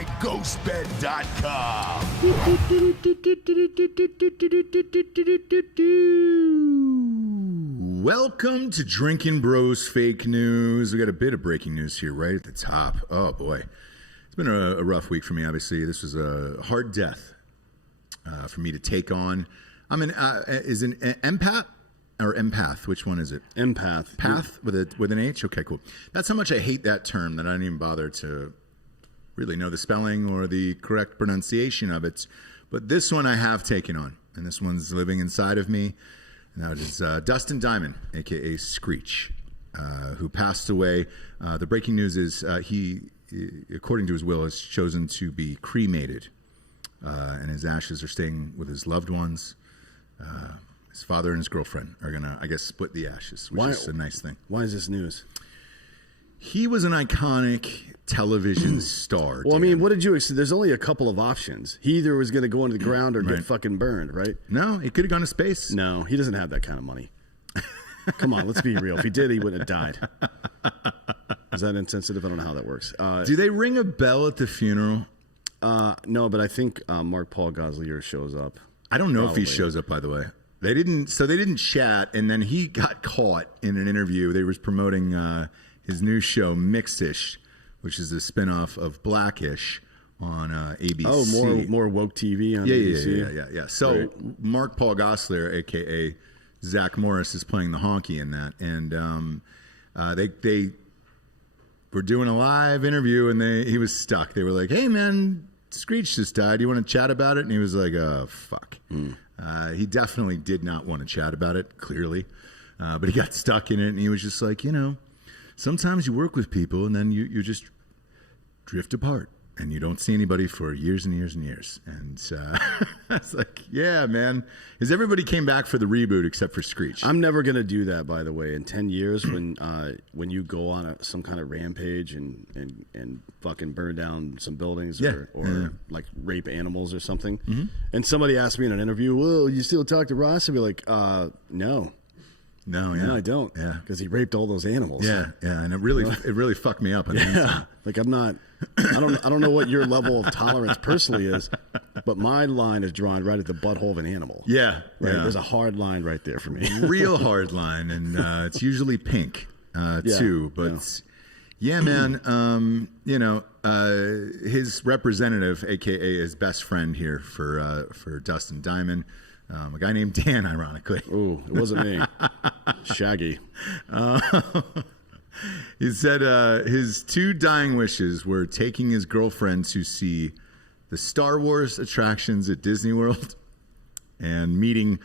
by Ghostbed.com. Welcome to Drinkin' Bros Fake News. We got a bit of breaking news here right at the top. Oh boy. It's been a rough week for me, obviously. This was a hard death for me to take on. I'm is an empath or empath? Which one is it? Empath. Path with an H? Okay, cool. That's how much I hate that term that I didn't even bother to really know the spelling or the correct pronunciation of it. But this one I have taken on, and this one's living inside of me. And that is Dustin Diamond, a.k.a. Screech, who passed away. The breaking news is he, according to his will, has chosen to be cremated, and his ashes are staying with his loved ones. His father and his girlfriend are going to, I guess, split the ashes, which is a nice thing. Why is this news? He was an iconic television star. Well, Dan. I mean, what did you expect? There's only a couple of options. He either was going to go into the ground or get fucking burned, right? No, he could have gone to space. No, he doesn't have that kind of money. Come on, let's be real. If he did, he wouldn't have died. Is that insensitive? I don't know how that works. Do they ring a bell at the funeral? No, but I think Mark Paul Gosselaar shows up. I don't know if he shows up, by the way. They didn't chat, and then he got caught in an interview. They was promoting his new show, Mixish, which is a spinoff of Blackish on ABC. Oh, more woke TV on ABC. Yeah. So Mark Paul Gosselaar, a.k.a. Zach Morris, is playing the honky in that. And they were doing a live interview, and he was stuck. They were like, hey, man, Screech just died. Do you want to chat about it? And he was like, oh, fuck. He definitely did not want to chat about it, clearly. But he got stuck in it, and he was just like, sometimes you work with people, and then you just drift apart, and you don't see anybody for years and years and years. And I was like, yeah, man. Because everybody came back for the reboot except for Screech. I'm never going to do that, by the way. In 10 years, when you go on some kind of rampage and fucking burn down some buildings or like rape animals or something, and somebody asked me in an interview, well, you still talk to Ross? I'd be like, no. No, I don't. Yeah, because he raped all those animals. Yeah, and it really fucked me up. Like I'm not. I don't know what your level of tolerance personally is, but my line is drawn right at the butthole of an animal. Yeah, right. There's a hard line right there for me. Real hard line, and it's usually pink too. But yeah, man. His representative, aka his best friend here for Dustin Diamond. A guy named Dan, ironically. Ooh, it wasn't me. Shaggy. He said his two dying wishes were taking his girlfriend to see the Star Wars attractions at Disney World and meeting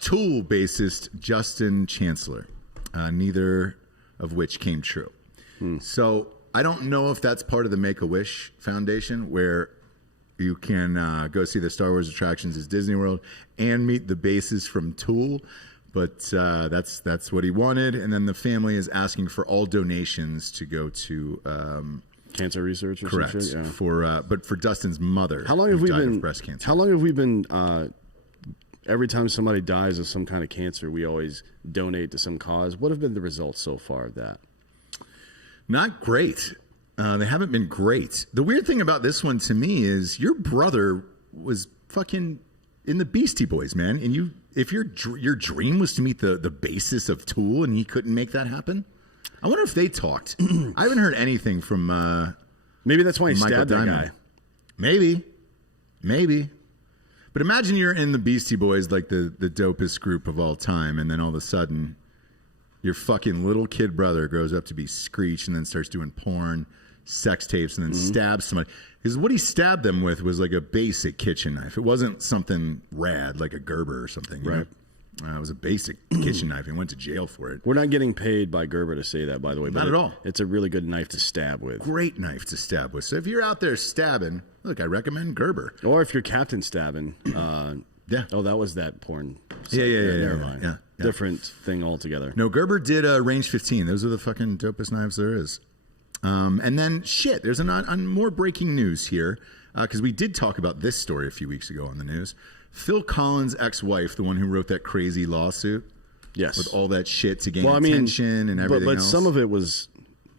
Tool bassist Justin Chancellor, neither of which came true. So I don't know if that's part of the Make-A-Wish Foundation, where you can go see the Star Wars attractions at Disney World and meet the bassist from Tool, but that's what he wanted. And then the family is asking for all donations to go to cancer research. Or correct some shit? Yeah. But for Dustin's mother. How long have we been breast cancer? How long have we been? Every time somebody dies of some kind of cancer, we always donate to some cause. What have been the results so far of that? Not great. They haven't been great. The weird thing about this one to me is your brother was fucking in the Beastie Boys, man. And if your dream was to meet the bassist of Tool and he couldn't make that happen, I wonder if they talked. I haven't heard anything from maybe that's why he Michael stabbed Diamond. that guy. Maybe. But imagine you're in the Beastie Boys, like the dopest group of all time, and then all of a sudden your fucking little kid brother grows up to be Screech and then starts doing porn, sex tapes, and then stabs somebody. Because what he stabbed them with was like a basic kitchen knife. It wasn't something rad like a Gerber or something. Right. It was a basic kitchen knife. He went to jail for it. We're not getting paid by Gerber to say that, by the way. Not at all. It's a really good knife to stab with. Great knife to stab with. So if you're out there stabbing, look, I recommend Gerber. Or if you're captain stabbing. Yeah. Oh, that was that porn. Yeah. Never mind. Yeah. Different thing altogether. No, Gerber did range 15. Those are the fucking dopest knives there is. And then, there's on more breaking news here, because we did talk about this story a few weeks ago on the news. Phil Collins' ex-wife, the one who wrote that crazy lawsuit, yes, with all that shit to gain attention and everything but else. some of it was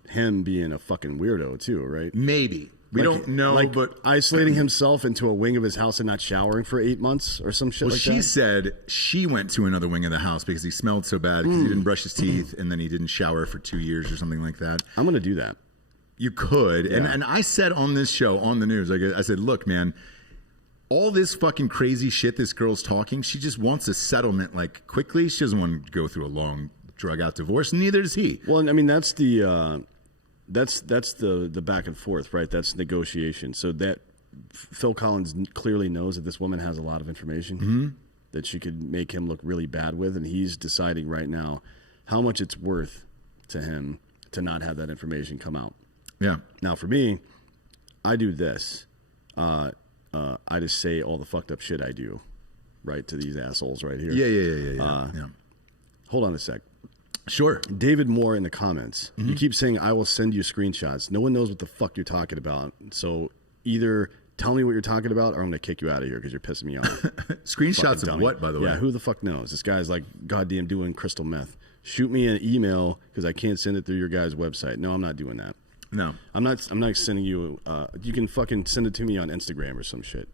him being a fucking weirdo too, right? Maybe. We don't know, but isolating himself into a wing of his house and not showering for 8 months or some shit like that. She said she went to another wing of the house because he smelled so bad because he didn't brush his teeth and then he didn't shower for 2 years or something like that. I'm going to do that. You could. Yeah. And I said on this show, on the news, I said, look, man, all this fucking crazy shit this girl's talking, she just wants a settlement like quickly. She doesn't want to go through a long drug out divorce. Neither does he. Well, I mean, that's the back and forth, right? That's negotiation. So that Phil Collins clearly knows that this woman has a lot of information that she could make him look really bad with, and he's deciding right now how much it's worth to him to not have that information come out. Yeah. Now, for me, I do this. I just say all the fucked up shit I do, right, to these assholes right here. Yeah. Hold on a sec. Sure. David Moore in the comments. You keep saying, I will send you screenshots. No one knows what the fuck you're talking about. So either tell me what you're talking about or I'm going to kick you out of here because you're pissing me off. Screenshots of what, by the way? Yeah, who the fuck knows? This guy's like goddamn doing crystal meth. Shoot me an email because I can't send it through your guy's website. No, I'm not doing that. No. I'm not sending you, you can fucking send it to me on Instagram or some shit.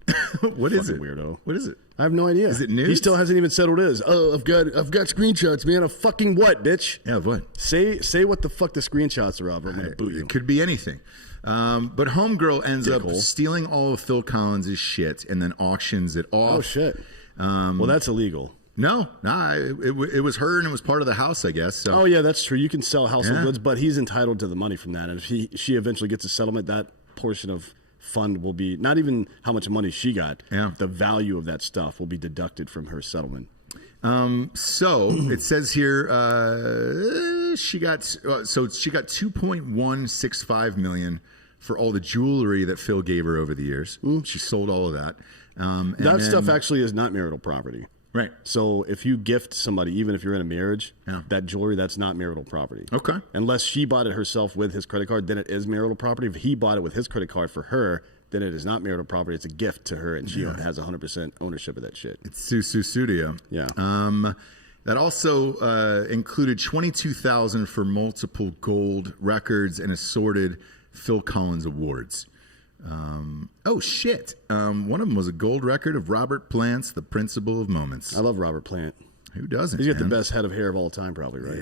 What is it? Weirdo. What is it? I have no idea. Is it news? He still hasn't even said what it is. Oh, I've got screenshots, man. Of fucking what, bitch? Yeah, of what? Say what the fuck the screenshots are of. I'm gonna boot you. It could be anything. But Homegirl ends up stealing all of Phil Collins' shit and then auctions it off. Oh shit. Well, that's illegal. No, it was her and it was part of the house, I guess. So. Oh yeah, that's true. You can sell household goods, but he's entitled to the money from that. And if she eventually gets a settlement, that portion of fund will be not even how much money she got. Yeah. The value of that stuff will be deducted from her settlement. So it says here she got 2.165 million for all the jewelry that Phil gave her over the years. She sold all of that. That stuff actually is not marital property. Right. So if you gift somebody, even if you're in a marriage, that jewelry, that's not marital property. Okay. Unless she bought it herself with his credit card, then it is marital property. If he bought it with his credit card for her, then it is not marital property. It's a gift to her, and she has 100% ownership of that shit. It's Susu Studio. Yeah. That also included $22,000 for multiple gold records and assorted Phil Collins awards. Oh shit! One of them was a gold record of Robert Plant's "The Principle of Moments." I love Robert Plant. Who doesn't? He's got the best head of hair of all time, probably, right?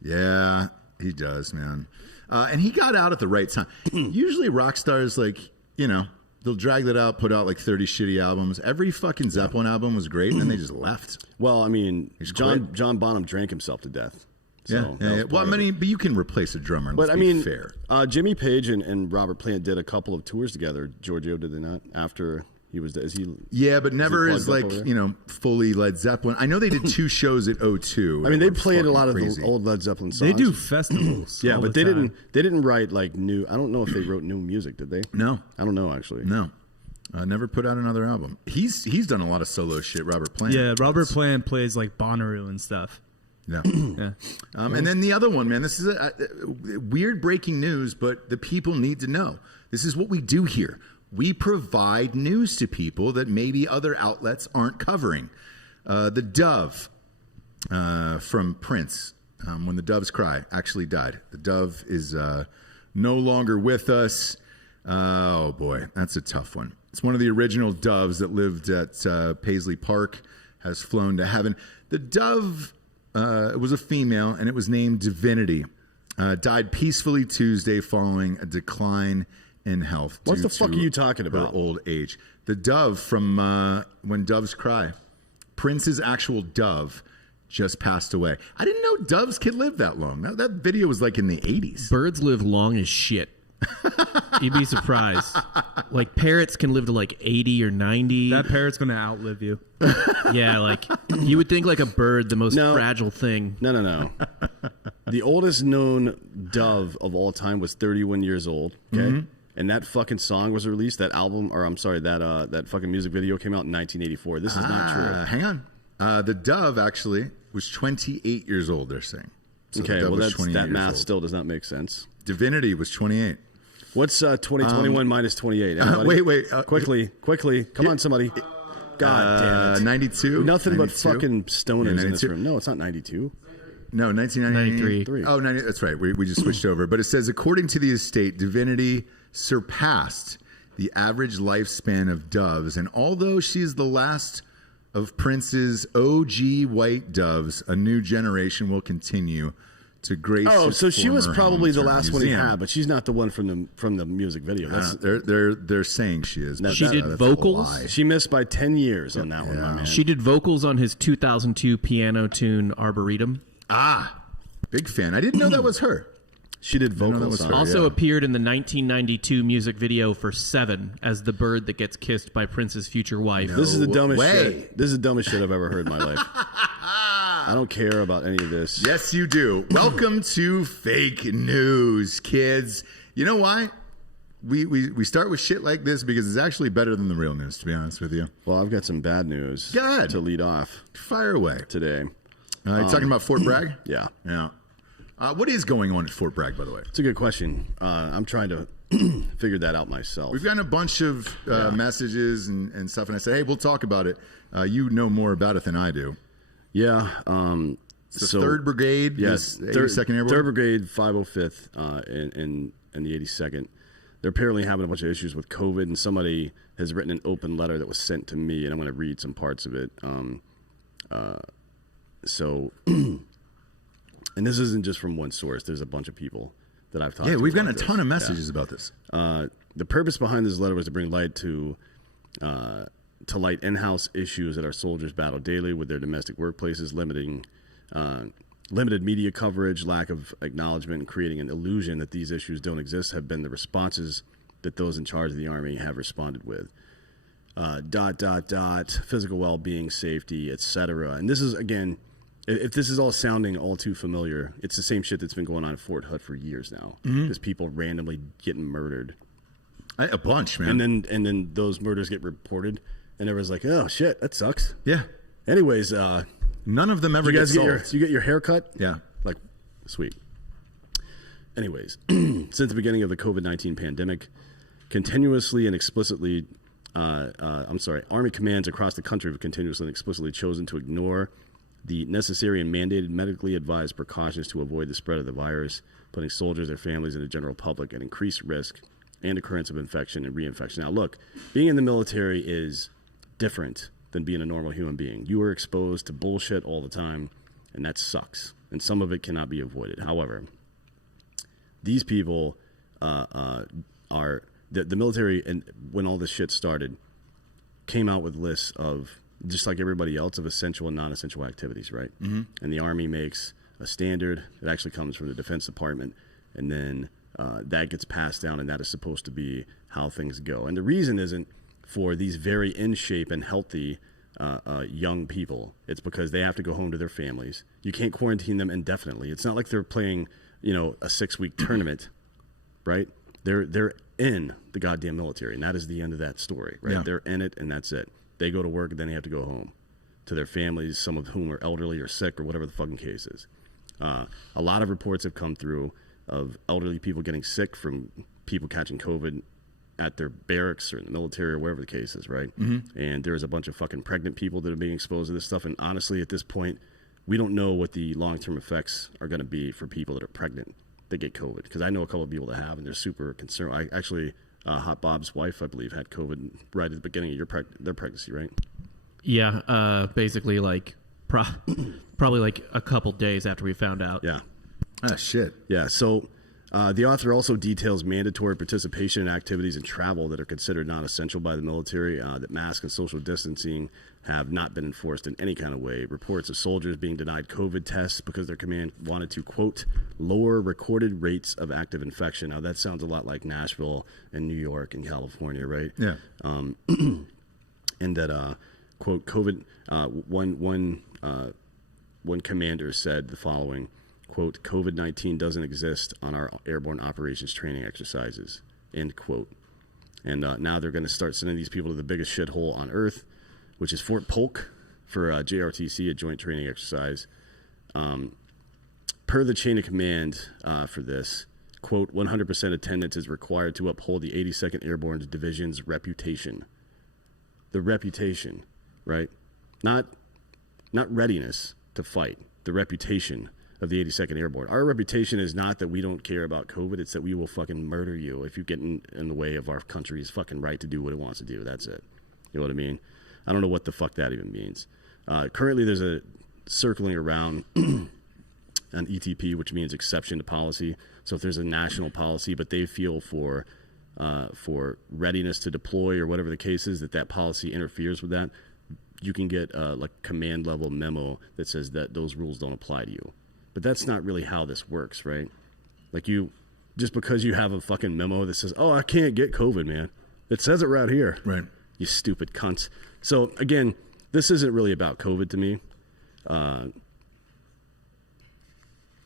Yeah, he does, man. And he got out at the right time. Usually, rock stars they'll drag that out, put out like 30 shitty albums. Every fucking Zeppelin album was great, and then they just left. Well, I mean, John Bonham drank himself to death. So yeah. Well, but you can replace a drummer. But fair. Jimmy Page and Robert Plant did a couple of tours together. Giorgio, did they not? After he was, Yeah, but never as like fully Led Zeppelin. I know they did 2 shows at O2. I mean, they played a lot of the old Led Zeppelin songs. They do festivals. Yeah, but they didn't write like new. I don't know if they wrote new music. Did they? No, I don't know actually. No. Never put out another album. He's done a lot of solo shit. Robert Plant. Yeah, Robert Plant plays like Bonnaroo and stuff. Yeah. Yeah. And then the other one, man, this is a weird breaking news, but the people need to know. This is what we do here. We provide news to people that maybe other outlets aren't covering. The Dove from Prince, When the Doves Cry, actually died. The Dove is no longer with us. Oh, boy, that's a tough one. It's one of the original doves that lived at Paisley Park, has flown to heaven. The Dove... it was a female, and it was named Divinity. Died peacefully Tuesday following a decline in health. What the fuck are you talking about? Her old age. The dove from When Doves Cry. Prince's actual dove just passed away. I didn't know doves could live that long. That video was like in the 80s. Birds live long as shit. You'd be surprised. Like parrots can live to like 80 or 90. That parrot's going to outlive you. Yeah, like you would think like a bird, the most fragile thing. No. The oldest known dove of all time was 31 years old. Okay. Mm-hmm. And that fucking song was released. That album, or I'm sorry, that fucking music video came out in 1984. This is not true. Hang on. The dove actually was 28 years old, they're saying. So okay, well that math still does not make sense. Divinity was 28. What's 2021 minus 28? Wait. Quickly. Come on, somebody. God damn it. 92? Nothing 92? but fucking stoners in this room. No, it's not 92. No, 1993. 93. Oh, that's right. We just switched over. But it says, according to the estate, Divinity surpassed the average lifespan of doves. And although she's the last of Prince's OG white doves, a new generation will continue to grace. Oh, so she was probably the last one he museum. had, but she's not the one from the music video. That's, They're saying she is. but She did that's a vocals? lie. she missed by 10 years on that one, my man. She did vocals on his 2002 piano tune Arboretum. Big fan. I didn't know that was her. She did know that vocals was on her. it. Also yeah. appeared in the 1992 music video for Seven as the bird that gets kissed by Prince's future wife. This is the dumbest way. shit. This is the dumbest shit I've ever heard in my life. I don't care about any of this. Yes, you do. Welcome to fake news, kids. You know why? We start with shit like this because it's actually better than the real news, to be honest with you. Well, I've got some bad news Good. to lead off Fire away. today. You're talking about Fort Bragg? Yeah. Yeah. What is going on at Fort Bragg, by the way? It's a good question. I'm trying to figure that out myself. We've gotten a bunch of messages and stuff, and I said, hey, we'll talk about it. You know more about it than I do. Yeah. The 3rd Brigade, Yes, 82nd Airborne. 3rd Brigade, 505th, and the 82nd. They're apparently having a bunch of issues with COVID, and somebody has written an open letter that was sent to me, and I'm going to read some parts of it. And this isn't just from one source. There's a bunch of people that I've talked to. Yeah, we've gotten a about ton this. of messages about this. The purpose behind this letter was to bring light to light in-house issues that our soldiers battle daily with their domestic workplaces, limited media coverage, lack of acknowledgement, and creating an illusion that these issues don't exist have been the responses that those in charge of the Army have responded with. Physical well-being, safety, etc. And this is, again, if this is all sounding all too familiar, it's the same shit that's been going on at Fort Hood for years now. Just people randomly getting murdered. A bunch, man. And then those murders get reported, and everyone's like, "Oh shit, that sucks." Yeah. Anyways, None of them ever you get guys get solved. you get your hair cut? Yeah. Like, sweet. Anyways, since the beginning of the COVID-19 pandemic, continuously and explicitly, Army commands across the country have continuously and explicitly chosen to ignore the necessary and mandated medically advised precautions to avoid the spread of the virus, putting soldiers, their families, and the general public at increased risk and occurrence of infection and reinfection. Now, look, being in the military is different than being a normal human being. You are exposed to bullshit all the time, and that sucks. And some of it cannot be avoided. However, these people are the military, and when all this shit started, came out with lists of, just like everybody else, of essential and non-essential activities, right? Mm-hmm. And the Army makes a standard. It actually comes from the Defense Department, and then that gets passed down, and that is supposed to be how things go. And the reason isn't for these very in shape and healthy young people. It's because they have to go home to their families. You can't quarantine them indefinitely. It's not like they're playing, a 6-week tournament, right? They're in the goddamn military, and that is the end of that story, right? Yeah. They're in it, and that's it. They go to work, and then they have to go home to their families, some of whom are elderly or sick or whatever the fucking case is. A lot of reports have come through of elderly people getting sick from people catching COVID at their barracks or in the military or wherever the case is, right? Mm-hmm. And there's a bunch of fucking pregnant people that are being exposed to this stuff. And honestly, at this point, we don't know what the long-term effects are going to be for people that are pregnant that get COVID. Because I know a couple of people that have, and they're super concerned. Hot Bob's wife, I believe, had COVID right at the beginning of their pregnancy, right? Yeah, basically like probably like a couple days after we found out. Yeah. Ah, shit. Yeah, so the author also details mandatory participation in activities and travel that are considered non-essential by the military, that mask and social distancing have not been enforced in any kind of way. Reports of soldiers being denied COVID tests because their command wanted to, quote, lower recorded rates of active infection. Now, that sounds a lot like Nashville and New York and California, right? Yeah. And that, quote, COVID, one commander said the following, quote, COVID-19 doesn't exist on our airborne operations training exercises, end quote. And now they're going to start sending these people to the biggest shithole on earth, which is Fort Polk for JRTC, a joint training exercise. Per the chain of command for this, quote, 100% attendance is required to uphold the 82nd Airborne Division's reputation. The reputation, right? Not readiness to fight, the reputation of the 82nd Airborne. Our reputation is not that we don't care about COVID. It's that we will fucking murder you if you get in the way of our country's fucking right to do what it wants to do. That's it. You know what I mean? I don't know what the fuck that even means. Currently, there's a circling around an ETP, which means exception to policy. So if there's a national policy, but they feel for readiness to deploy or whatever the case is, that policy interferes with that, you can get like command level memo that says that those rules don't apply to you. But that's not really how this works, right? Like just because you have a fucking memo that says, oh, I can't get COVID, man. It says it right here. Right. You stupid cunts. So again, this isn't really about COVID to me.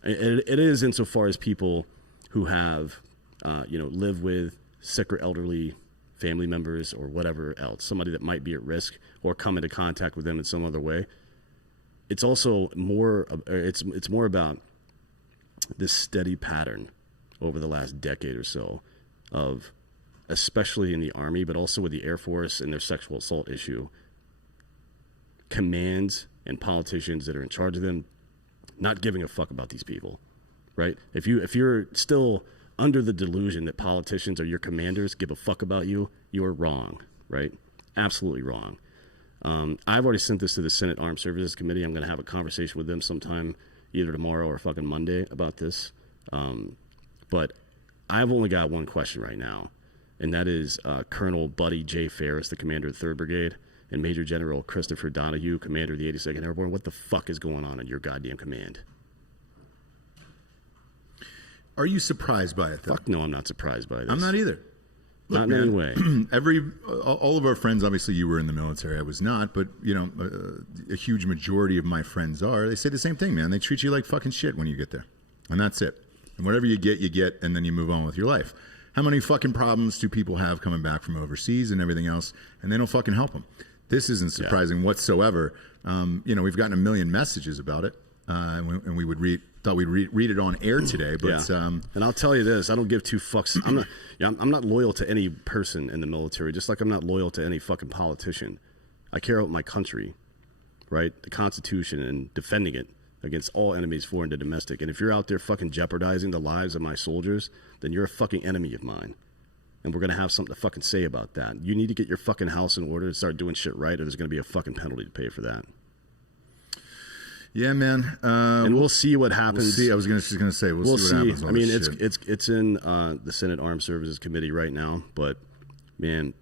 It is insofar as people who have, live with sick or elderly family members or whatever else, somebody that might be at risk or come into contact with them in some other way. It's also more, it's more about this steady pattern over the last decade or so of, especially in the Army, but also with the Air Force and their sexual assault issue, commands and politicians that are in charge of them not giving a fuck about these people, right? If you're still under the delusion that politicians or your commanders give a fuck about you, you are wrong, right? Absolutely wrong. I've already sent this to the Senate Armed Services Committee. I'm going to have a conversation with them sometime, either tomorrow or fucking Monday about this. But I've only got one question right now, and that is Colonel Buddy J. Ferris, the commander of the 3rd Brigade, and Major General Christopher Donahue, commander of the 82nd Airborne. What the fuck is going on in your goddamn command? Are you surprised by it, though? Fuck no, I'm not surprised by this. I'm not either. Look, not in any way. All of our friends, obviously you were in the military, I was not, but a huge majority of my friends are. They say the same thing, man. They treat you like fucking shit when you get there. And that's it. And whatever you get, and then you move on with your life. How many fucking problems do people have coming back from overseas and everything else, and they don't fucking help them? This isn't surprising whatsoever. We've gotten a million messages about it, and we thought we'd read it on air today. But and I'll tell you this: I don't give two fucks. I'm not loyal to any person in the military, just like I'm not loyal to any fucking politician. I care about my country, right? The Constitution and defending it against all enemies, foreign and domestic. And if you're out there fucking jeopardizing the lives of my soldiers, then you're a fucking enemy of mine. And we're going to have something to fucking say about that. You need to get your fucking house in order and start doing shit right, or there's going to be a fucking penalty to pay for that. Yeah, man. And we'll see what happens. We'll see. I was just going to say, we'll see what happens. I mean, it's in the Senate Armed Services Committee right now. But, man,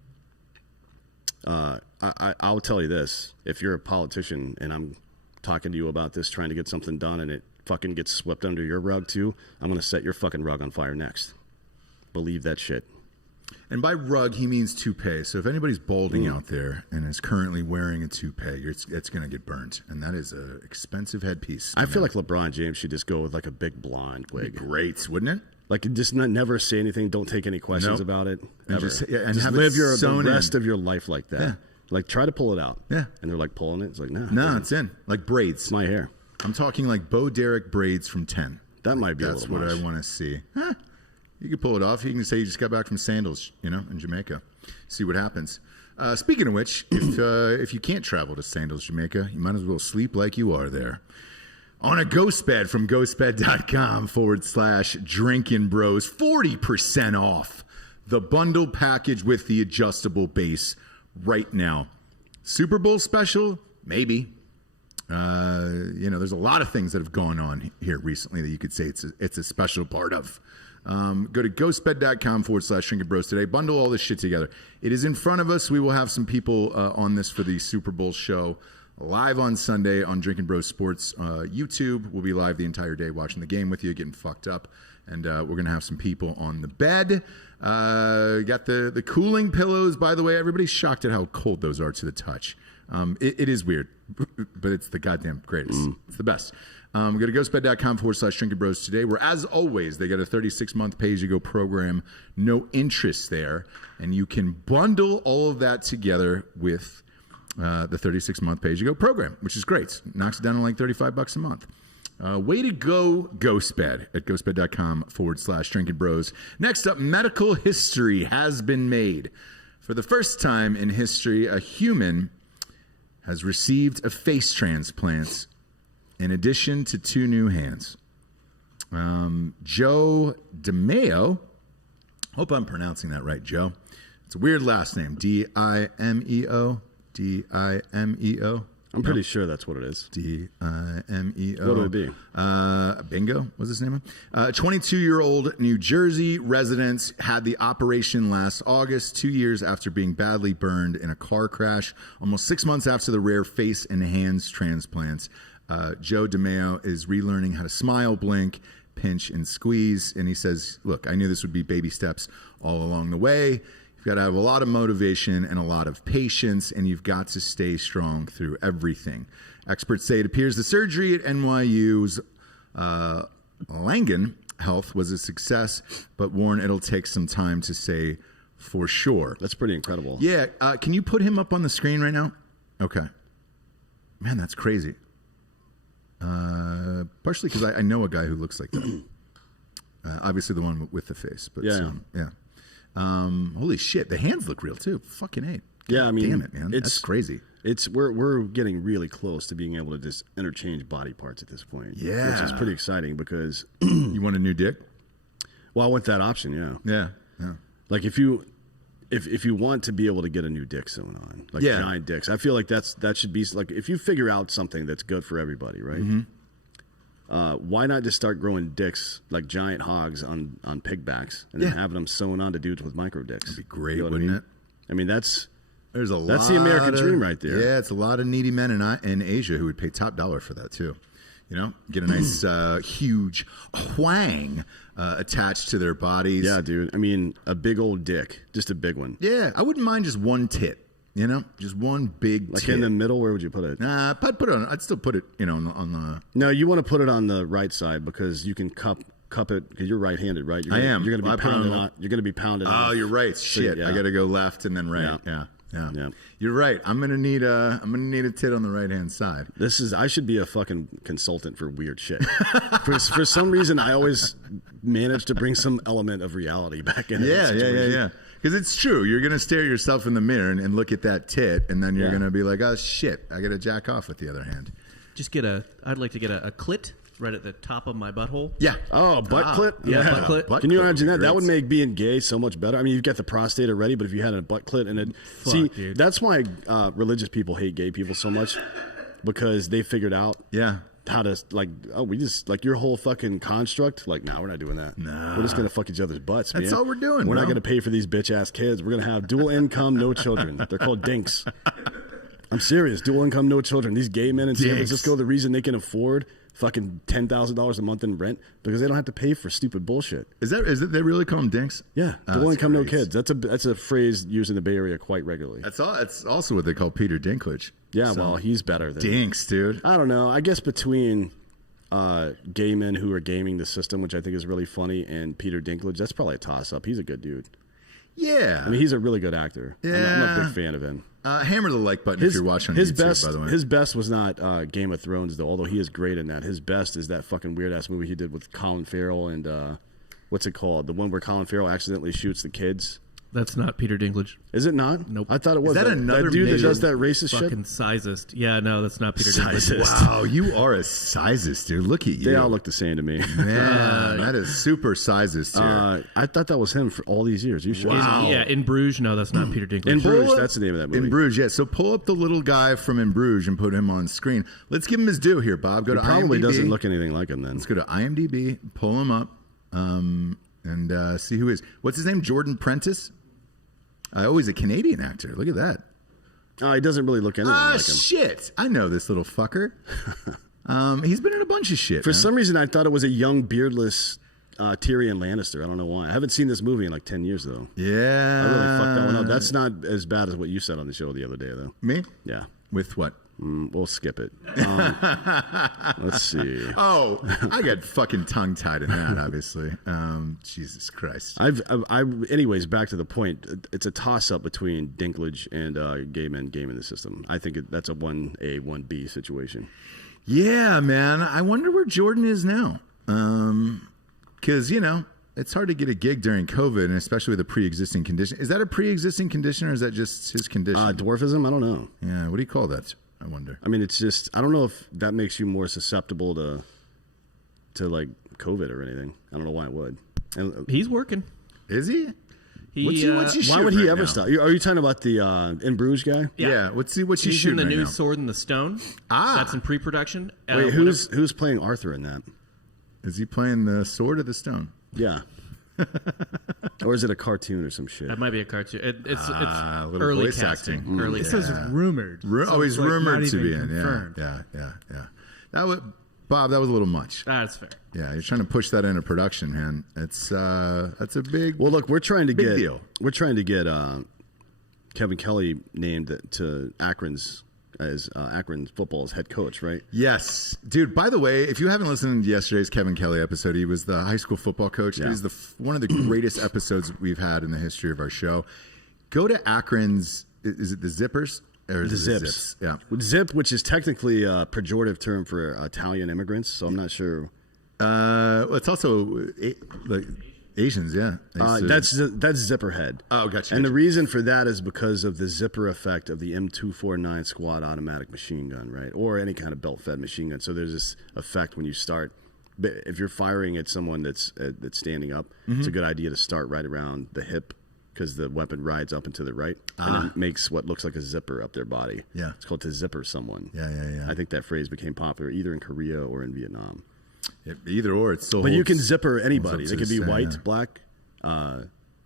I'll tell you this. If you're a politician and I'm talking to you about this, trying to get something done, and it fucking gets swept under your rug, too, I'm going to set your fucking rug on fire next. Believe that shit. And by rug, he means toupee. So if anybody's balding out there and is currently wearing a toupee, it's going to get burnt. And that is an expensive headpiece. I feel like LeBron James should just go with like a big blonde wig. Great, wouldn't it? Like just never say anything. Don't take any questions about it. And ever. just have live the rest of your life like that. Yeah. Like try to pull it out. Yeah. And they're like pulling it. It's like, no, it's in. Like braids. It's my hair. I'm talking like Bo Derek braids from 10. That might be That's a little what much. I want to see. Huh. You can pull it off. You can say you just got back from Sandals, in Jamaica. See what happens. Speaking of which, if you can't travel to Sandals, Jamaica, you might as well sleep like you are there. On a Ghostbed from ghostbed.com/Drinkin Bros, 40% off the bundle package with the adjustable base right now. Super Bowl special? Maybe. There's a lot of things that have gone on here recently that you could say it's a special part of. Go to ghostbed.com/Drinkin Bros today. Bundle all this shit together. It is in front of us. We will have some people on this for the Super Bowl show live on Sunday on Drinkin Bros Sports YouTube. We'll be live the entire day watching the game with you, getting fucked up. And we're going to have some people on the bed. Got the cooling pillows, by the way. Everybody's shocked at how cold those are to the touch. It is weird, but it's the goddamn greatest. It's the best. Go to ghostbed.com/Drinkin Bros today, where, as always, they got a 36-month pay-as-you-go program, no interest there, and you can bundle all of that together with the 36-month pay-as-you-go program, which is great. Knocks it down to like $35 a month. Way to go, Ghostbed, at ghostbed.com/Drinkin Bros. Next up, medical history has been made. For the first time in history, a human has received a face transplant in addition to 2 new hands. Joe DiMeo. Hope I'm pronouncing that right, Joe. It's a weird last name. Dimeo. Dimeo. I'm pretty sure that's what it is. Dimeo. What would it be? Bingo was his name. 22-year-old New Jersey resident had the operation last August, 2 years after being badly burned in a car crash, almost 6 months after the rare face and hands transplants. Joe DiMeo is relearning how to smile, blink, pinch, and squeeze. And he says, look, I knew this would be baby steps all along the way. You've got to have a lot of motivation and a lot of patience, and you've got to stay strong through everything. Experts say it appears the surgery at NYU's Langen Health was a success, but warn it'll take some time to say for sure. That's pretty incredible. Yeah. Can you put him up on the screen right now? Okay. Man, that's crazy. Partially because I know a guy who looks like that. Obviously the one with the face. But yeah. Holy shit, the hands look real too. Fucking A. Yeah, I mean, damn it, man, that's crazy. We're getting really close to being able to just interchange body parts at this point. Yeah, which is pretty exciting because you want a new dick. Well, I want that option. Yeah. Like if you want to be able to get a new dick sewn on, like giant dicks, I feel like that should be like if you figure out something that's good for everybody, right? Mm-hmm. Why not just start growing dicks like giant hogs on pigbacks and then having them sewn on to dudes with micro dicks? That'd be great, you know wouldn't it? I mean, that's the American dream right there. Yeah, it's a lot of needy men in Asia who would pay top dollar for that too. You know, get a nice huge whang attached to their bodies. Yeah, dude. I mean, a big old dick, just a big one. Yeah, I wouldn't mind just one tit. You know, just one big like tit. In the middle. Where would you put it? I'd put it on. I'd still put it, you know, on the. No, you want to put it on the right side because you can cup it because you're right-handed, right? I am. You're going to be pounding on. You're going to be pounding. Oh, you're right. Shit, I got to go left and then right. Yeah. You're right. I'm gonna need a tit on the right hand side. I should be a fucking consultant for weird shit. for some reason, I always manage to bring some element of reality back in. Yeah. Because it's true. You're going to stare yourself in the mirror and look at that tit, and then you're going to be like, oh, shit, I got to jack off with the other hand. I'd like to get a clit right at the top of my butthole. Yeah. Oh, butt clit? Yeah, butt clit. Can you imagine that? That would make being gay so much better. I mean, you've got the prostate already, but if you had a butt clit and it... Dude. That's why religious people hate gay people so much, because they figured out... Yeah. How to we just your whole fucking construct. Like, we're not doing that. Nah. We're just gonna fuck each other's butts. That's man. all we're doing. We're not gonna pay for these bitch ass kids. We're gonna have dual income, no children. They're called dinks. I'm serious. Dual income, no children. These gay men in San Francisco, the reason they can afford fucking $10,000 a month in rent because they don't have to pay for stupid bullshit. Is that they really call them dinks? Yeah, dual income, no kids. That's a phrase used in the Bay Area quite regularly. That's also what they call Peter Dinklage. Yeah, well, he's better than dinks, dude. I don't know. I guess between gay men who are gaming the system, which I think is really funny, and Peter Dinklage, that's probably a toss-up. He's a good dude. Yeah. I mean, he's a really good actor. Yeah. I'm a big fan of him. Hammer the like button if you're watching on YouTube, by the way. His best was not Game of Thrones, though, although he is great in that. His best is that fucking weird-ass movie he did with Colin Farrell and, what's it called? The one where Colin Farrell accidentally shoots the kids. That's not Peter Dinklage. Is it not? Nope. I thought it was. Is that another dude that major does that racist fucking shit? sizist. Yeah, no, that's not Peter Dinklage. Wow, you are a sizist, dude. Look at you. They all look the same to me. Man, that is super sizist here. I thought that was him for all these years. You sure? Wow. Yeah, In Bruges. No, that's not Peter Dinklage. In Bruges, that's the name of that movie. In Bruges, yeah. So pull up the little guy from In Bruges and put him on screen. Let's give him his due here, Bob. Go to probably IMDb. Doesn't look anything like him then. Let's go to IMDb, pull him up, and see who is. What's his name? Jordan Prentice? He's a Canadian actor. Look at that. He doesn't really look anything like him. Shit. I know this little fucker. He's been in a bunch of shit. For some reason, I thought it was a young, beardless Tyrion Lannister. I don't know why. I haven't seen this movie in like 10 years, though. Yeah. I really fucked that one up. That's not as bad as what you said on the show the other day, though. Me? Yeah. With what? We'll skip it. Let's see. Oh, I got fucking tongue-tied in that, obviously. Jesus Christ. Anyways, back to the point. It's a toss-up between Dinklage and gay men gaming the system. I think that's a 1A, 1B situation. Yeah, man. I wonder where Jordan is now. Because, it's hard to get a gig during COVID, and especially with a pre-existing condition. Is that a pre-existing condition, or is that just his condition? Dwarfism? I don't know. Yeah, what do you call that? I wonder. I mean, it's just, I don't know if that makes you more susceptible to like COVID or anything. I don't know why it would. And, He's working. Is he? What's he why would he right ever now? stop? Are you talking about the In Bruges guy? Yeah. What's he He's in shooting the right new now? Sword and the Stone. That's in pre-production. Wait, who's playing Arthur in that? Is he playing the Sword or the Stone? Yeah. Or is it a cartoon or some shit? That might be a cartoon. It's little early voice casting. acting. Early. It says rumored. Oh, he's it's, like, rumored not to be even in. confirmed. Yeah. That was Bob. That was a little much. That's fair. Yeah, you're trying to push that into production, man. That's a big. Well, look, we're trying to Big deal. Kevin Kelly named to Akron's football's head coach, right? Yes, dude. By the way, if you haven't listened to yesterday's Kevin Kelly episode, he was the high school football coach. Yeah. It is one of the greatest episodes we've had in the history of our show. Go to Akron's. Is it the Zippers? Or is The it Zips. Yeah. Zip, which is technically a pejorative term for Italian immigrants, so I'm not sure. Well, it's also like Asians. Yeah. That's Zipperhead. Oh, gotcha. And the reason for that is because of the zipper effect of the M249 squad automatic machine gun, right? Or any kind of belt-fed machine gun. So there's this effect when you start. If you're firing at someone that's standing up, it's a good idea to start right around the hip because the weapon rides up and to the right and it makes what looks like a zipper up their body. Yeah. It's called to zipper someone. Yeah. I think that phrase became popular either in Korea or in Vietnam. Either or, it's still. But you can zipper anybody. holds They up could to be the white, same, black,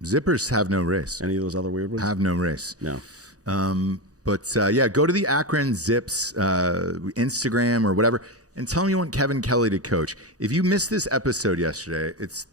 Zippers have no race. any of those other weird ones. Have no race. No. But yeah, go to the Akron Zips Instagram or whatever and tell them you want Kevin Kelly to coach. If you missed this episode yesterday, it's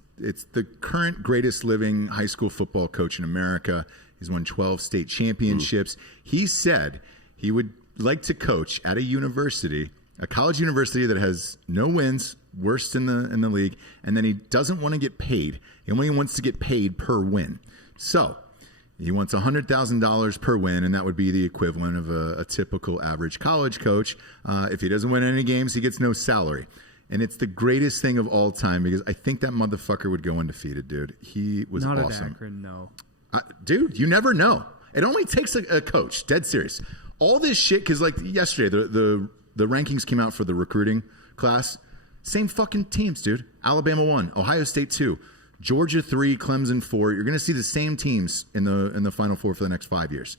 the current greatest living high school football coach in America. He's won 12 state championships. He said he would like to coach at a university, a college university that has no wins, worst in the league, and then he doesn't want to get paid. He only wants to get paid per win. So he wants $100,000 per win, and that would be the equivalent of a typical average college coach. If he doesn't win any games, he gets no salary. And it's the greatest thing of all time because I think that motherfucker would go undefeated, dude. He was Not awesome. at Akron, no. Dude, you never know. It only takes a coach. Dead serious. All this shit, because like yesterday, the rankings came out for the recruiting class. Same fucking teams, dude. Alabama 1, Ohio State 2, Georgia 3, Clemson 4. You're going to see the same teams in the Final Four for the next 5 years.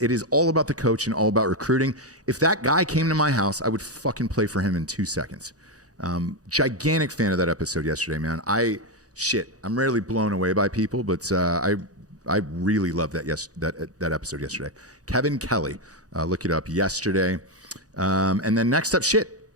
It is all about the coach and all about recruiting. If that guy came to my house, I would fucking play for him in 2 seconds. Gigantic fan of that episode yesterday, man. I'm rarely blown away by people, but I really loved that episode yesterday. Kevin Kelly, look it up yesterday. And then next up,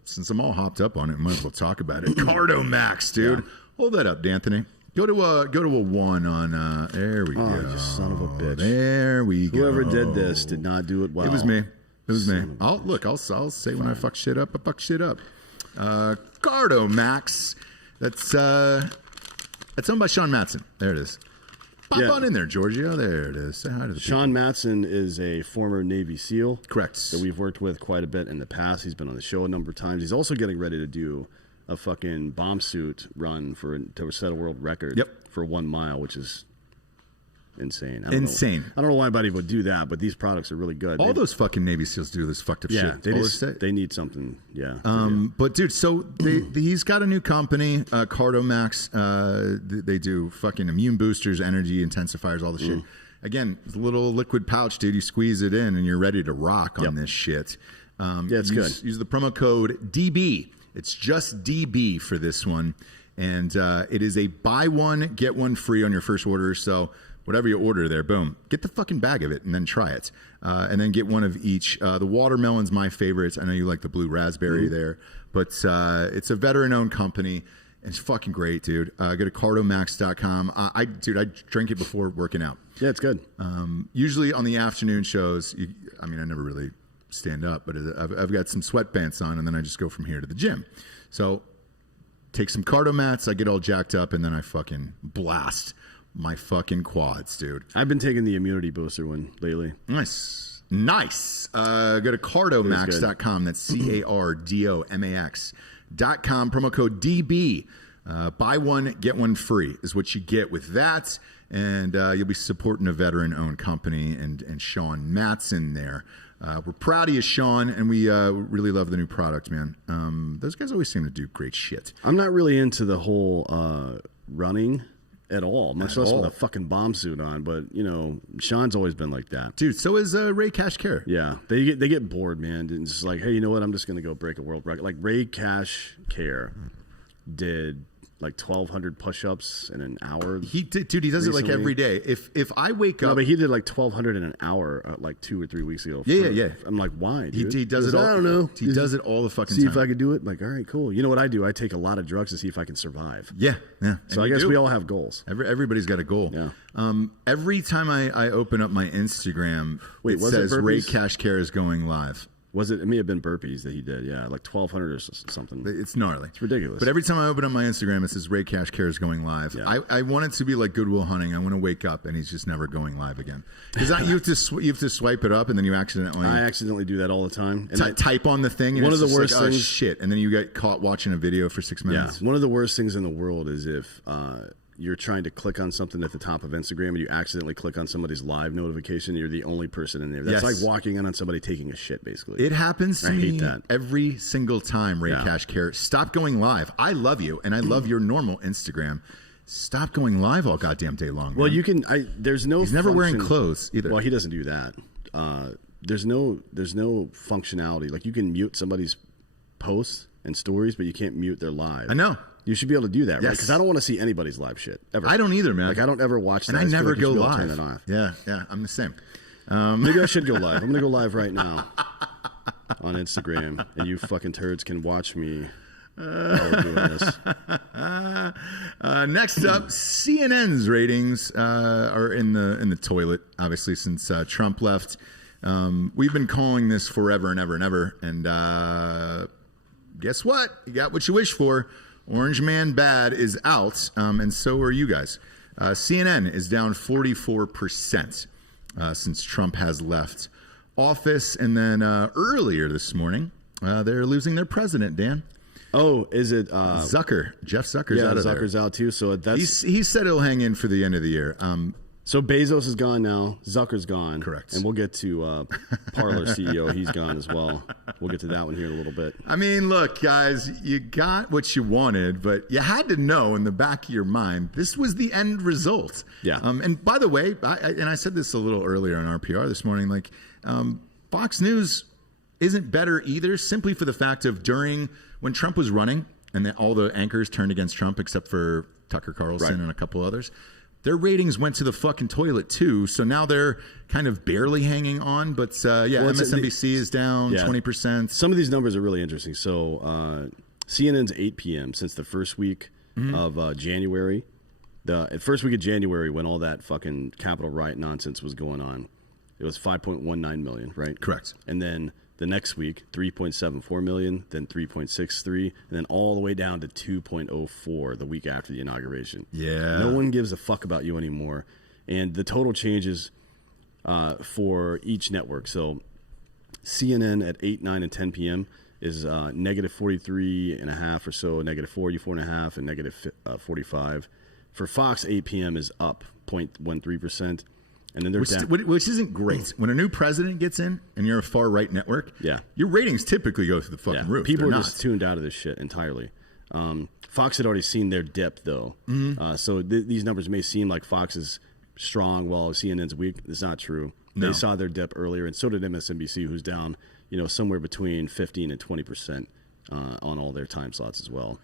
since I'm all hopped up on it, might as well talk about it. Cardomax, dude. Yeah. Hold that up, D'Anthony. Go to a 1 on. There we go. You son of a bitch. There we go. Whoever did this did not do it well. It was me. I'll say when I fuck shit up, I fuck shit up. Cardomax. That's owned by Sean Matson. There it is. Pop on in there, Giorgio. There it is. Say hi to the Sean Matson is a former Navy SEAL. Correct. That we've worked with quite a bit in the past. He's been on the show a number of times. He's also getting ready to do a fucking bomb suit run to set a world record for 1 mile, which is insane. I don't know why anybody would do that, but these products are really good. All those fucking Navy SEALs do this fucked up shit. They need something. Yeah. But dude, so he's got a new company, Cardomax. They do fucking immune boosters, energy intensifiers, all the shit. Again, it's a little liquid pouch, dude. You squeeze it in and you're ready to rock on this shit. It's good. Use the promo code DB. It's just DB for this one. And it is a buy one, get one free on your first order. So whatever you order there, boom, get the fucking bag of it and then try it. And then get one of each. The watermelon's my favorite. I know you like the blue raspberry there. But it's a veteran-owned company. It's fucking great, dude. Go to cardomax.com. I drink it before working out. Yeah, it's good. Usually on the afternoon shows, I never really stand up, but I've got some sweatpants on, and then I just go from here to the gym. So take some Cardomats, I get all jacked up, and then I fucking blast my fucking quads, dude. I've been taking the immunity booster one lately. Nice. Go to cardomax.com. That's CARDOMAX.com. Promo code DB. Buy one, get one free is what you get with that. and you'll be supporting a veteran-owned company and Sean Matson there. We're proud of you, Sean, and we really love the new product, man. Those guys always seem to do great shit. I'm not really into the whole running at all, much less with a fucking bomb suit on. But Sean's always been like that, dude. So is Ray Kashkar. Yeah, they get bored, man. And it's just like, hey, you know what? I'm just gonna go break a world record. Like Ray Kashkar did like 1,200 push-ups in an hour. He did, dude. He does recently. It like every day. If I wake up, no, but he did like 1,200 in an hour like 2 or 3 weeks ago. Yeah. I'm like, why? Dude? He does it all. I don't know. He does it all the fucking time. See if I could do it. Like, all right, cool. You know what I do? I take a lot of drugs to see if I can survive. Yeah. So I guess we all have goals. Everybody's got a goal. Yeah. Every time I open up my Instagram, it says Ray Kashkar is going live. Was it? It may have been burpees that he did. Yeah, like 1,200 or something. It's gnarly. It's ridiculous. But every time I open up my Instagram, it says Ray Kashkar is going live. Yeah. I want it to be like Goodwill Hunting. I want to wake up and he's just never going live again. Because you have to swipe it up and then you accidentally. I accidentally do that all the time. And type on the thing. And one it's of the worst like, things. Oh, shit! And then you get caught watching a video for 6 minutes. Yeah. One of the worst things in the world is if you're trying to click on something at the top of Instagram and you accidentally click on somebody's live notification, you're the only person in there. That's like walking in on somebody taking a shit, basically. It happens to me hate that. every single time, Ray Kashkar. Stop going live. I love you, and I love your normal Instagram. Stop going live all goddamn day long. Well, man. you can. There's no. He's never wearing clothes either. Well, he doesn't do that. There's no functionality. Like you can mute somebody's posts and stories, but you can't mute their live. I know. You should be able to do that, right? Yes. Because I don't want to see anybody's live shit ever. I don't either, man. Like I don't ever watch that. And I never go live. Turn it off. Yeah, I'm the same. Maybe I should go live. I'm gonna go live right now on Instagram, and you fucking turds can watch me while we're doing this. Next up, CNN's ratings are in the toilet, obviously, since Trump left. We've been calling this forever and ever and ever, and guess what? You got what you wish for. Orange Man Bad is out, and so are you guys. CNN is down 44% since Trump has left office. And then earlier this morning, they're losing their president, Dan. Oh, is it Zucker? Jeff Zucker's out of there. Zucker's out too. So that's he said he'll hang in for the end of the year. So Bezos is gone now. Zucker's gone. Correct. And we'll get to Parler CEO. He's gone as well. We'll get to that one here in a little bit. I mean, look, guys, you got what you wanted, but you had to know in the back of your mind this was the end result. Yeah. And by the way, I said this a little earlier on RPR this morning, like Fox News isn't better either, simply for the fact of when Trump was running and all the anchors turned against Trump except for Tucker Carlson and a couple others. Their ratings went to the fucking toilet too, so now they're kind of barely hanging on. But MSNBC is down 20%. Some of these numbers are really interesting. So CNN's 8 p.m. since the first week of January. The first week of January, when all that fucking Capitol riot nonsense was going on, it was 5.19 million, right? Correct. And then the next week, 3.74 million, then 3.63, and then all the way down to 2.04 the week after the inauguration. Yeah. No one gives a fuck about you anymore. And the total changes for each network. So CNN at 8, 9, and 10 p.m. is negative 43.5 or so, negative 44.5, and negative 45. For Fox, 8 p.m. is up 0.13%. And then which isn't great. When a new president gets in and you're a far right network, your ratings typically go through the fucking roof. People are just tuned out of this shit entirely. Fox had already seen their dip, though. So these numbers may seem like Fox is strong while CNN's weak. It's not true. No. They saw their dip earlier, and so did MSNBC, who's down somewhere between 15 and 20% on all their time slots as well.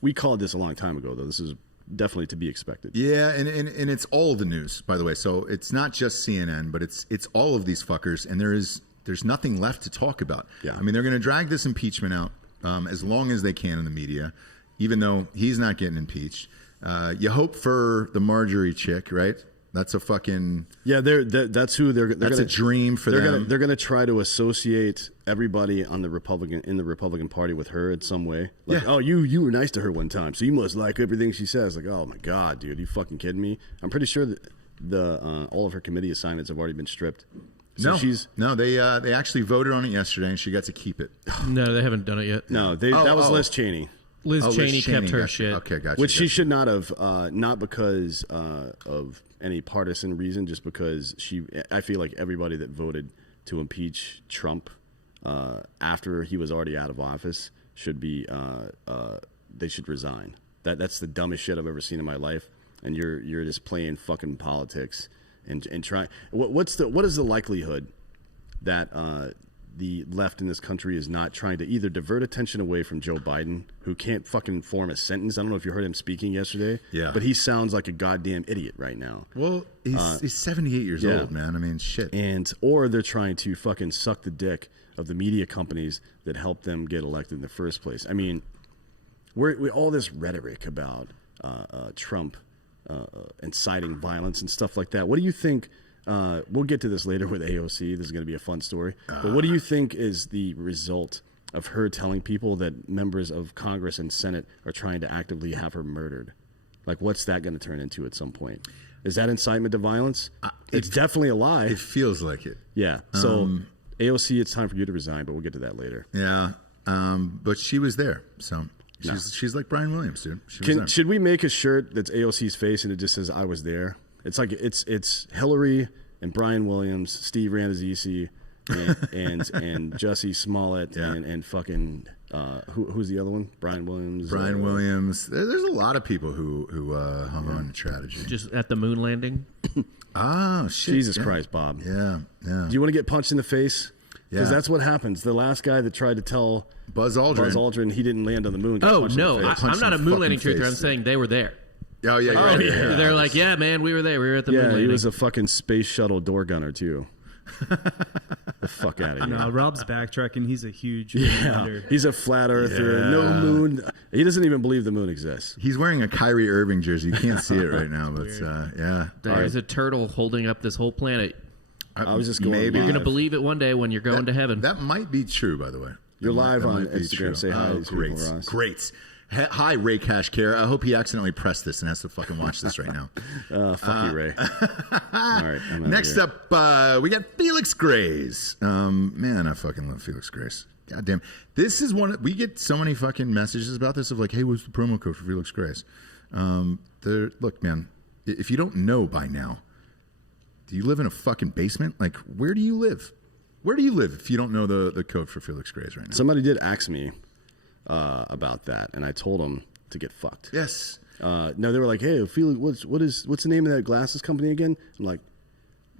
We called this a long time ago, though. This is definitely to be expected. Yeah, and it's all the news, by the way. So it's not just CNN, but it's all of these fuckers, and there's nothing left to talk about. Yeah. I mean, they're going to drag this impeachment out as long as they can in the media, even though he's not getting impeached. You hope for the Marjorie chick, right? That's a fucking that's who they're that's a dream for them. They're gonna try to associate everybody in the Republican Party with her in some way. Like, oh, you were nice to her one time, so you must like everything she says. Like, oh my god, dude, you fucking kidding me? I'm pretty sure that all of her committee assignments have already been stripped. So they actually voted on it yesterday, and she got to keep it. No, they haven't done it yet. No, that was Liz Cheney. Liz Liz Cheney kept her gotcha. shit. Okay, gotcha. Which she gotcha. should not have, not because of any partisan reason, just because I feel like everybody that voted to impeach Trump after he was already out of office should be, they should resign. That's the dumbest shit I've ever seen in my life. And you're just playing fucking politics and trying. What is the likelihood that the left in this country is not trying to either divert attention away from Joe Biden, who can't fucking form a sentence? I don't know if you heard him speaking yesterday. Yeah. But he sounds like a goddamn idiot right now. Well, he's 78 years old, man. I mean, shit. Or they're trying to fucking suck the dick of the media companies that helped them get elected in the first place. I mean, we all this rhetoric about Trump inciting violence and stuff like that. What do you think? We'll get to this later with AOC. This is going to be a fun story. But what do you think is the result of her telling people that members of Congress and Senate are trying to actively have her murdered? Like, what's that going to turn into at some point? Is that incitement to violence? It's definitely a lie. It feels like it. Yeah. So, AOC, it's time for you to resign, but we'll get to that later. Yeah. But she was there, so she's like Brian Williams, dude. Should we make a shirt that's AOC's face and it just says "I was there"? It's like it's Hillary and Brian Williams, Steve Randazisi, and Jussie Smollett, and fucking who's the other one? Brian Williams. Williams. There's a lot of people who hung on to strategy. Just at the moon landing. Oh shit! Jesus Christ, Bob. Yeah. Do you want to get punched in the face? Because that's what happens. The last guy that tried to tell Buzz Aldrin, he didn't land on the moon. Oh no, face. I'm not a moon landing Fucking truther. face. I'm saying they were there. Oh yeah. They're like, yeah, man, we were there. We were at the moon landing. He was a fucking space shuttle door gunner too. The fuck out of here. No, Rob's backtracking. He's a huge He's a flat earther. Yeah. No moon. He doesn't even believe the moon exists. He's wearing a Kyrie Irving jersey. You can't see it right now, but yeah. There's a turtle holding up this whole planet. I was just going. Maybe You're gonna believe it one day when you're going to heaven. That might be true, by the way. You're live That on might be Instagram. true. Say hi to these Great. people, Ross. Great. Hi, Ray Cash Care. I hope he accidentally pressed this and has to fucking watch this right now. Fuck you, Ray. All right. Next up, we got Felix Gray's. Man, I fucking love Felix Gray's. God damn. This is we get so many fucking messages about this of like, hey, what's the promo code for Felix Gray's? Look, man, if you don't know by now, do you live in a fucking basement? Like, where do you live? Where do you live if you don't know the code for Felix Gray's right now? Somebody did ask me about that, and I told them to get fucked. Yes. No, they were like, "Hey, Felix, what's the name of that glasses company again?" I'm like,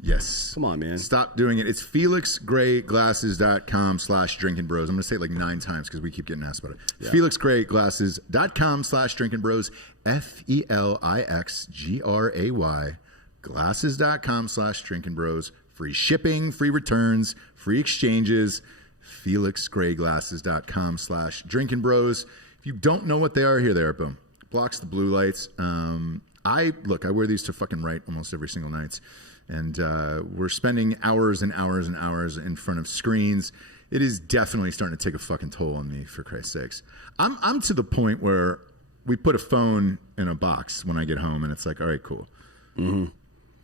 yes. Come on, man. Stop doing it. It's felixgrayglasses.com/drinkinbros. I'm going to say it like 9 times because we keep getting asked about it. Yeah. felixgrayglasses.com/drinkinbros. FELIXGRAY. Glasses.com/drinkinbros. Free shipping, free returns, free exchanges. FelixGrayGlasses.com/drinkinbros. If you don't know what they are, here they are. Boom. Blocks the blue lights. I wear these to fucking write almost every single night. And we're spending hours and hours and hours in front of screens. It is definitely starting to take a fucking toll on me, for Christ's sakes. I'm to the point where we put a phone in a box when I get home, and it's like, all right, cool. Mm-hmm.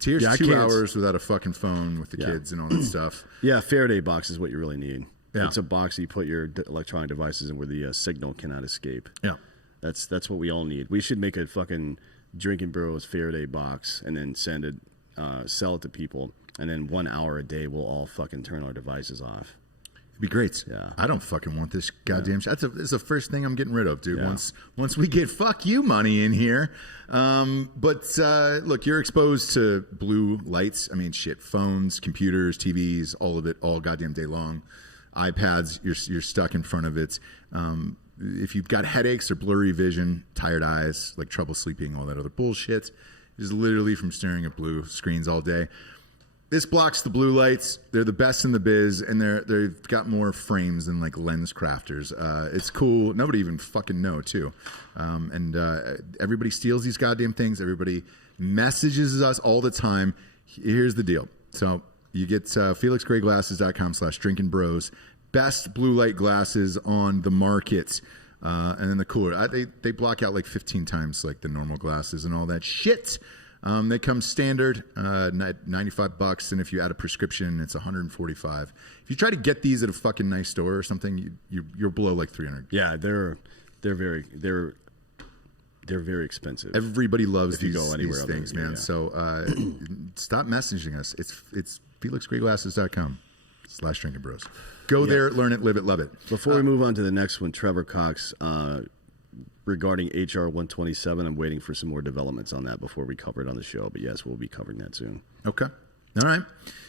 Here's 2 hours without a fucking phone with the kids and all that stuff. Yeah, Faraday box is what you really need. Yeah. It's a box you put your electronic devices in where the signal cannot escape. Yeah. That's what we all need. We should make a fucking Drinking Bros Faraday box and then send it, sell it to people, and then 1 hour a day we'll all fucking turn our devices off. It'd be great. Yeah. I don't fucking want this goddamn shit. That's the first thing I'm getting rid of, dude. Yeah. Once we get fuck you money in here. But look, you're exposed to blue lights. I mean, shit, phones, computers, TVs, all of it, all goddamn day long. iPads, you're stuck in front of it. If you've got headaches or blurry vision, tired eyes, like trouble sleeping, all that other bullshit, is literally from staring at blue screens all day. This blocks the blue lights. They're the best in the biz, and they've got more frames than like lens crafters. It's cool. Nobody even fucking know too. And everybody steals these goddamn things. Everybody messages us all the time. Here's the deal. So you get felixgrayglasses.com/drinkinbros. Best blue light glasses on the market. And then the cooler. They block out like 15 times like the normal glasses and all that shit. They come standard, $95, and if you add a prescription, it's $145. If you try to get these at a fucking nice store or something, you're below like $300. Yeah, they're they're very expensive. Everybody loves if you go anywhere these things, man. Yeah. So stop messaging us. It's felixgrayglasses.com/Drinkin Bros. Go there, learn it, live it, love it. Before we move on to the next one, Trevor Cox, regarding HR 127, I'm waiting for some more developments on that before we cover it on the show. But yes, we'll be covering that soon. Okay. All right.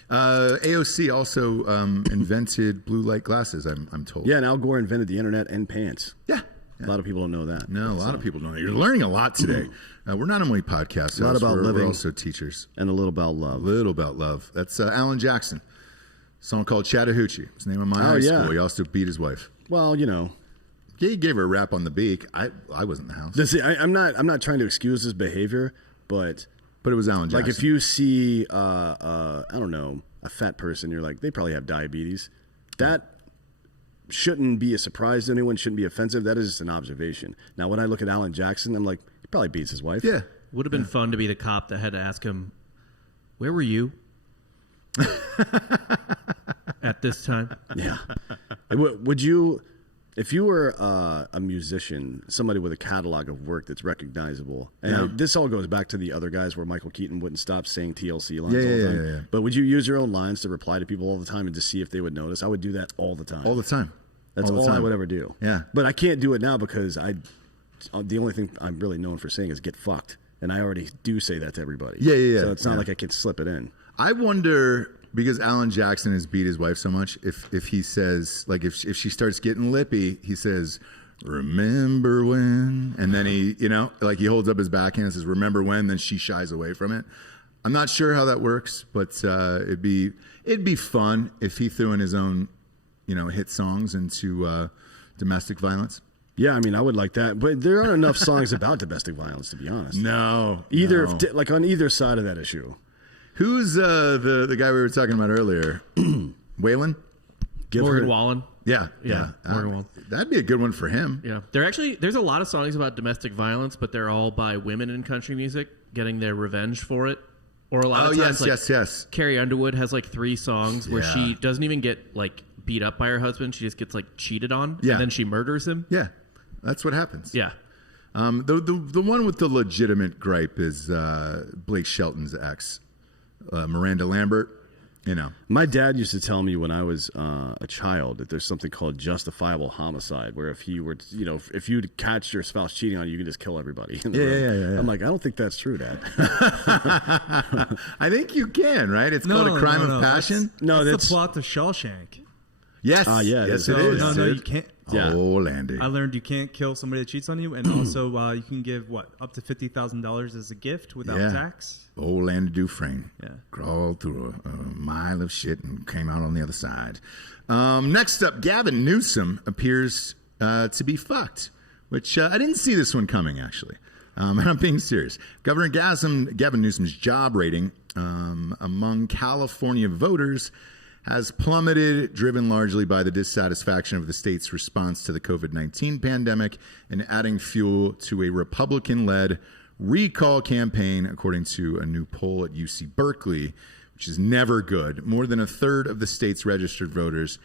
AOC also invented blue light glasses, I'm told. Yeah, and Al Gore invented the internet and pants. Yeah. A lot of people don't know that. No, a lot of people don't know. You're learning a lot today. We're not only podcasters. A lot about living. We're also teachers. And a little about love. A little about love. That's Alan Jackson. A song called Chattahoochee. It's the name of my high school. He also beat his wife. Well, you know. Yeah, he gave her a rap on the beak. I wasn't in the house. I'm not trying to excuse his behavior, but it was Alan Jackson. Like if you see, I don't know, a fat person, you're like, they probably have diabetes. That shouldn't be a surprise to anyone, shouldn't be offensive. That is just an observation. Now, when I look at Alan Jackson, I'm like, he probably beats his wife. Yeah. Would have been fun to be the cop that had to ask him, where were you at this time? Yeah. Would you, if you were a musician, somebody with a catalog of work that's recognizable, and this all goes back to the other guys where Michael Keaton wouldn't stop saying TLC lines all the time. Yeah. But would you use your own lines to reply to people all the time and just see if they would notice? I would do that all the time. All the time. That's all I would ever do. Yeah. But I can't do it now because the only thing I'm really known for saying is get fucked. And I already do say that to everybody. Yeah. So it's not like I can slip it in. I wonder, because Alan Jackson has beat his wife so much, if he says, like, if she starts getting lippy, he says, remember when? And then he, like he holds up his backhand and says, remember when? Then she shies away from it. I'm not sure how that works, but it'd be fun if he threw in his own hit songs into domestic violence. Yeah, I mean, I would like that, but there aren't enough songs about domestic violence, to be honest. No, like on either side of that issue. Who's the guy we were talking about earlier? Wallen? Morgan Wallen. Yeah. Morgan Wallen. That'd be a good one for him. Yeah, there's a lot of songs about domestic violence, but they're all by women in country music getting their revenge for it. Or a lot of times, yes. Carrie Underwood has like 3 songs where she doesn't even get like beat up by her husband. She just gets like cheated on, and then she murders him. Yeah, that's what happens. Yeah. The one with the legitimate gripe is Blake Shelton's ex, Miranda Lambert. My dad used to tell me when I was a child that there's something called justifiable homicide, where if you were, if you catch your spouse cheating on you, you can just kill everybody. Yeah. I'm like, I don't think that's true, Dad. I think you can, right? It's called a crime of passion. That's the plot to Shawshank. Yes. Yes, it is. No, you can't. Yeah. Oh, Landy. I learned you can't kill somebody that cheats on you, and also you can give up to $50,000 as a gift without tax. Old Landy Dufresne crawled through a mile of shit and came out on the other side. Next up, Gavin Newsom appears to be fucked, which I didn't see this one coming, actually. And I'm being serious. Governor Gavin Newsom's job rating among California voters has plummeted, driven largely by the dissatisfaction of the state's response to the COVID-19 pandemic and adding fuel to a Republican-led recall campaign, according to a new poll at UC Berkeley, which is never good. More than a third of the state's registered voters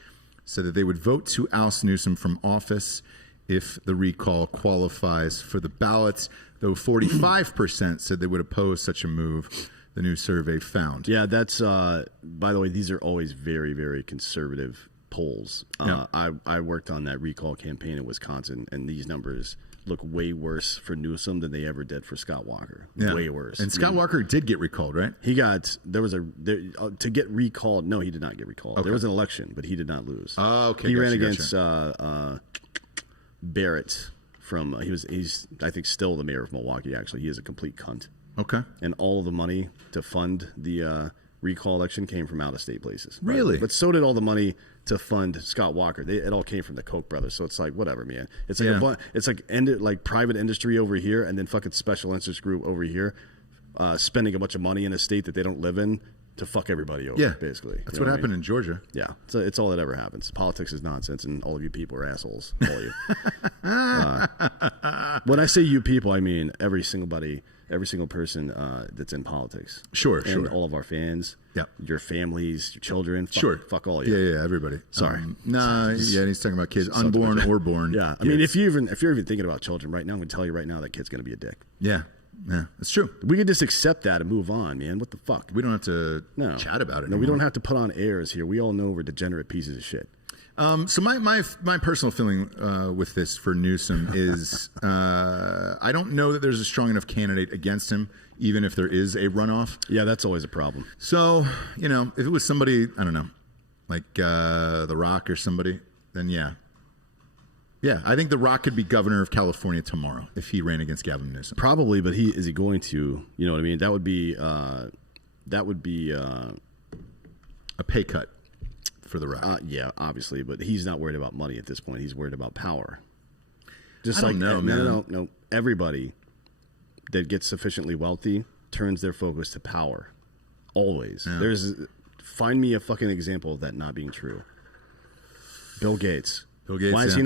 said that they would vote to oust Newsom from office if the recall qualifies for the ballot, though 45% said they would oppose such a move, the new survey found. Yeah, that's, by the way, these are always very, very conservative polls. I worked on that recall campaign in Wisconsin, and these numbers look way worse for Newsom than they ever did for Scott Walker. Way worse. And Scott Walker did get recalled, right? He got, to get recalled, no, he did not get recalled. Okay. There was an election, but he did not lose. Oh, okay. He ran against Barrett from, he's I think still the mayor of Milwaukee, actually. He is a complete cunt. Okay. And all of the money to fund the recall election came from out-of-state places. Really? Right? But so did all the money to fund Scott Walker. It all came from the Koch brothers. So it's like, whatever, man. It's like it's like private industry over here, and then fucking special interest group over here, spending a bunch of money in a state that they don't live in to fuck everybody over. Basically. That's what happened in Georgia. Yeah, so it's all that ever happens. Politics is nonsense, and all of you people are assholes. All of you. When I say you people, I mean every single buddy every single person that's in politics. Sure, and sure. all of our fans. Yeah. Your families, your children. Fuck all you. Yeah, everybody. Sorry. He's talking about kids, unborn or born. Yeah, I mean, if you're even thinking about children right now, I'm going to tell you right now that kid's going to be a dick. Yeah, that's true. We can just accept that and move on, man. What the fuck? We don't have to chat about it. No, anymore. we don't have to put on airs here. We all know we're degenerate pieces of shit. So my personal feeling with this for Newsom is I don't know that there's a strong enough candidate against him, even if there is a runoff. Yeah, that's always a problem. So, if it was somebody, I don't know, like The Rock or somebody, then yeah. Yeah, I think The Rock could be governor of California tomorrow if he ran against Gavin Newsom. Probably, but is he going to? You know what I mean? That would be a pay cut for The Rock. Yeah, obviously, but he's not worried about money at this point. He's worried about power. I don't know, man. No. Everybody that gets sufficiently wealthy turns their focus to power. Always. Yeah. Find me a fucking example of that not being true. Bill Gates. Why is he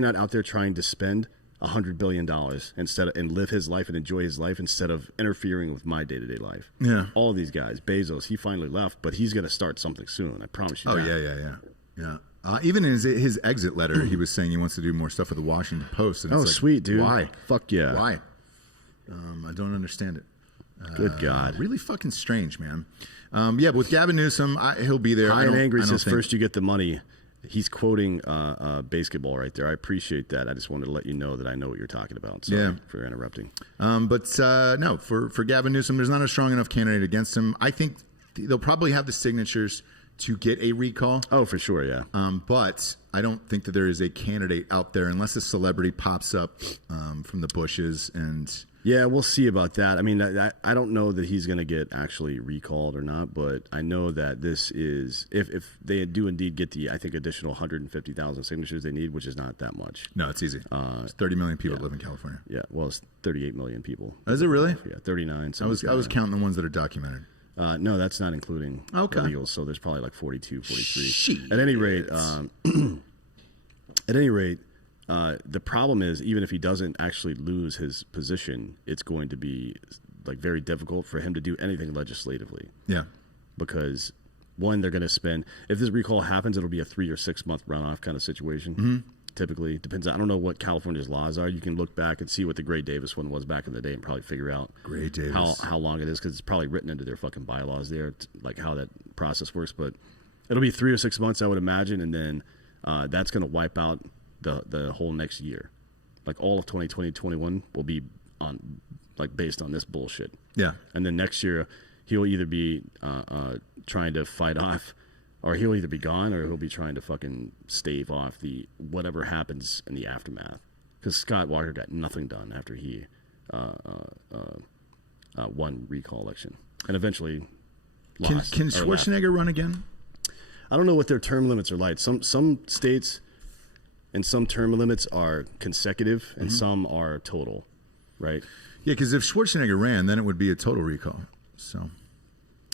not out there trying to spend $100 billion and live his life and enjoy his life instead of interfering with my day-to-day life? Yeah. All these guys. Bezos, he finally left, but he's going to start something soon. I promise you. Oh, yeah. Even in his exit letter, he was saying he wants to do more stuff with the Washington Post. And it's sweet, dude. Why? Fuck yeah. Why? I don't understand it. Good God. Really fucking strange, man. But with Gavin Newsom, he'll be there. High and angry says first you get the money. He's quoting basketball right there. I appreciate that. I just wanted to let you know that I know what you're talking about. Sorry for interrupting. No, for Gavin Newsom, there's not a strong enough candidate against him. I think they'll probably have the signatures to get a recall. Oh, for sure, yeah. But I don't think that there is a candidate out there unless a celebrity pops up from the bushes and... Yeah, we'll see about that. I mean, I don't know that he's going to get actually recalled or not, but I know that this is, if they do indeed get the, I think, additional 150,000 signatures they need, which is not that much. No, it's easy. It's 30 million people live in California. Yeah, well, it's 38 million people. Is it really? Yeah, 39. I was counting the ones that are documented. No, that's not including illegals, so there's probably like 42, 43. Shit. At any rate, the problem is, even if he doesn't actually lose his position, it's going to be like very difficult for him to do anything legislatively. Yeah, because one, they're going to spend. If this recall happens, it'll be a 3 or 6 month runoff kind of situation. Mm-hmm. Typically, depends. I don't know what California's laws are. You can look back and see what the Gray Davis one was back in the day, and probably figure out how long it is, because it's probably written into their fucking bylaws there, like how that process works. But it'll be 3 or 6 months, I would imagine, and then that's going to wipe out the whole next year. Like all of 2020, 21 will be on based on this bullshit. Yeah. And then next year he'll either be trying to fight off, or he'll either be gone, or he'll be trying to fucking stave off the whatever happens in the aftermath. Because Scott Walker got nothing done after he won recall election and eventually lost. Can Schwarzenegger run again? I don't know what their term limits are like. Some states and some term limits are consecutive, and some are total, right? Yeah, because if Schwarzenegger ran, then it would be a total recall. So I'm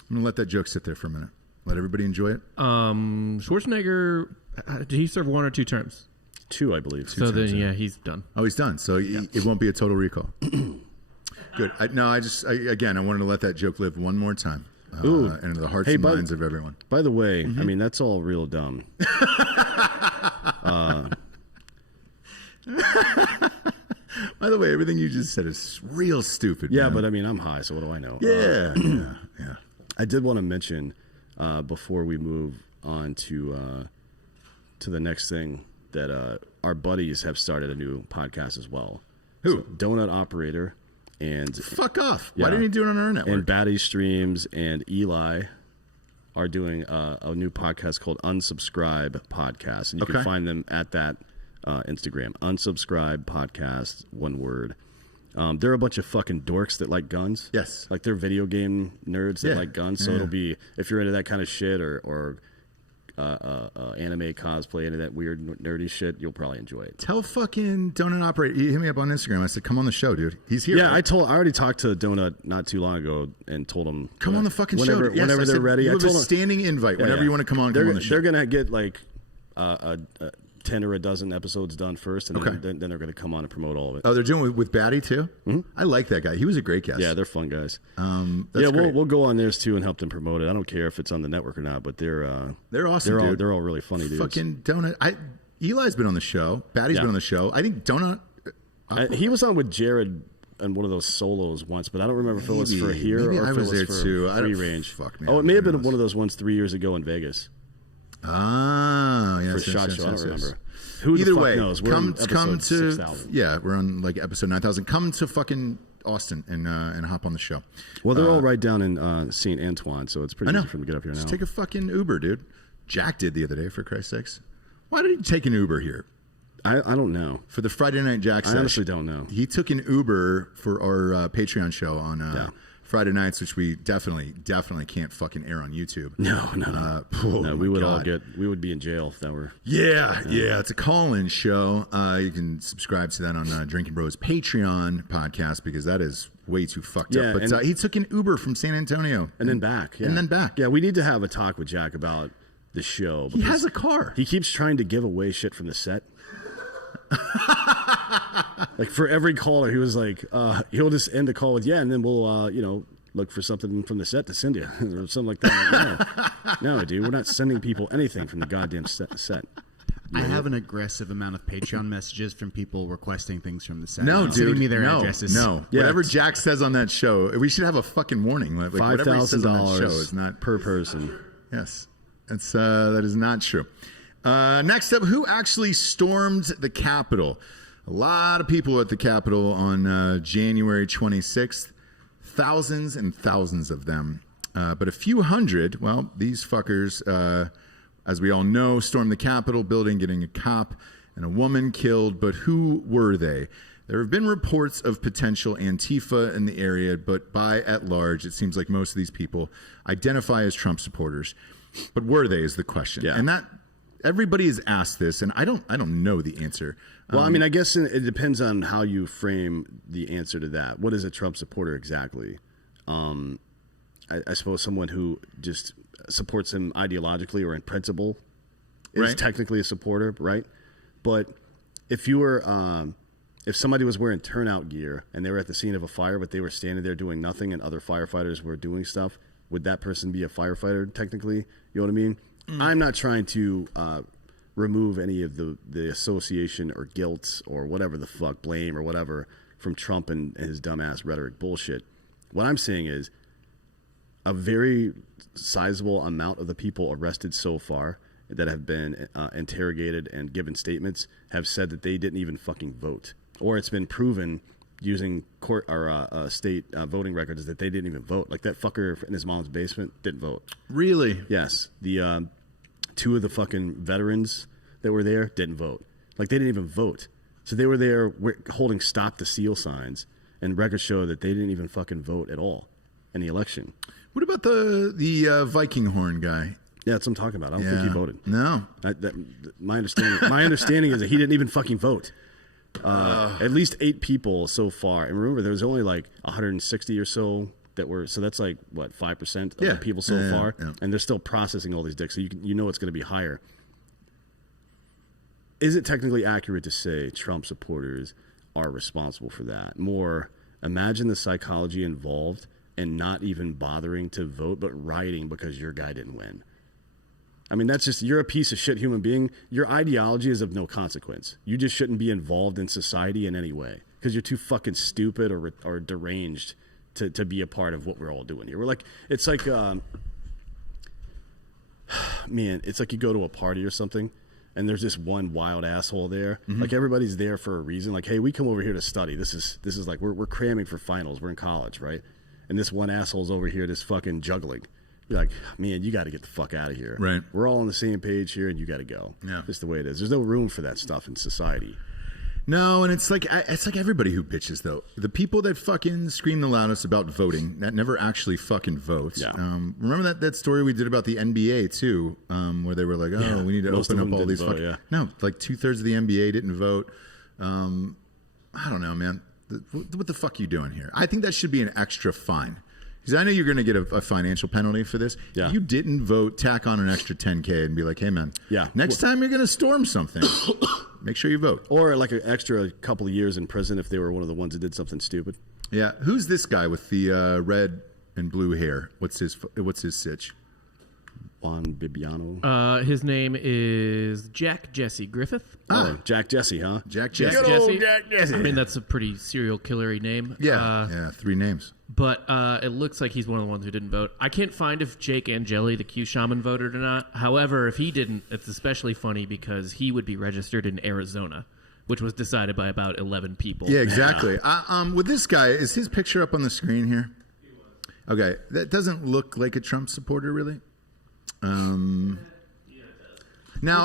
going to let that joke sit there for a minute. Let everybody enjoy it. Schwarzenegger, did he serve 1 or 2 terms? 2, I believe. So then, yeah, he's done. Oh, he's done. So it won't be a total recall. Good. I wanted to let that joke live one more time. Into the hearts and minds of everyone. By the way, I mean, that's all real dumb. By the way, everything you just said is real stupid. Yeah, man. but I mean, I'm high, so what do I know? Yeah. I did want to mention before we move on to the next thing that our buddies have started a new podcast as well. Who? So, Donut Operator and fuck off. Why didn't you do it on our network? And Batty Streams and Eli are doing a new podcast called Unsubscribe Podcast, and you can find them at that Instagram, Unsubscribe Podcast, one word. They're a bunch of fucking dorks that like guns. Yes. Like they're video game nerds that like guns. So it'll be, if you're into that kind of shit or anime cosplay, into that weird nerdy shit, you'll probably enjoy it. Tell fucking Donut Operator. He hit me up on Instagram. I said, come on the show, dude. He's here. Yeah, right? I already talked to Donut not too long ago and told him, come on the fucking show. Yes, whenever they're ready. You have a standing invite. Whenever you want to come on the show. They're going to get like 10 or a dozen episodes done first, and then they're going to come on and promote all of it. Oh, they're doing it with Batty too? Mm-hmm. I like that guy. He was a great guest. Yeah, they're fun guys. We'll go on theirs too and help them promote it. I don't care if it's on the network or not, but they're awesome, dude. They're all really funny dudes. Fucking Donut. Eli's been on the show. Batty's been on the show. I think Donut. He was on with Jared and one of those solos once, but I don't remember if it was for here or if it was for Free Range. Fuck me. Oh, it may have been one of those ones 3 years ago in Vegas. Ah, yes. For Shot Show. I don't remember. Either way, knows? Come to 6,000. Yeah, we're on like episode 9,000. Come to fucking Austin and hop on the show. Well, they're all right down in St. Antoine, so it's pretty easy for them to get up here now. Just take a fucking Uber, dude. Jack did the other day, for Christ's sakes. Why did he take an Uber here? I don't know. For the Friday Night Jack session. I honestly don't know. He took an Uber for our Patreon show on Friday nights, which we definitely can't fucking air on YouTube. No, we would be in jail if that were. Yeah, it's a call-in show. You can subscribe to that on Drinkin Bros Patreon podcast because that is way too fucked up. But he took an Uber from San Antonio and then back. Yeah. And then back. Yeah, we need to have a talk with Jack about the show. He has a car. He keeps trying to give away shit from the set. Like for every caller, he was like, he'll just end the call with, and then we'll, look for something from the set to send you or something like that. Like, no, dude, we're not sending people anything from the goddamn set. I have an aggressive amount of Patreon messages from people requesting things from the set. No, dude. Sending me their addresses. No. Yeah. Whatever Jack says on that show, we should have a fucking warning. Like, $5,000 is not per person. Yes. That is not true. Next up, who actually stormed the Capitol? A lot of people at the Capitol on January 26th. Thousands and thousands of them. But a few hundred, well, these fuckers, as we all know, stormed the Capitol building, getting a cop and a woman killed. But who were they? There have been reports of potential Antifa in the area, but by at large, it seems like most of these people identify as Trump supporters. But were they is the question. Yeah. And that everybody has asked this, and I don't know the answer. Well, I mean, I guess it depends on how you frame the answer to that. What is a Trump supporter exactly? I suppose someone who just supports him ideologically or in principle is technically a supporter, right? But if you were, if somebody was wearing turnout gear and they were at the scene of a fire, but they were standing there doing nothing and other firefighters were doing stuff, would that person be a firefighter technically? You know what I mean? I'm not trying to remove any of the association or guilt or whatever the fuck, blame or whatever from Trump and his dumbass rhetoric bullshit. What I'm saying is a very sizable amount of the people arrested so far that have been interrogated and given statements have said that they didn't even fucking vote. Or it's been proven using court or state voting records that they didn't even vote. Like that fucker in his mom's basement didn't vote. Really? Yes. The two of the fucking veterans that were there didn't vote. Like they didn't even vote. So they were there holding "Stop the Steal" signs, and records show that they didn't even fucking vote at all in the election. What about the Viking horn guy? Yeah, that's what I'm talking about. I don't think he voted. No. My understanding is that he didn't even fucking vote. At least 8 people so far. And remember, there was only like 160 or so that were, so that's like, what, 5% of the people so far? Yeah. And they're still processing all these dicks, so you know it's going to be higher. Is it technically accurate to say Trump supporters are responsible for that? More, imagine the psychology involved and not even bothering to vote, but rioting because your guy didn't win. I mean, that's just, you're a piece of shit human being. Your ideology is of no consequence. You just shouldn't be involved in society in any way because you're too fucking stupid or deranged to be a part of what we're all doing here. We're like, it's like, man, it's like you go to a party or something and there's this one wild asshole there. Mm-hmm. Like everybody's there for a reason. Like, hey, we come over here to study. This is like, we're cramming for finals. We're in college, right? And this one asshole's over here just fucking juggling. You're like, man, you got to get the fuck out of here. Right. We're all on the same page here, and you got to go. Yeah. Just the way it is. There's no room for that stuff in society. No, and it's like everybody who bitches, though. The people that fucking scream the loudest about voting, that never actually fucking vote. Yeah. Remember that story we did about the NBA, too, where they were like, we need to open up all these vote, fucking... No, like 2/3 of the NBA didn't vote. I don't know, man. What the fuck are you doing here? I think that should be an extra fine. Because I know you're going to get a financial penalty for this. Yeah. You didn't vote, tack on an extra $10K and be like, hey, man, next time you're going to storm something, make sure you vote. Or like an extra couple of years in prison if they were one of the ones that did something stupid. Yeah. Who's this guy with the red and blue hair? What's his sitch? Juan Bibiano. His name is Jack Jesse Griffith. Oh, Jack Jesse, huh? Jack Jesse. Jack Jesse. Jack Jesse. I mean, that's a pretty serial killery name. Yeah. 3 names. But it looks like he's one of the ones who didn't vote. I can't find if Jake Angeli, the Q Shaman, voted or not. However, if he didn't, it's especially funny because he would be registered in Arizona, which was decided by about 11 people. Yeah, exactly. With this guy, is his picture up on the screen here? Okay. That doesn't look like a Trump supporter, really. Now,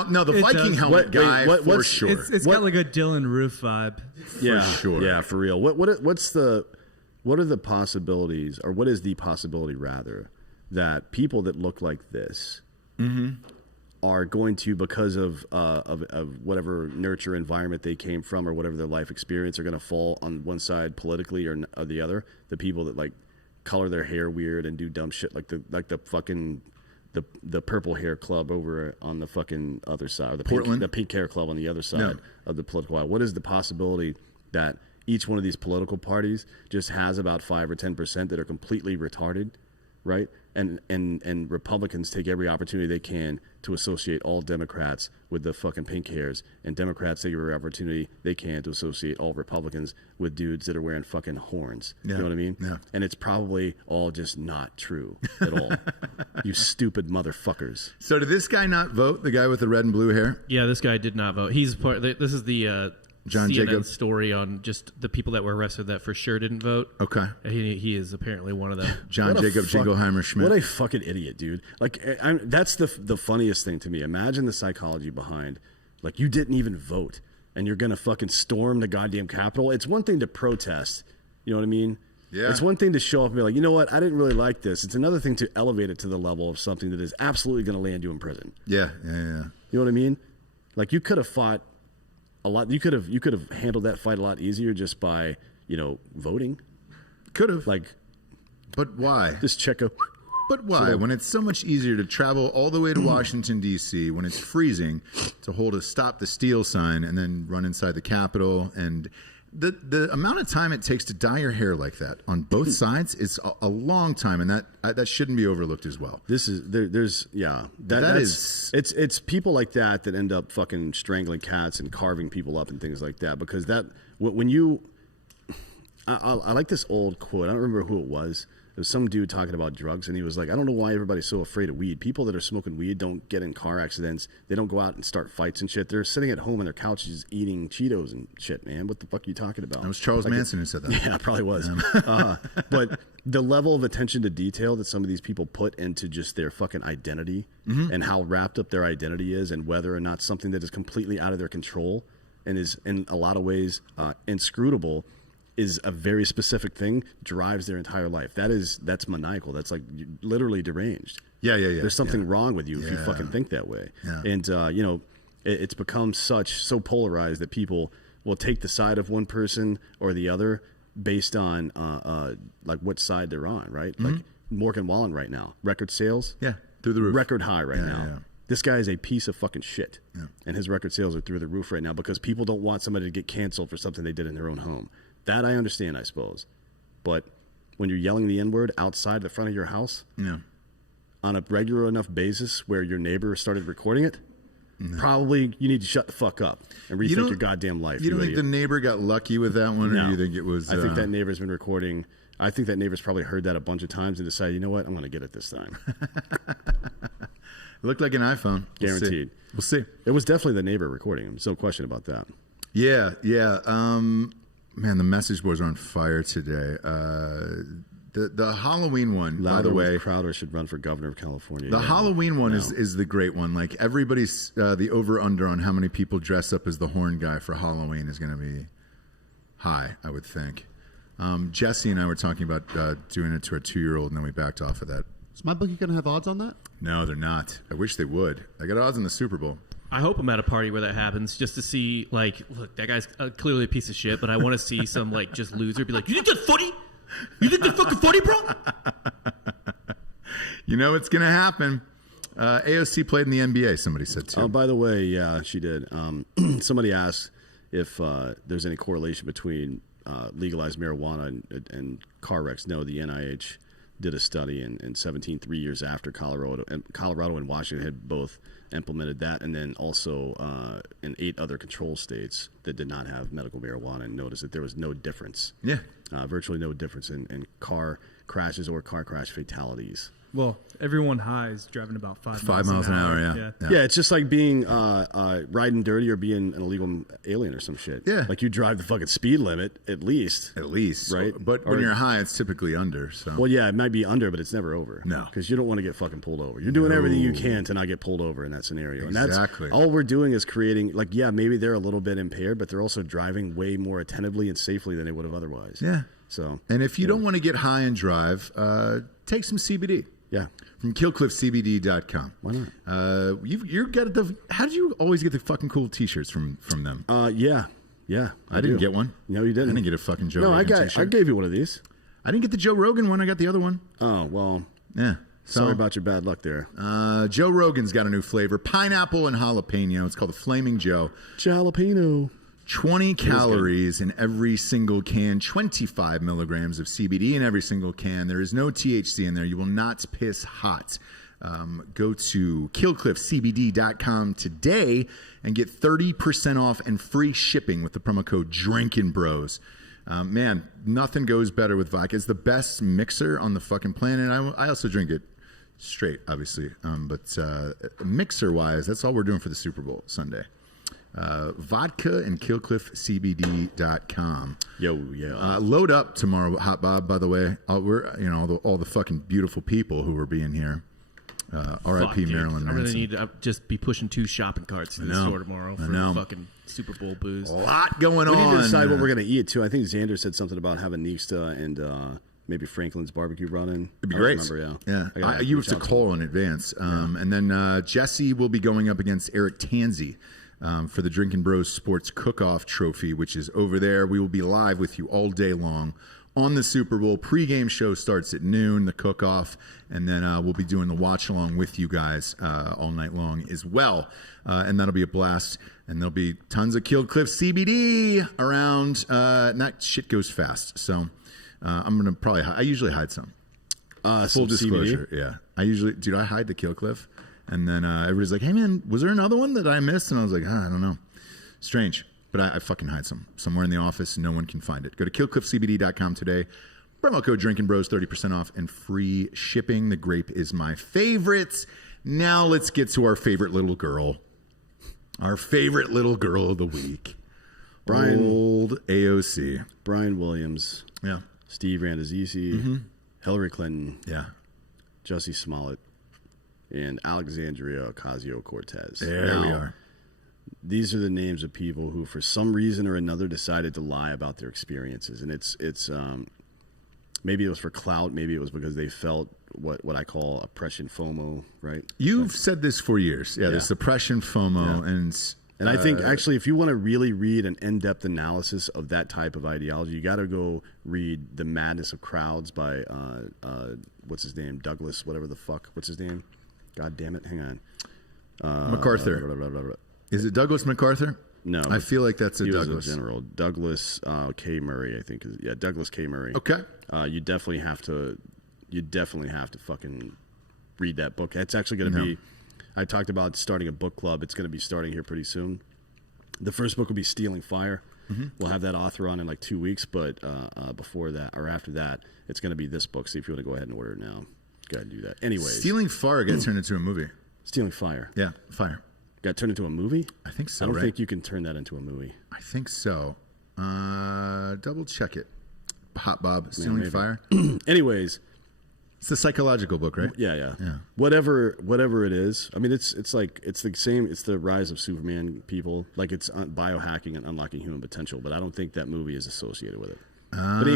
no, the Viking helmet guy, for sure. It's got like a Dylan Roof vibe. Yeah, for sure. Yeah, for real. What are the possibilities, or what is the possibility rather, that people that look like this are going to, because of whatever nurture environment they came from or whatever their life experience, are going to fall on one side politically or the other? The people that like color their hair weird and do dumb shit like the fucking the purple hair club over on the fucking other side, or the pink hair club on the other side of the political aisle. What is the possibility that each one of these political parties just has about 5 or 10% that are completely retarded, right? And Republicans take every opportunity they can to associate all Democrats with the fucking pink hairs, and Democrats take every opportunity they can to associate all Republicans with dudes that are wearing fucking horns. Yeah. You know what I mean? Yeah. And it's probably all just not true at all. You stupid motherfuckers. So did this guy not vote, the guy with the red and blue hair? Yeah, this guy did not vote. He's part. This is the John CNN Jacob story on just the people that were arrested that for sure didn't vote. Okay. He is apparently one of them. John Jacob Jingleheimer Schmidt. What a fucking idiot, dude. Like, that's the funniest thing to me. Imagine the psychology behind, like, you didn't even vote, and you're going to fucking storm the goddamn Capitol. It's one thing to protest. You know what I mean? Yeah. It's one thing to show up and be like, you know what, I didn't really like this. It's another thing to elevate it to the level of something that is absolutely going to land you in prison. Yeah. You know what I mean? Like, you could have fought a lot. You could have handled that fight a lot easier just by, voting. Could have. Like, but why? Just check a. But why? When it's so much easier to travel all the way to Washington, D.C., when it's freezing, to hold a Stop the Steal sign and then run inside the Capitol. And the amount of time it takes to dye your hair like that on both sides is a long time. And that shouldn't be overlooked as well. It's people like that end up fucking strangling cats and carving people up and things like that. Because I like this old quote. I don't remember who it was. There was some dude talking about drugs, and he was like, I don't know why everybody's so afraid of weed. People that are smoking weed don't get in car accidents. They don't go out and start fights and shit. They're sitting at home on their couches eating Cheetos and shit, man. What the fuck are you talking about? That was Charles Manson who said that. Yeah, it probably was. But the level of attention to detail that some of these people put into just their fucking identity and how wrapped up their identity is, and whether or not something that is completely out of their control and is in a lot of ways inscrutable is a very specific thing, drives their entire life. That's maniacal. That's like literally deranged. Yeah. There's something wrong with you if you fucking think that way. Yeah. And it's become so polarized that people will take the side of one person or the other based on like what side they're on, right? Mm-hmm. Like Morgan Wallen right now, record sales, through the roof, record high right now. Yeah. This guy is a piece of fucking shit, and his record sales are through the roof right now because people don't want somebody to get canceled for something they did in their own home. That I understand, I suppose. But when you're yelling the N-word outside the front of your house on a regular enough basis where your neighbor started recording it, probably you need to shut the fuck up and rethink your goddamn life. You don't think the neighbor got lucky with that one, or you think it was... I think that neighbor's been recording. I think that neighbor's probably heard that a bunch of times and decided, you know what, I'm going to get it this time. It looked like an iPhone. Guaranteed. We'll see. It was definitely the neighbor recording him. No question about that. Yeah. Man, the message boards are on fire today. The Halloween one, by the way. Crowder should run for governor of California. The Halloween one is the great one. Like everybody's, the over-under on how many people dress up as the horn guy for Halloween is going to be high, I would think. Jesse and I were talking about doing it to our 2-year-old, and then we backed off of that. Is my bookie going to have odds on that? No, they're not. I wish they would. I got odds in the Super Bowl. I hope I'm at a party where that happens, just to see, like, look, that guy's clearly a piece of shit, but I want to see some, like, just loser be like, you think that's funny? You think they're fucking funny, bro? You know what's going to happen. AOC played in the NBA, somebody said too. Oh, by the way, yeah, she did. Somebody asked if there's any correlation between legalized marijuana and car wrecks. No, the NIH did a study in 17, 3 years after Colorado and Washington had both implemented that, and then also in 8 other control states that did not have medical marijuana, and noticed that there was no difference. Yeah. Virtually no difference in car crashes or car crash fatalities. Well, everyone high is driving about 5 miles an hour. Yeah. Yeah, it's just like being riding dirty or being an illegal alien or some shit. Yeah. Like you drive the fucking speed limit at least. Right? But when you're high, it's typically under. So. Well, yeah, it might be under, but it's never over. No. Because you don't want to get fucking pulled over. You're doing everything you can to not get pulled over in that scenario. Exactly. And that's all we're doing is creating, like, yeah, maybe they're a little bit impaired, but they're also driving way more attentively and safely than they would have otherwise. Yeah. So. And if you don't want to get high and drive, take some CBD. Yeah. From KillCliffCBD.com. Why not? You're got the. How did you always get the fucking cool T-shirts from them? Yeah. I didn't get one. No, you didn't. I didn't get a fucking Joe Rogan T-shirt. I gave you one of these. I didn't get the Joe Rogan one. I got the other one. Oh, well. Yeah. Sorry about your bad luck there. Joe Rogan's got a new flavor: pineapple and jalapeno. It's called the Flaming Joe. Jalapeno. 20 calories in every single can, 25 milligrams of CBD in every single can. There is no THC in there. You will not piss hot. Go to killcliffcbd.com today and get 30% off and free shipping with the promo code Drinkin Bros. Man, nothing goes better with vodka. It's the best mixer on the fucking planet. I also drink it straight, obviously. But mixer-wise, that's all we're doing for the Super Bowl Sunday. Vodka and killcliffcbd.com. Load up tomorrow, Hot Bob, by the way. We're all the fucking beautiful people who are being here. R.I.P. Marilyn Manson. I'm gonna need to just be pushing 2 shopping carts to the store tomorrow for the fucking Super Bowl booze. A lot going on. We need to decide what we're gonna eat too. I think Xander said something about having Nista and maybe Franklin's barbecue brought in. It'd be great. Remember, you have to call in advance. And then Jesse will be going up against Eric Tanzi. For the Drinkin Bros Sports Cook-Off Trophy, which is over there. We will be live with you all day long on the Super Bowl. Pre-game show starts at noon, the cook-off, and then we'll be doing the watch-along with you guys all night long as well. And that'll be a blast. And there'll be tons of Killed Cliff CBD around. And that shit goes fast. So I'm going to I usually hide some. Full disclosure, CBD? Yeah. I hide the Kill Cliff. And then everybody's like, hey, man, was there another one that I missed? And I was like, I don't know. Strange. But I fucking hide some. Somewhere in the office, no one can find it. Go to killcliffcbd.com today. Promo code Drinkin Bros, 30% off and free shipping. The grape is my favorite. Now let's get to our favorite little girl. Our favorite little girl of the week. Old AOC. Brian Williams. Yeah. Steve Randazisi. Hillary Clinton. Yeah. Jussie Smollett. And Alexandria Ocasio-Cortez. There we are. These are the names of people who, for some reason or another, decided to lie about their experiences, and it's maybe it was for clout, maybe it was because they felt what I call oppression FOMO, right? You've said this for years, this oppression FOMO, and I think actually, if you want to really read an in-depth analysis of that type of ideology, you got to go read "The Madness of Crowds" by what's his name, Douglas, whatever the fuck, what's his name? God damn it! Hang on. MacArthur. Is it Douglas MacArthur? No. I feel like that's he Douglas. Was a general. Douglas K. Murray, I think. Douglas K. Murray. Okay. You definitely have to fucking read that book. It's actually going to be. I talked about starting a book club. It's going to be starting here pretty soon. The first book will be Stealing Fire. We'll have that author on in like 2 weeks, but before that or after that, it's going to be this book. See if you want to go ahead and order it now. Go ahead and do that. Anyways. Stealing Fire got turned into a movie. Stealing Fire. Yeah, Fire. Got turned into a movie? I think so, I don't think you can turn that into a movie. I think so. Double check it. Hot Bob, Stealing Fire. Anyways. It's the psychological book, right? Yeah. Whatever it is. I mean, it's the same. It's the rise of Superman people. Like it's biohacking and unlocking human potential. But I don't think that movie is associated with it. But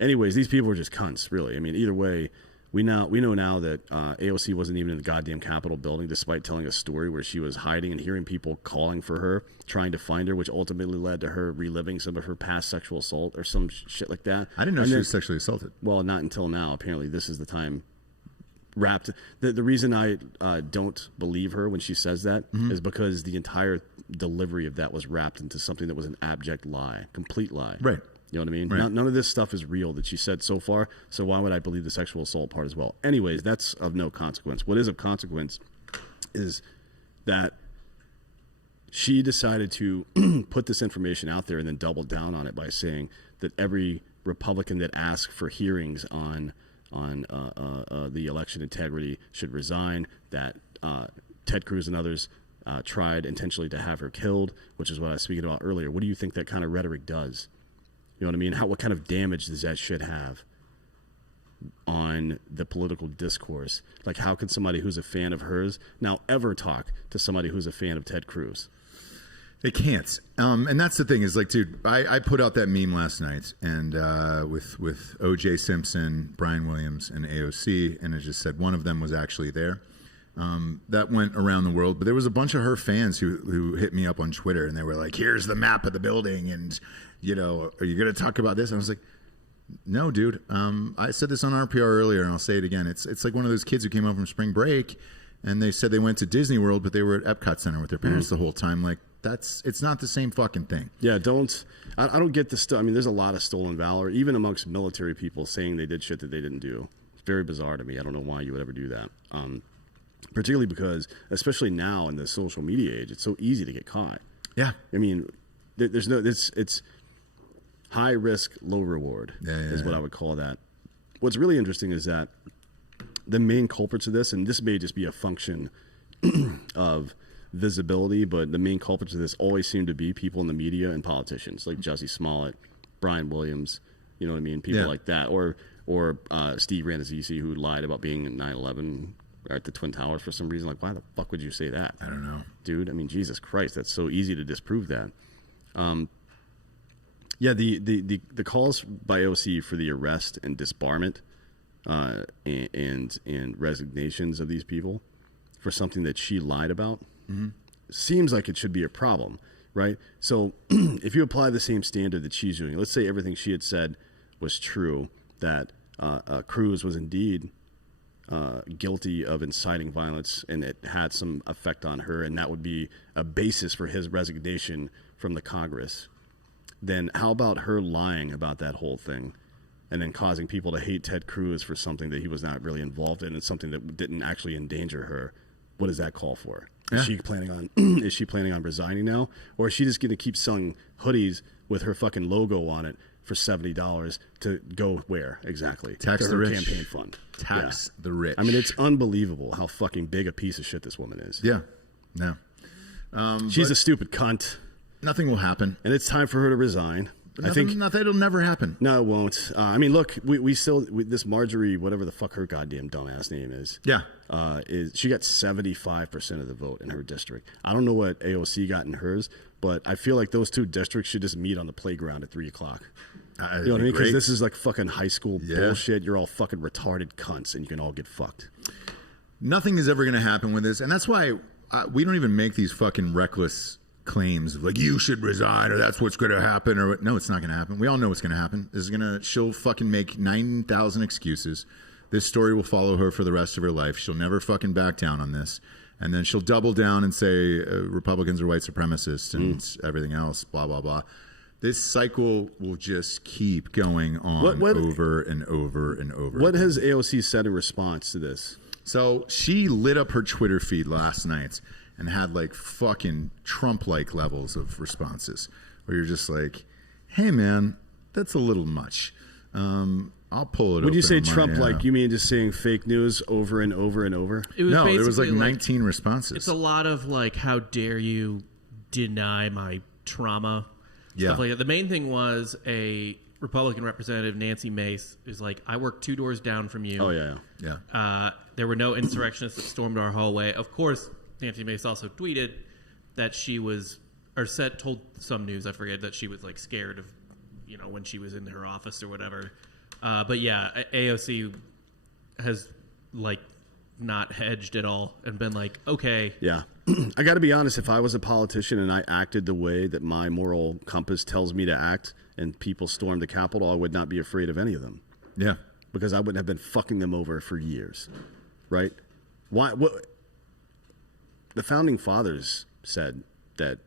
anyways, these people are just cunts, really. I mean, either way, we know now that AOC wasn't even in the goddamn Capitol building, despite telling a story where she was hiding and hearing people calling for her, trying to find her, which ultimately led to her reliving some of her past sexual assault or some shit like that. I didn't know she was sexually assaulted. Well, not until now. Apparently, this is the time. Wrapped. The reason I don't believe her when she says that is because the entire delivery of that was wrapped into something that was an abject lie, complete lie. Right. You know what I mean? Right. None of this stuff is real that she said so far, so why would I believe the sexual assault part as well? Anyways, that's of no consequence. What is of consequence is that she decided to put this information out there and then double down on it by saying that every Republican that asked for hearings on the election integrity should resign, that Ted Cruz and others tried intentionally to have her killed, which is what I was speaking about earlier. What do you think that kind of rhetoric does? You know what I mean? What kind of damage does that shit have on the political discourse? Like, how can somebody who's a fan of hers now ever talk to somebody who's a fan of Ted Cruz? They can't. And that's the thing is, like, dude, I put out that meme last night and with O.J. Simpson, Brian Williams, and AOC, and it just said one of them was actually there. That went around the world, but there was a bunch of her fans who hit me up on Twitter, and they were like, here's the map of the building, and, you know, are you going to talk about this? And I was like, no, dude. I said this on RPR earlier, and I'll say it again. It's like one of those kids who came home from spring break, and they said they went to Disney World, but they were at Epcot Center with their parents the whole time. Like, it's not the same fucking thing. Yeah, I don't get this stuff. I mean, there's a lot of stolen valor, even amongst military people saying they did shit that they didn't do. It's very bizarre to me. I don't know why you would ever do that. Particularly because, especially now in the social media age, it's so easy to get caught. Yeah. I mean, it's high risk, low reward is what I would call that. What's really interesting is that the main culprits of this, and this may just be a function of visibility, but the main culprits of this always seem to be people in the media and politicians like Jussie Smollett, Brian Williams, you know what I mean? People like that. Or Steve Rannazzisi, who lied about being in 9/11 at the Twin Towers for some reason. Like, why the fuck would you say that? I don't know. Dude, I mean, Jesus Christ, that's so easy to disprove that. Yeah, the calls by OC for the arrest and disbarment and resignations of these people for something that she lied about seems like it should be a problem, right? So if you apply the same standard that she's doing, let's say everything she had said was true, that Cruz was indeed guilty of inciting violence and it had some effect on her, and that would be a basis for his resignation from the Congress, then how about her lying about that whole thing and then causing people to hate Ted Cruz for something that he was not really involved in and something that didn't actually endanger her? What does that call for? Is she planning on resigning now, or is she just going to keep selling hoodies with her fucking logo on it for $70 to go where exactly? Tax to the her rich. campaign fund. Tax the rich. I mean, it's unbelievable how fucking big a piece of shit this woman is. Yeah. No. She's a stupid cunt. Nothing will happen. And it's time for her to resign. I think it'll never happen. No, it won't. I mean, look, we still this Marjorie, whatever the fuck her goddamn dumbass name is. Yeah, she got 75% of the vote in her district. I don't know what AOC got in hers, but I feel like those two districts should just meet on the playground at 3:00. You know what I mean? Because this is like fucking high school bullshit. You're all fucking retarded cunts, and you can all get fucked. Nothing is ever going to happen with this, and that's why we don't even make these fucking reckless claims of like, you should resign, or that's what's going to happen, or no, it's not going to happen. We all know what's going to happen. She'll fucking make 9,000 excuses. This story will follow her for the rest of her life. She'll never fucking back down on this, and then she'll double down and say Republicans are white supremacists and everything else, blah blah blah. This cycle will just keep going on over and over and over. What has AOC said in response to this? So she lit up her Twitter feed last night and had like fucking Trump-like levels of responses where you're just like, hey man, that's a little much. I'll pull it. When you say Trump-like, you mean just saying fake news over and over and over? No, there was like 19 responses. It's a lot of like, how dare you deny my trauma? Stuff like that. The main thing was a Republican representative, Nancy Mace, is like, I work 2 doors down from you. Oh, yeah. There were no insurrectionists that stormed our hallway. Of course, Nancy Mace also tweeted that she was, or told some news, I forget, that she was like scared of, when she was in her office or whatever. But yeah, AOC has like not hedged at all and been like, okay. Yeah. I got to be honest. If I was a politician and I acted the way that my moral compass tells me to act and people stormed the Capitol, I would not be afraid of any of them. Yeah. Because I wouldn't have been fucking them over for years. Right? Why? What? The founding fathers said that,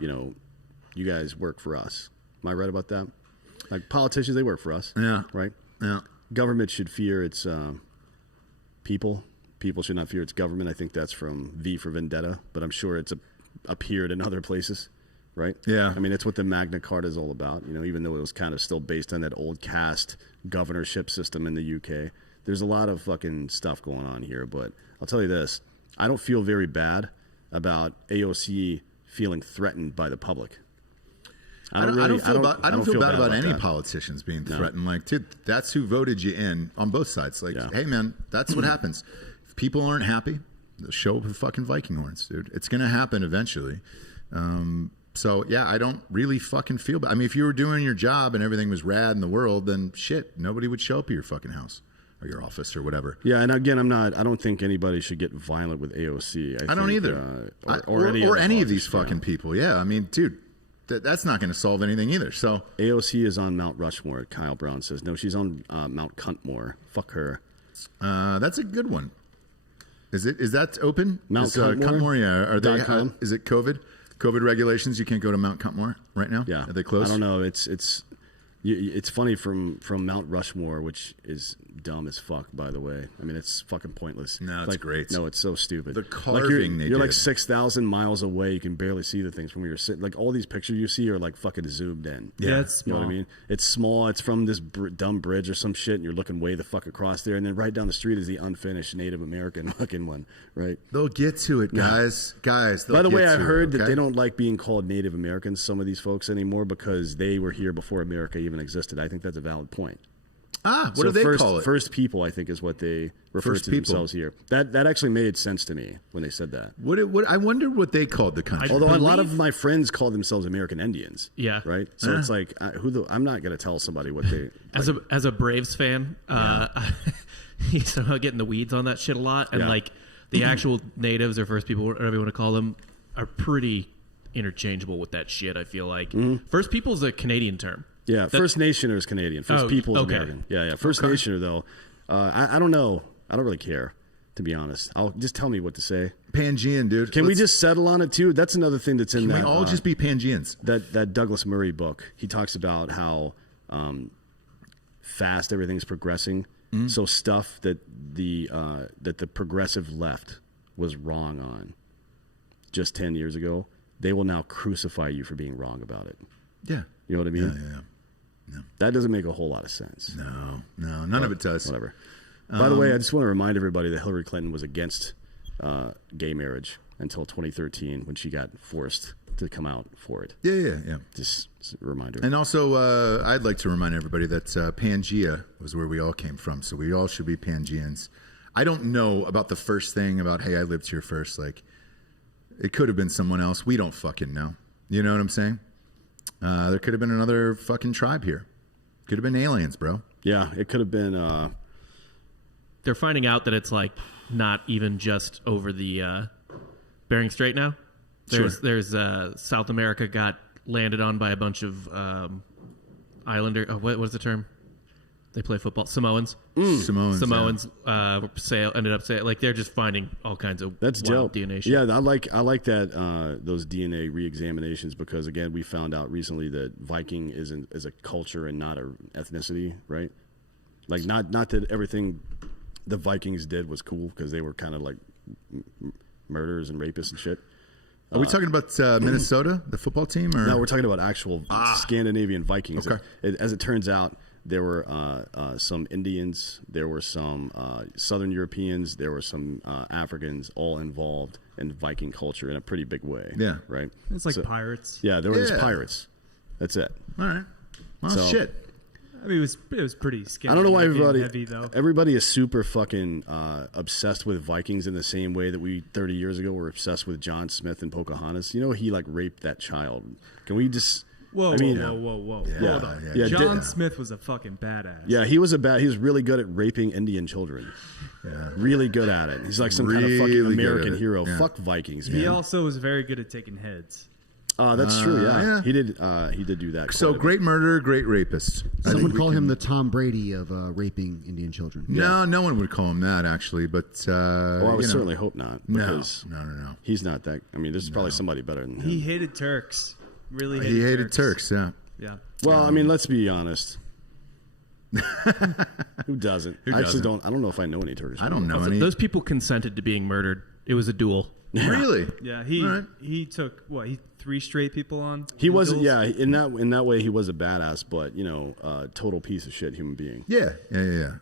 you guys work for us. Am I right about that? Like politicians, they work for us. Yeah. Right? Yeah. Government should fear its people. People should not fear its government. I think that's from V for Vendetta, but I'm sure it's appeared in other places, right? Yeah. I mean, it's what the Magna Carta is all about, even though it was kind of still based on that old caste governorship system in the UK. There's a lot of fucking stuff going on here, but I'll tell you this. I don't feel very bad about AOC feeling threatened by the public. I don't feel bad about any that. politicians being threatened. Like, dude, that's who voted you in on both sides. Like, hey, man, that's what happens. If people aren't happy, they'll show up with fucking Viking horns, dude. It's going to happen eventually. So, yeah, I don't really fucking feel bad. I mean, if you were doing your job and everything was rad in the world, then shit, nobody would show up at your fucking house or your office or whatever. Yeah, and again, I don't think anybody should get violent with AOC. I don't either. Or any of these fucking people. Yeah, I mean, dude. That's not going to solve anything either. So AOC is on Mount Rushmore. Kyle Brown says no. She's on Mount Cuntmore. Fuck her. That's a good one. Is that open? Mount Cuntmore? Yeah. Are they? Is it COVID regulations? You can't go to Mount Cuntmore right now. Yeah. Are they closed? I don't know. It's funny from Mount Rushmore, which is dumb as fuck, by the way. I mean, it's fucking pointless. No, it's great. No, it's so stupid. The carving you're like 6,000 miles away. You can barely see the things from where you're sitting. Like all these pictures you see are like fucking zoomed in. Yeah, it's small. You know what I mean? It's small. It's from this dumb bridge or some shit, and you're looking way the fuck across there. And then right down the street is the unfinished Native American fucking one, right? They'll get to it, guys. Guys. By the way, I heard that they don't like being called Native Americans, some of these folks anymore, because they were here before America even existed. I think that's a valid point. What do they call it? First people, I think, is what they refer to themselves here. That actually made sense to me when they said that. I wonder what they called the country. Although a lot of my friends call themselves American Indians. Yeah. Right? So it's like, I'm not going to tell somebody what they... As a Braves fan, you somehow get in the weeds on that shit a lot. And like the actual natives or first people, whatever you want to call them, are pretty interchangeable with that shit, I feel like. First people is a Canadian term. Yeah, First Nationer is Canadian. First People is American. Yeah. First Nationer, though, I don't know. I don't really care, to be honest. Just tell me what to say. Pangean, dude. Can we just settle on it, too? That's another thing that's in that. Can we all just be Pangeans? That Douglas Murray book, he talks about how fast everything's progressing. So stuff that the progressive left was wrong on just 10 years ago, they will now crucify you for being wrong about it. Yeah. You know what I mean? Yeah. No. That doesn't make a whole lot of sense. No, none of it does. Whatever. By the way, I just want to remind everybody that Hillary Clinton was against gay marriage until 2013 when she got forced to come out for it. Yeah. Just a reminder. And also, I'd like to remind everybody that Pangea was where we all came from, so we all should be Pangeans. I don't know about the first thing about, hey, I lived here first. Like, it could have been someone else. We don't fucking know. You know what I'm saying? There could have been another fucking tribe here. Could have been aliens, bro. Yeah, it could have been. They're finding out that it's like not even just over the Bering Strait now. There's South America got landed on by a bunch of islander. What's the term? They play football. Samoans. Samoans ended up saying like they're just finding all kinds of that's wild dope. DNA shit. Yeah, I like that those DNA reexaminations because again we found out recently that Viking is a culture and not an ethnicity, right? Like not that everything the Vikings did was cool because they were kind of like murderers and rapists and shit. Are we talking about Minnesota, the football team? Or? No, we're talking about actual Scandinavian Vikings. Okay. As it turns out, there were some Indians, there were some Southern Europeans, there were some Africans all involved in Viking culture in a pretty big way. Yeah. Right? It's like pirates. Yeah, there were just pirates. That's it. All right. Well, shit. I mean, it was pretty scary. I don't know why everybody is super fucking obsessed with Vikings in the same way that we 30 years ago were obsessed with John Smith and Pocahontas. You know, he like raped that child. Can we just Whoa, I mean, whoa. Yeah, Hold on. yeah, John Smith was a fucking badass. Yeah, he was really good at raping Indian children. Yeah. Really good at it. He's like some kind of fucking Really good American at it. hero. Yeah. Fuck Vikings, man. He also was very good at taking heads. That's true. Yeah. yeah. He did do that. So great murderer, great rapist. I Some think would we call can- him the Tom Brady of raping Indian children. No, no one would call him that actually, but Well, I would you know. certainly hope not. Because No. he's not that. I mean, there's probably somebody better than him. He hated Turks. Really hated He hated Turks. Yeah. Yeah. Well, I mean, let's be honest. Who doesn't? I actually don't. I don't know if I know any Turkish. I don't know Also, any. those people consented to being murdered. It was a duel. Really? Yeah, All right. he took he 3 straight people on. He in wasn't. duels? Yeah, in that way, he was a badass, but total piece of shit human being. Yeah.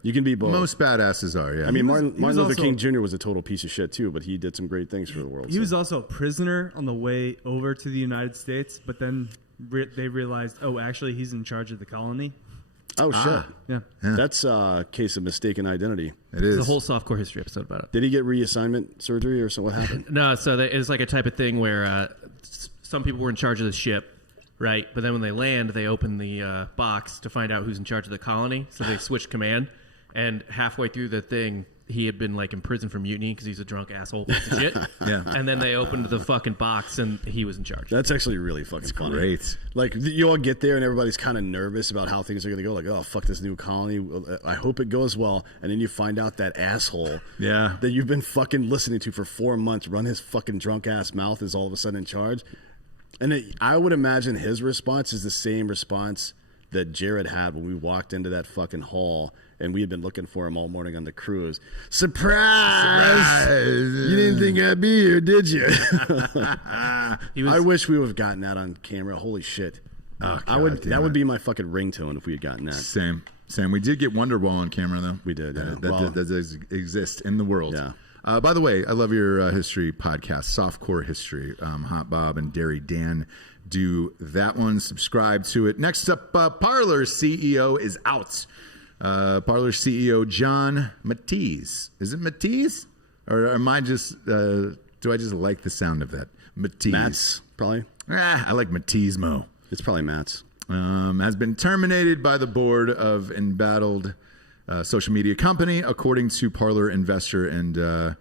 You can be both. Most badasses are. Yeah. I mean, Martin was Luther also- King Jr. was a total piece of shit too, but he did some great things for the world. He was also a prisoner on the way over to the United States, but then they realized, actually, he's in charge of the colony. Oh shit! Yeah. That's a case of mistaken identity. it is. There's a whole softcore history episode about it. Did he get reassignment surgery or so? What happened? No, so it's like a type of thing where some people were in charge of the ship, right? But then when they land, they open the box to find out who's in charge of the colony. So they switched command, and halfway through the thing, he had been like in prison for mutiny because he's a drunk asshole piece of shit. Yeah. And then they opened the fucking box, and he was in charge. That's actually really fucking funny. Great. Like you all get there and everybody's kind of nervous about how things are going to go. Like, oh fuck this new colony. I hope it goes well. And then you find out that asshole, Yeah. that you've been fucking listening to for 4 months run his fucking drunk ass mouth is all of a sudden in charge. And I would imagine his response is the same response that Jared had when we walked into that fucking hall and we had been looking for him all morning on the cruise. Surprise! You didn't think I'd be here, did you? I wish we would have gotten that on camera. Holy shit. Oh, I would. God damn That would it. be my fucking ringtone if we had gotten that. Same. We did get Wonderwall on camera though. We did, yeah. That Well- does exist in the world. Yeah. By the way, I love your history podcast, Softcore History. Hot Bob and Dairy Dan do that one. Subscribe to it. Next up, Parler CEO is out. Parler CEO John Matisse. Is it Matisse? Or am I just, do I just like the sound of that? Matisse. Matt's, probably. I like Matismo. It's probably Matt's. Has been terminated by the board of embattled social media company, according to Parler investor and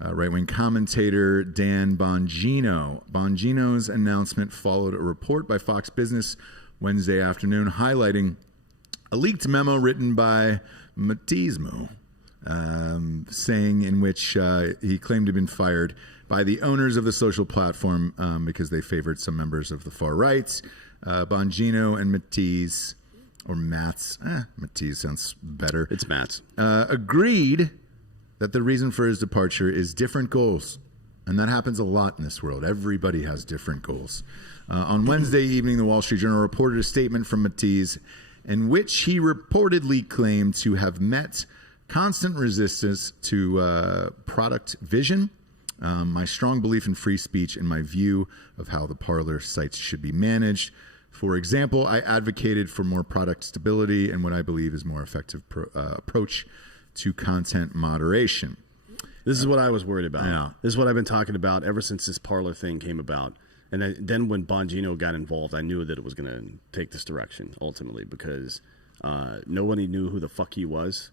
right-wing commentator Dan Bongino. Bongino's announcement followed a report by Fox Business Wednesday afternoon highlighting a leaked memo written by Matismo, saying in which he claimed to have been fired by the owners of the social platform because they favored some members of the far right. Bongino and Matisse, or Matz, Matisse sounds better. It's Matt's. Agreed that the reason for his departure is different goals. And that happens a lot in this world. Everybody has different goals. On Wednesday evening, the Wall Street Journal reported a statement from Matisse in which he reportedly claimed to have met constant resistance to product vision, my strong belief in free speech, and my view of how the Parler sites should be managed. For example, I advocated for more product stability and what I believe is more effective approach to content moderation. This is what I was worried about. Yeah. This is what I've been talking about ever since this Parler thing came about. And then when Bongino got involved, I knew that it was going to take this direction ultimately because nobody knew who the fuck he was.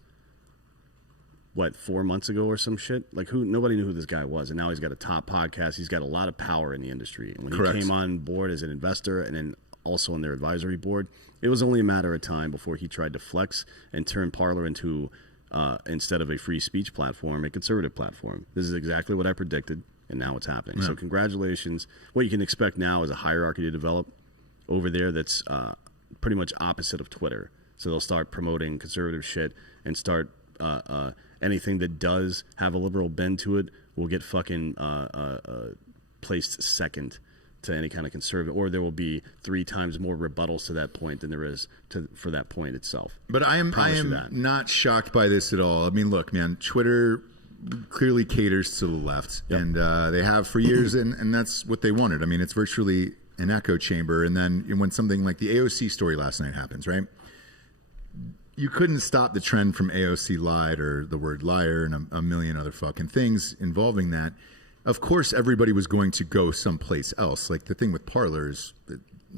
What, 4 months ago or some shit? Like nobody knew who this guy was, and now he's got a top podcast. He's got a lot of power in the industry. And when Correct. he came on board as an investor and then also on their advisory board, it was only a matter of time before he tried to flex and turn Parler into, instead of a free speech platform, a conservative platform. This is exactly what I predicted, and now it's happening. Yeah. So congratulations. What you can expect now is a hierarchy to develop over there that's pretty much opposite of Twitter. So they'll start promoting conservative shit and start anything that does have a liberal bend to it will get fucking placed second to any kind of conservative, or there will be 3 times more rebuttals to that point than there is for that point itself. But I am not shocked by this at all. I mean, look, man, Twitter clearly caters to the left, Yep. and they have for years, and that's what they wanted. I mean, it's virtually an echo chamber. And then when something like the AOC story last night happens, right? You couldn't stop the trend from AOC lied or the word liar and a million other fucking things involving that. Of course, everybody was going to go someplace else. Like the thing with Parler is,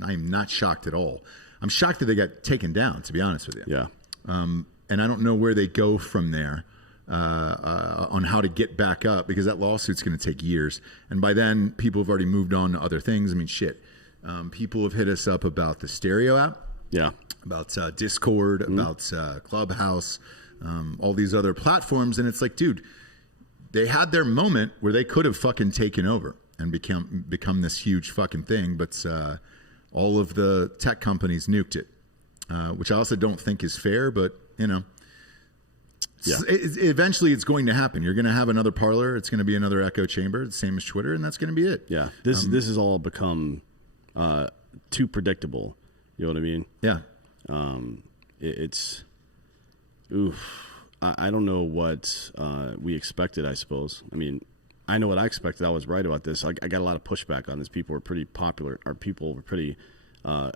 I'm not shocked at all. I'm shocked that they got taken down, to be honest with you. Yeah. And I don't know where they go from there on how to get back up, because that lawsuit's going to take years. And by then, people have already moved on to other things. I mean, shit. People have hit us up about the Stereo app. Yeah. About Discord, about Clubhouse, all these other platforms. And it's like, dude, they had their moment where they could have fucking taken over and become this huge fucking thing. But all of the tech companies nuked it, which I also don't think is fair. But, you know, eventually it's going to happen. You're going to have another Parler. It's going to be another echo chamber, the same as Twitter, and that's going to be it. Yeah. This has all become too predictable. You know what I mean? Yeah. It's I don't know what we expected, I suppose. I mean, I know what I expected. I was right about this. I got a lot of pushback on this. People were pretty popular. Our people were pretty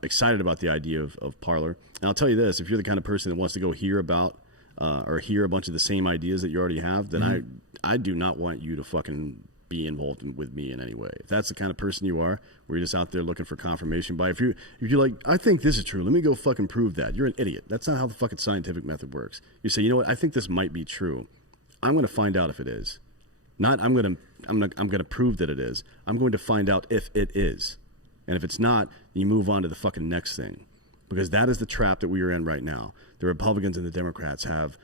excited about the idea of Parler. And I'll tell you this, if you're the kind of person that wants to go hear about or hear a bunch of the same ideas that you already have, then I do not want you to fucking be involved with me in any way. If that's the kind of person you are, where you're just out there looking for confirmation, if you're like, I think this is true, let me go fucking prove that, you're an idiot. That's not how the fucking scientific method works. You say, you know what, I think this might be true. I'm going to find out if it is. Not I'm going to prove that it is. I'm going to find out if it is. And if it's not, you move on to the fucking next thing. Because that is the trap that we are in right now. The Republicans and the Democrats have,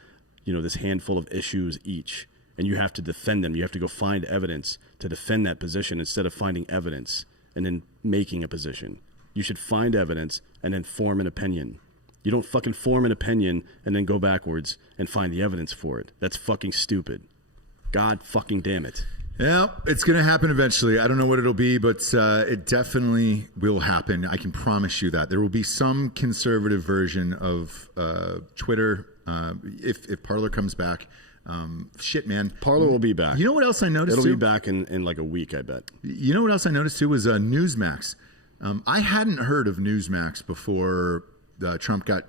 you know, this handful of issues each. And you have to defend them. You have to go find evidence to defend that position instead of finding evidence and then making a position. You should find evidence and then form an opinion. You don't fucking form an opinion and then go backwards and find the evidence for it. That's fucking stupid. God fucking damn it. Yeah, it's going to happen eventually. I don't know what it'll be, but it definitely will happen. I can promise you that. There will be some conservative version of Twitter if Parler comes back. Shit, man. Parler will be back. You know what else I noticed? It'll be back in like a week, I bet. You know what else I noticed too was Newsmax. I hadn't heard of Newsmax before Trump got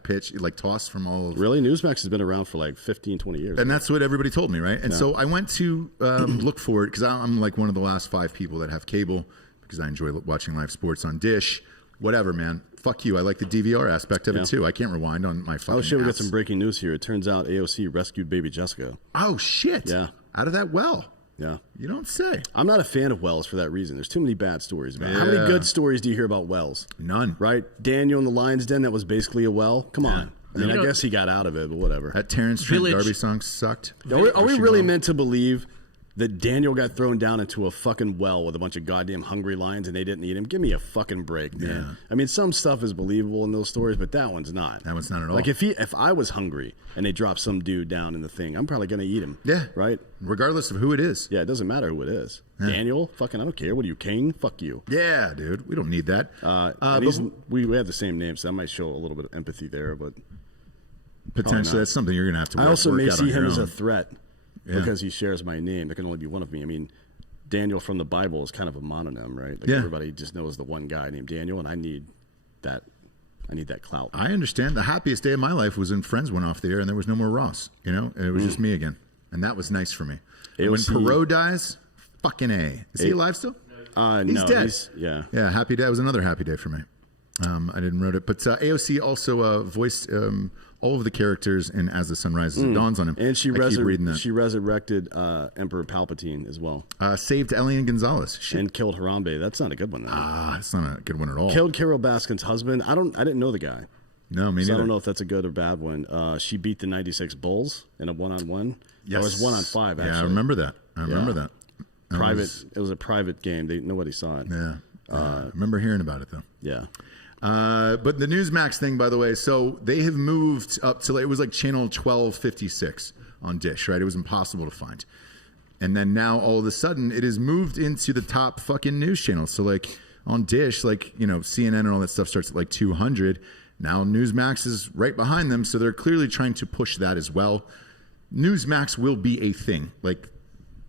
tossed from all of... Really? Newsmax has been around for like 15, 20 years. And that's what everybody told me, right? And so I went to look for it because I'm like one of the last 5 people that have cable because I enjoy watching live sports on Dish. Whatever, man. Fuck you. I like the DVR aspect of it too. I can't rewind on my fucking Oh shit, we got apps. some breaking news here. It turns out AOC rescued baby Jessica. Oh shit. Yeah. Out of that well. Yeah. You don't say. I'm not a fan of Wells for that reason. There's too many bad stories about it. How many good stories do you hear about Wells? None. Right? Daniel in the Lion's Den, that was basically a well. Come on. I mean, I guess he got out of it, but whatever. That Terrence Trent D'Arby song sucked. Are we really meant to believe that Daniel got thrown down into a fucking well with a bunch of goddamn hungry lions and they didn't eat him? Give me a fucking break, man. Yeah. I mean, some stuff is believable in those stories, but that one's not. That one's not at all. Like if I was hungry and they dropped some dude down in the thing, I'm probably going to eat him. Yeah. Right? Regardless of who it is. Yeah, it doesn't matter who it is. Yeah. Daniel, fucking, I don't care. What are you, King? Fuck you. Yeah, dude. We don't need that. We have the same name, so that might show a little bit of empathy there, but potentially that's something you're going to have to work, I also may see him as own. a threat because he shares my name. There can only be one of me. I mean, Daniel from the Bible is kind of a mononym, right? Like everybody just knows the one guy named Daniel, and I need that clout. I understand. The happiest day of my life was when Friends went off the air and there was no more Ross, you know, and it was just me again. And that was nice for me. When Perot dies, fucking A. Is he alive still? He's dead. Yeah, happy day. It was another happy day for me. I didn't wrote it. But AOC also voiced all of the characters in As the Sun Rises and Dawns on him. And she resurrected Emperor Palpatine as well. Saved Elian Gonzalez. Shit. And killed Harambe. That's not a good one. That's not a good one at all. Killed Carol Baskin's husband. I didn't know the guy. No, me neither. So I don't know if that's a good or bad one. She beat the 96 Bulls in a 1-on-1. Yes. Or it was 1-on-5, actually. Yeah, I remember that. I remember that. It was a private game. Nobody saw it. Yeah. I remember hearing about it, though. Yeah. But the Newsmax thing, by the way, so they have moved up to, it was like channel 1256 on Dish, right? It was impossible to find. And then now all of a sudden it has moved into the top fucking news channels. So like on Dish, like, you know, CNN and all that stuff starts at like 200. Now Newsmax is right behind them. So they're clearly trying to push that as well. Newsmax will be a thing. Like,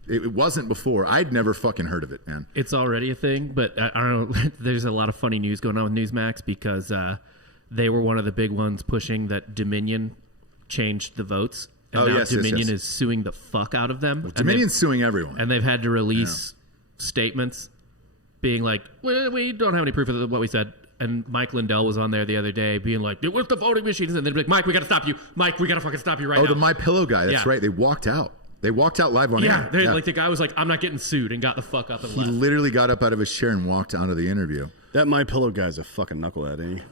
it wasn't before. I'd never fucking heard of it, man. It's already a thing, but I don't know. There's a lot of funny news going on with Newsmax because they were one of the big ones pushing that Dominion changed the votes. And now Dominion is suing the fuck out of them. Well, Dominion's suing everyone. And they've had to release statements being like, we don't have any proof of what we said. And Mike Lindell was on there the other day being like, "Where's the voting machines?" And they'd be like, "Mike, we got to stop you. Mike, we got to fucking stop you right now." Oh, the My Pillow guy. That's right. They walked out. They walked out live on air. Yeah, like the guy was like, "I'm not getting sued," and got the fuck up and he left. literally got up out of his chair and walked out of the interview. That My Pillow guy's a fucking knucklehead, ain't he?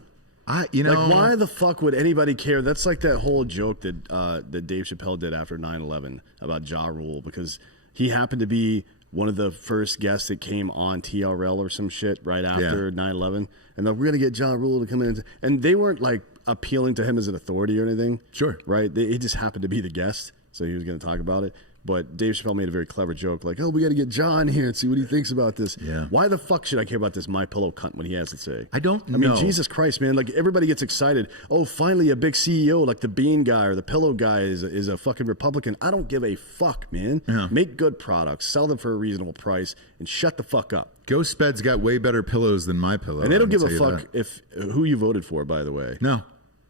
Like, why the fuck would anybody care? That's like that whole joke that Dave Chappelle did after 9/11 about Ja Rule, because he happened to be one of the first guests that came on TRL or some shit right after 9/11, and they're going to get Ja Rule to come in, and they weren't like appealing to him as an authority or anything. Sure, right? He just happened to be the guest, so he was going to talk about it. But Dave Chappelle made a very clever joke, like, "Oh, we got to get John here and see what he thinks about this." Yeah. Why the fuck should I care about this My Pillow cunt when he has to say? I don't know. I mean, Jesus Christ, man! Like, everybody gets excited. Oh, finally a big CEO like the Bean guy or the Pillow guy is a fucking Republican. I don't give a fuck, man. Yeah. Make good products, sell them for a reasonable price, and shut the fuck up. Ghostbed's got way better pillows than My Pillow, and they don't give a fuck if who you voted for. By the way, no.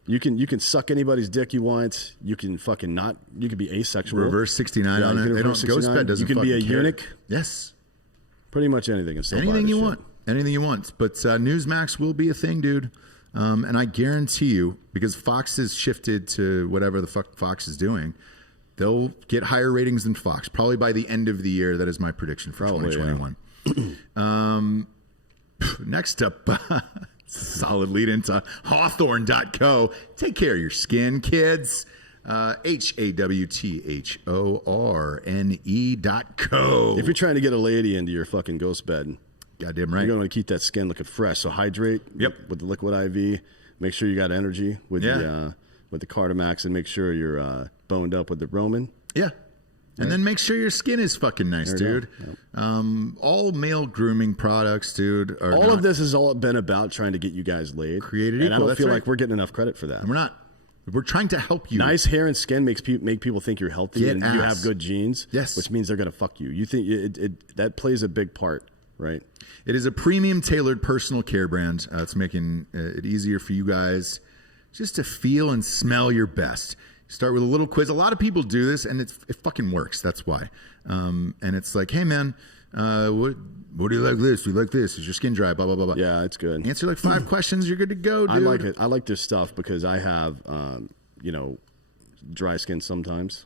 You can suck anybody's dick you want. You can fucking not. You can be asexual. Reverse 69 on it. They don't. Ghostbed doesn't. You can be a care. eunuch. Yes. Pretty much anything. And still Anything buy you this want. Anything you want. But Newsmax will be a thing, dude. And I guarantee you, because Fox has shifted to whatever the fuck Fox is doing, they'll get higher ratings than Fox. Probably by the end of the year. That is my prediction for 2021. Yeah. Next up. Solid lead into Hawthorne.co. Take care of your skin, kids. HAWTHORNE.co. If you're trying to get a lady into your fucking ghost bed, goddamn right, you're going to keep that skin looking fresh. So hydrate. With the liquid IV. Make sure you got energy with the Cardomax, and make sure you're boned up with the Roman. Yeah. And then make sure your skin is fucking nice, dude. Yep. All male grooming products, dude. All of this has all been about trying to get you guys laid. Created equal. And I don't feel like we're getting enough credit for that. And we're not. We're trying to help you. Nice hair and skin make people think you're healthy and you have good genes. Yes. Which means they're going to fuck you. You think that plays a big part, right? It is a premium tailored personal care brand. It's making it easier for you guys just to feel and smell your best. Start with a little quiz. A lot of people do this, and it fucking works. That's why. And it's like, hey, man, what do you like this? Do you like this? Is your skin dry? Blah, blah, blah, blah. Yeah, it's good. Answer like 5 questions. You're good to go, dude. I like it. I like this stuff because I have, dry skin sometimes.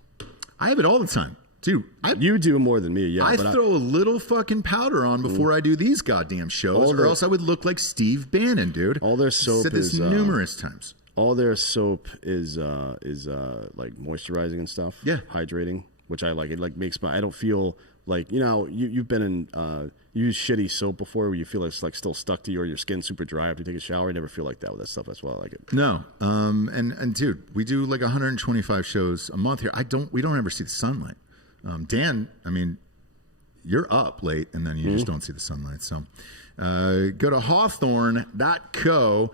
I have it all the time. Dude, you do more than me, yeah. I throw a little fucking powder on before I do these goddamn shows, or else I would look like Steve Bannon, dude. All their soap I've said this numerous times. All their soap is like moisturizing and stuff. Yeah, hydrating, which I like. It like makes I don't feel like you've been in you use shitty soap before where you feel it's like still stuck to you or your skin's super dry after you take a shower. I never feel like that with that stuff. That's why I like it. No, and dude, we do like 125 shows a month here. We don't ever see the sunlight. Dan, I mean, you're up late and then you just don't see the sunlight. So go to Hawthorne.co.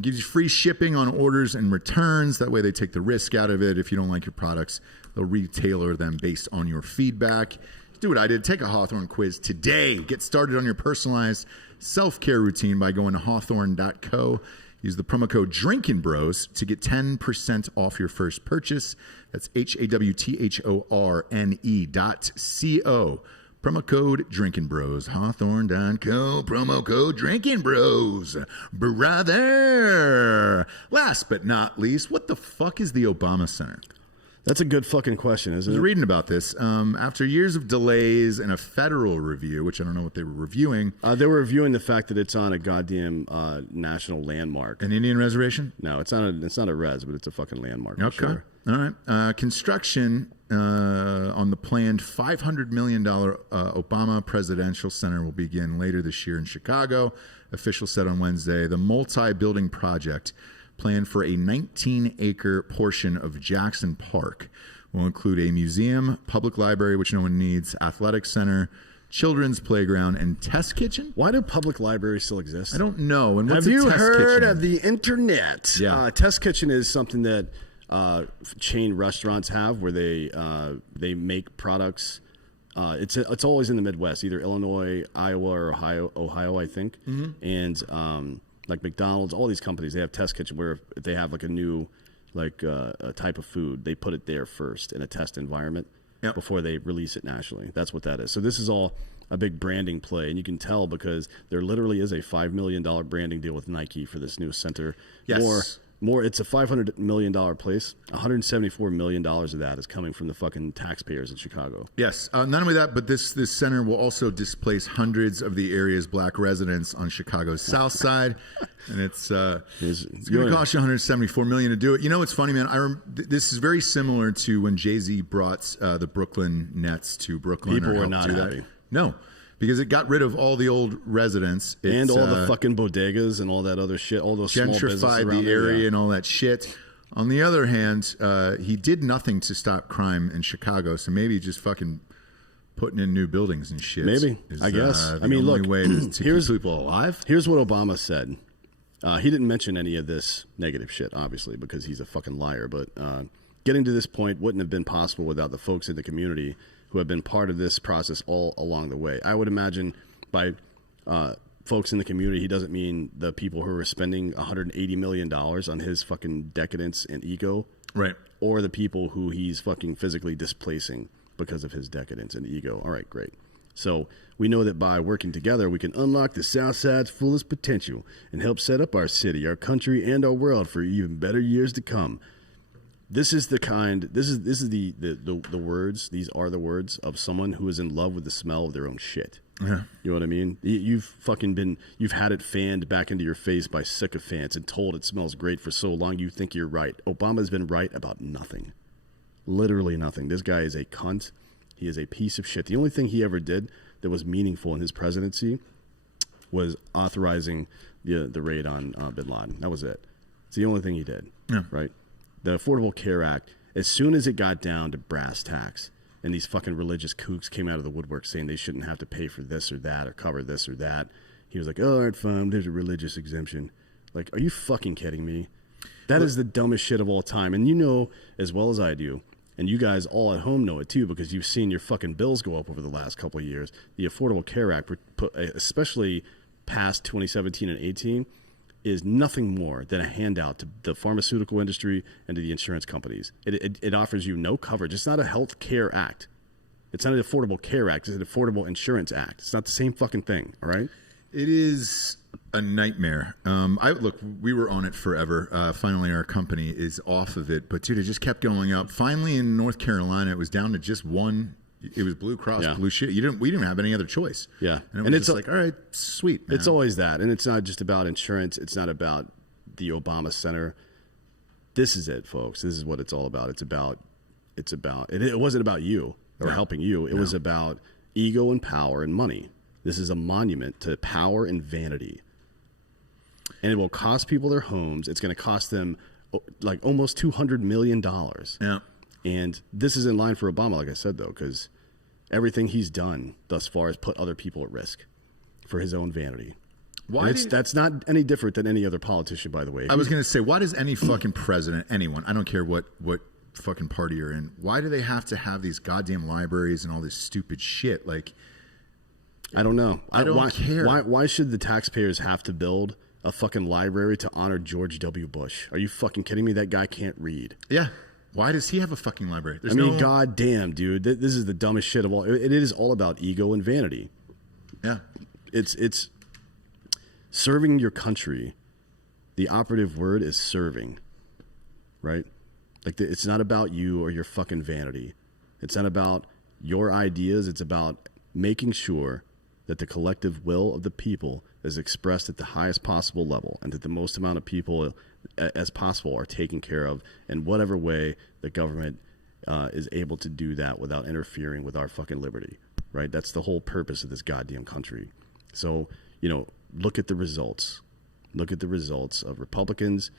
Gives you free shipping on orders and returns. That way they take the risk out of it. If you don't like your products, they'll retailer them based on your feedback. Do what I did. Take a Hawthorne quiz today. Get started on your personalized self-care routine by going to Hawthorne.co. Use the promo code Drinkin Bros to get 10% off your first purchase. That's HAWTHORNE.co. Promo code Drinkin Bros. Hawthorne.co. Promo code Drinkin Bros. Brother. Last but not least, what the fuck is the Obama Center? That's a good fucking question, isn't it? I was reading about this. After years of delays and a federal review, which I don't know what they were reviewing. They were reviewing the fact that it's on a goddamn national landmark. An Indian reservation? No, it's not a res, but it's a fucking landmark. Okay. Sure. All right. Construction on the planned $500 million Obama Presidential Center will begin later this year in Chicago. Officials said on Wednesday the multi-building project planned for a 19-acre portion of Jackson Park will include a museum, public library, which no one needs, athletic center, children's playground, and test kitchen. Why do public libraries still exist? I don't know. And what's Have you test heard kitchen? of the internet? Yeah. Test kitchen is something that chain restaurants have where they make products. It's always in the Midwest, either Illinois, Iowa, or Ohio, I think. Mm-hmm. And like McDonald's, all these companies, they have test kitchen where if they have like a new a type of food, they put it there first in a test environment before they release it nationally. That's what that is. So this is all a big branding play, and you can tell because there literally is a $5 million branding deal with Nike for this new center. Yes. More. It's a $500 million place. $174 million of that is coming from the fucking taxpayers in Chicago. Yes. Not only that, but this center will also displace hundreds of the area's black residents on Chicago's South Side, and it's going to cost you $174 million to do it. You know what's funny, man? This is very similar to when Jay-Z brought the Brooklyn Nets to Brooklyn. People were not happy. No. Because it got rid of all the old residents. And all the fucking bodegas and all that other shit. All those small businesses around gentrified the area there. and all that shit. On the other hand, he did nothing to stop crime in Chicago. So maybe just fucking putting in new buildings and shit. Maybe. I guess. I mean, look, way to keep people alive. Here's what Obama said. He didn't mention any of this negative shit, obviously, because he's a fucking liar. But getting to this point wouldn't have been possible without the folks in the community who have been part of this process all along the way. I would imagine by folks in the community, he doesn't mean the people who are spending $180 million on his fucking decadence and ego. Right. Or the people who he's fucking physically displacing because of his decadence and ego. All right, great. So we know that by working together, we can unlock the South Side's fullest potential and help set up our city, our country, and our world for even better years to come. This is the words. These are the words of someone who is in love with the smell of their own shit. Yeah. You know what I mean? You've had it fanned back into your face by sycophants and told it smells great for so long you think you're right. Obama's been right about nothing. Literally nothing. This guy is a cunt. He is a piece of shit. The only thing he ever did that was meaningful in his presidency was authorizing the raid on bin Laden. That was it. It's the only thing he did. Yeah. Right? The Affordable Care Act, as soon as it got down to brass tacks and these fucking religious kooks came out of the woodwork saying they shouldn't have to pay for this or that or cover this or that, he was like, oh, all right, fine, there's a religious exemption. Like, are you fucking kidding me? That is the dumbest shit of all time. And you know as well as I do, and you guys all at home know it too because you've seen your fucking bills go up over the last couple of years. The Affordable Care Act, especially past 2017 and 18, is nothing more than a handout to the pharmaceutical industry and to the insurance companies. It offers you no coverage. It's not a health care act. It's not an Affordable Care Act. It's an Affordable Insurance Act. It's not the same fucking thing, all right? It is a nightmare. Look, we were on it forever. Finally, our company is off of it. But, dude, it just kept going up. Finally, in North Carolina, it was down to just one. It was Blue Cross Blue Shield. We didn't have any other choice. Yeah, and it's like, all right, sweet, man. It's always that, and it's not just about insurance. It's not about the Obama Center. This is it, folks. This is what it's all about. It wasn't about you or helping you. It was about ego and power and money. This is a monument to power and vanity, and it will cost people their homes. It's going to cost them like almost $200 million. Yeah. And this is in line for Obama, like I said, though, because everything he's done thus far has put other people at risk for his own vanity. That's not any different than any other politician, by the way. I was going to say, why does any fucking president, anyone, I don't care what fucking party you're in, why do they have to have these goddamn libraries and all this stupid shit? Like, I don't know. I don't care. Why should the taxpayers have to build a fucking library to honor George W. Bush? Are you fucking kidding me? That guy can't read. Yeah. Why does he have a fucking library? Goddamn, dude. This is the dumbest shit of all. It is all about ego and vanity. Yeah. It's serving your country. The operative word is serving, right? Like it's not about you or your fucking vanity. It's not about your ideas. It's about making sure that the collective will of the people is expressed at the highest possible level and that the most amount of people as possible are taken care of in whatever way the government is able to do that without interfering with our fucking liberty, right? That's the whole purpose of this goddamn country. So, look at the results. Look at the results of Republicans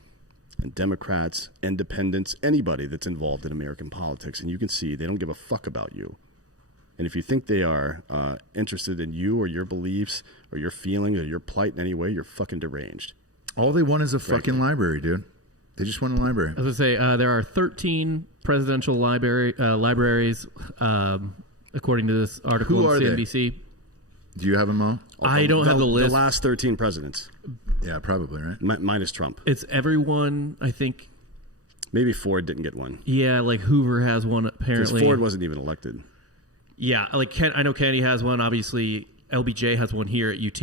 and Democrats, independents, anybody that's involved in American politics, and you can see they don't give a fuck about you. And if you think they are interested in you or your beliefs or your feelings or your plight in any way, you're fucking deranged. All they want is a fucking library, dude. They just want a library. I was going to say, there are 13 presidential libraries, according to this article Who on are CNBC. Do you have them all? I don't have the list. The last 13 presidents. Yeah, probably, right? Minus Trump. It's everyone, I think. Maybe Ford didn't get one. Yeah, like Hoover has one, apparently. Because Ford wasn't even elected. Yeah, like I know Kennedy has one. Obviously, LBJ has one here at UT.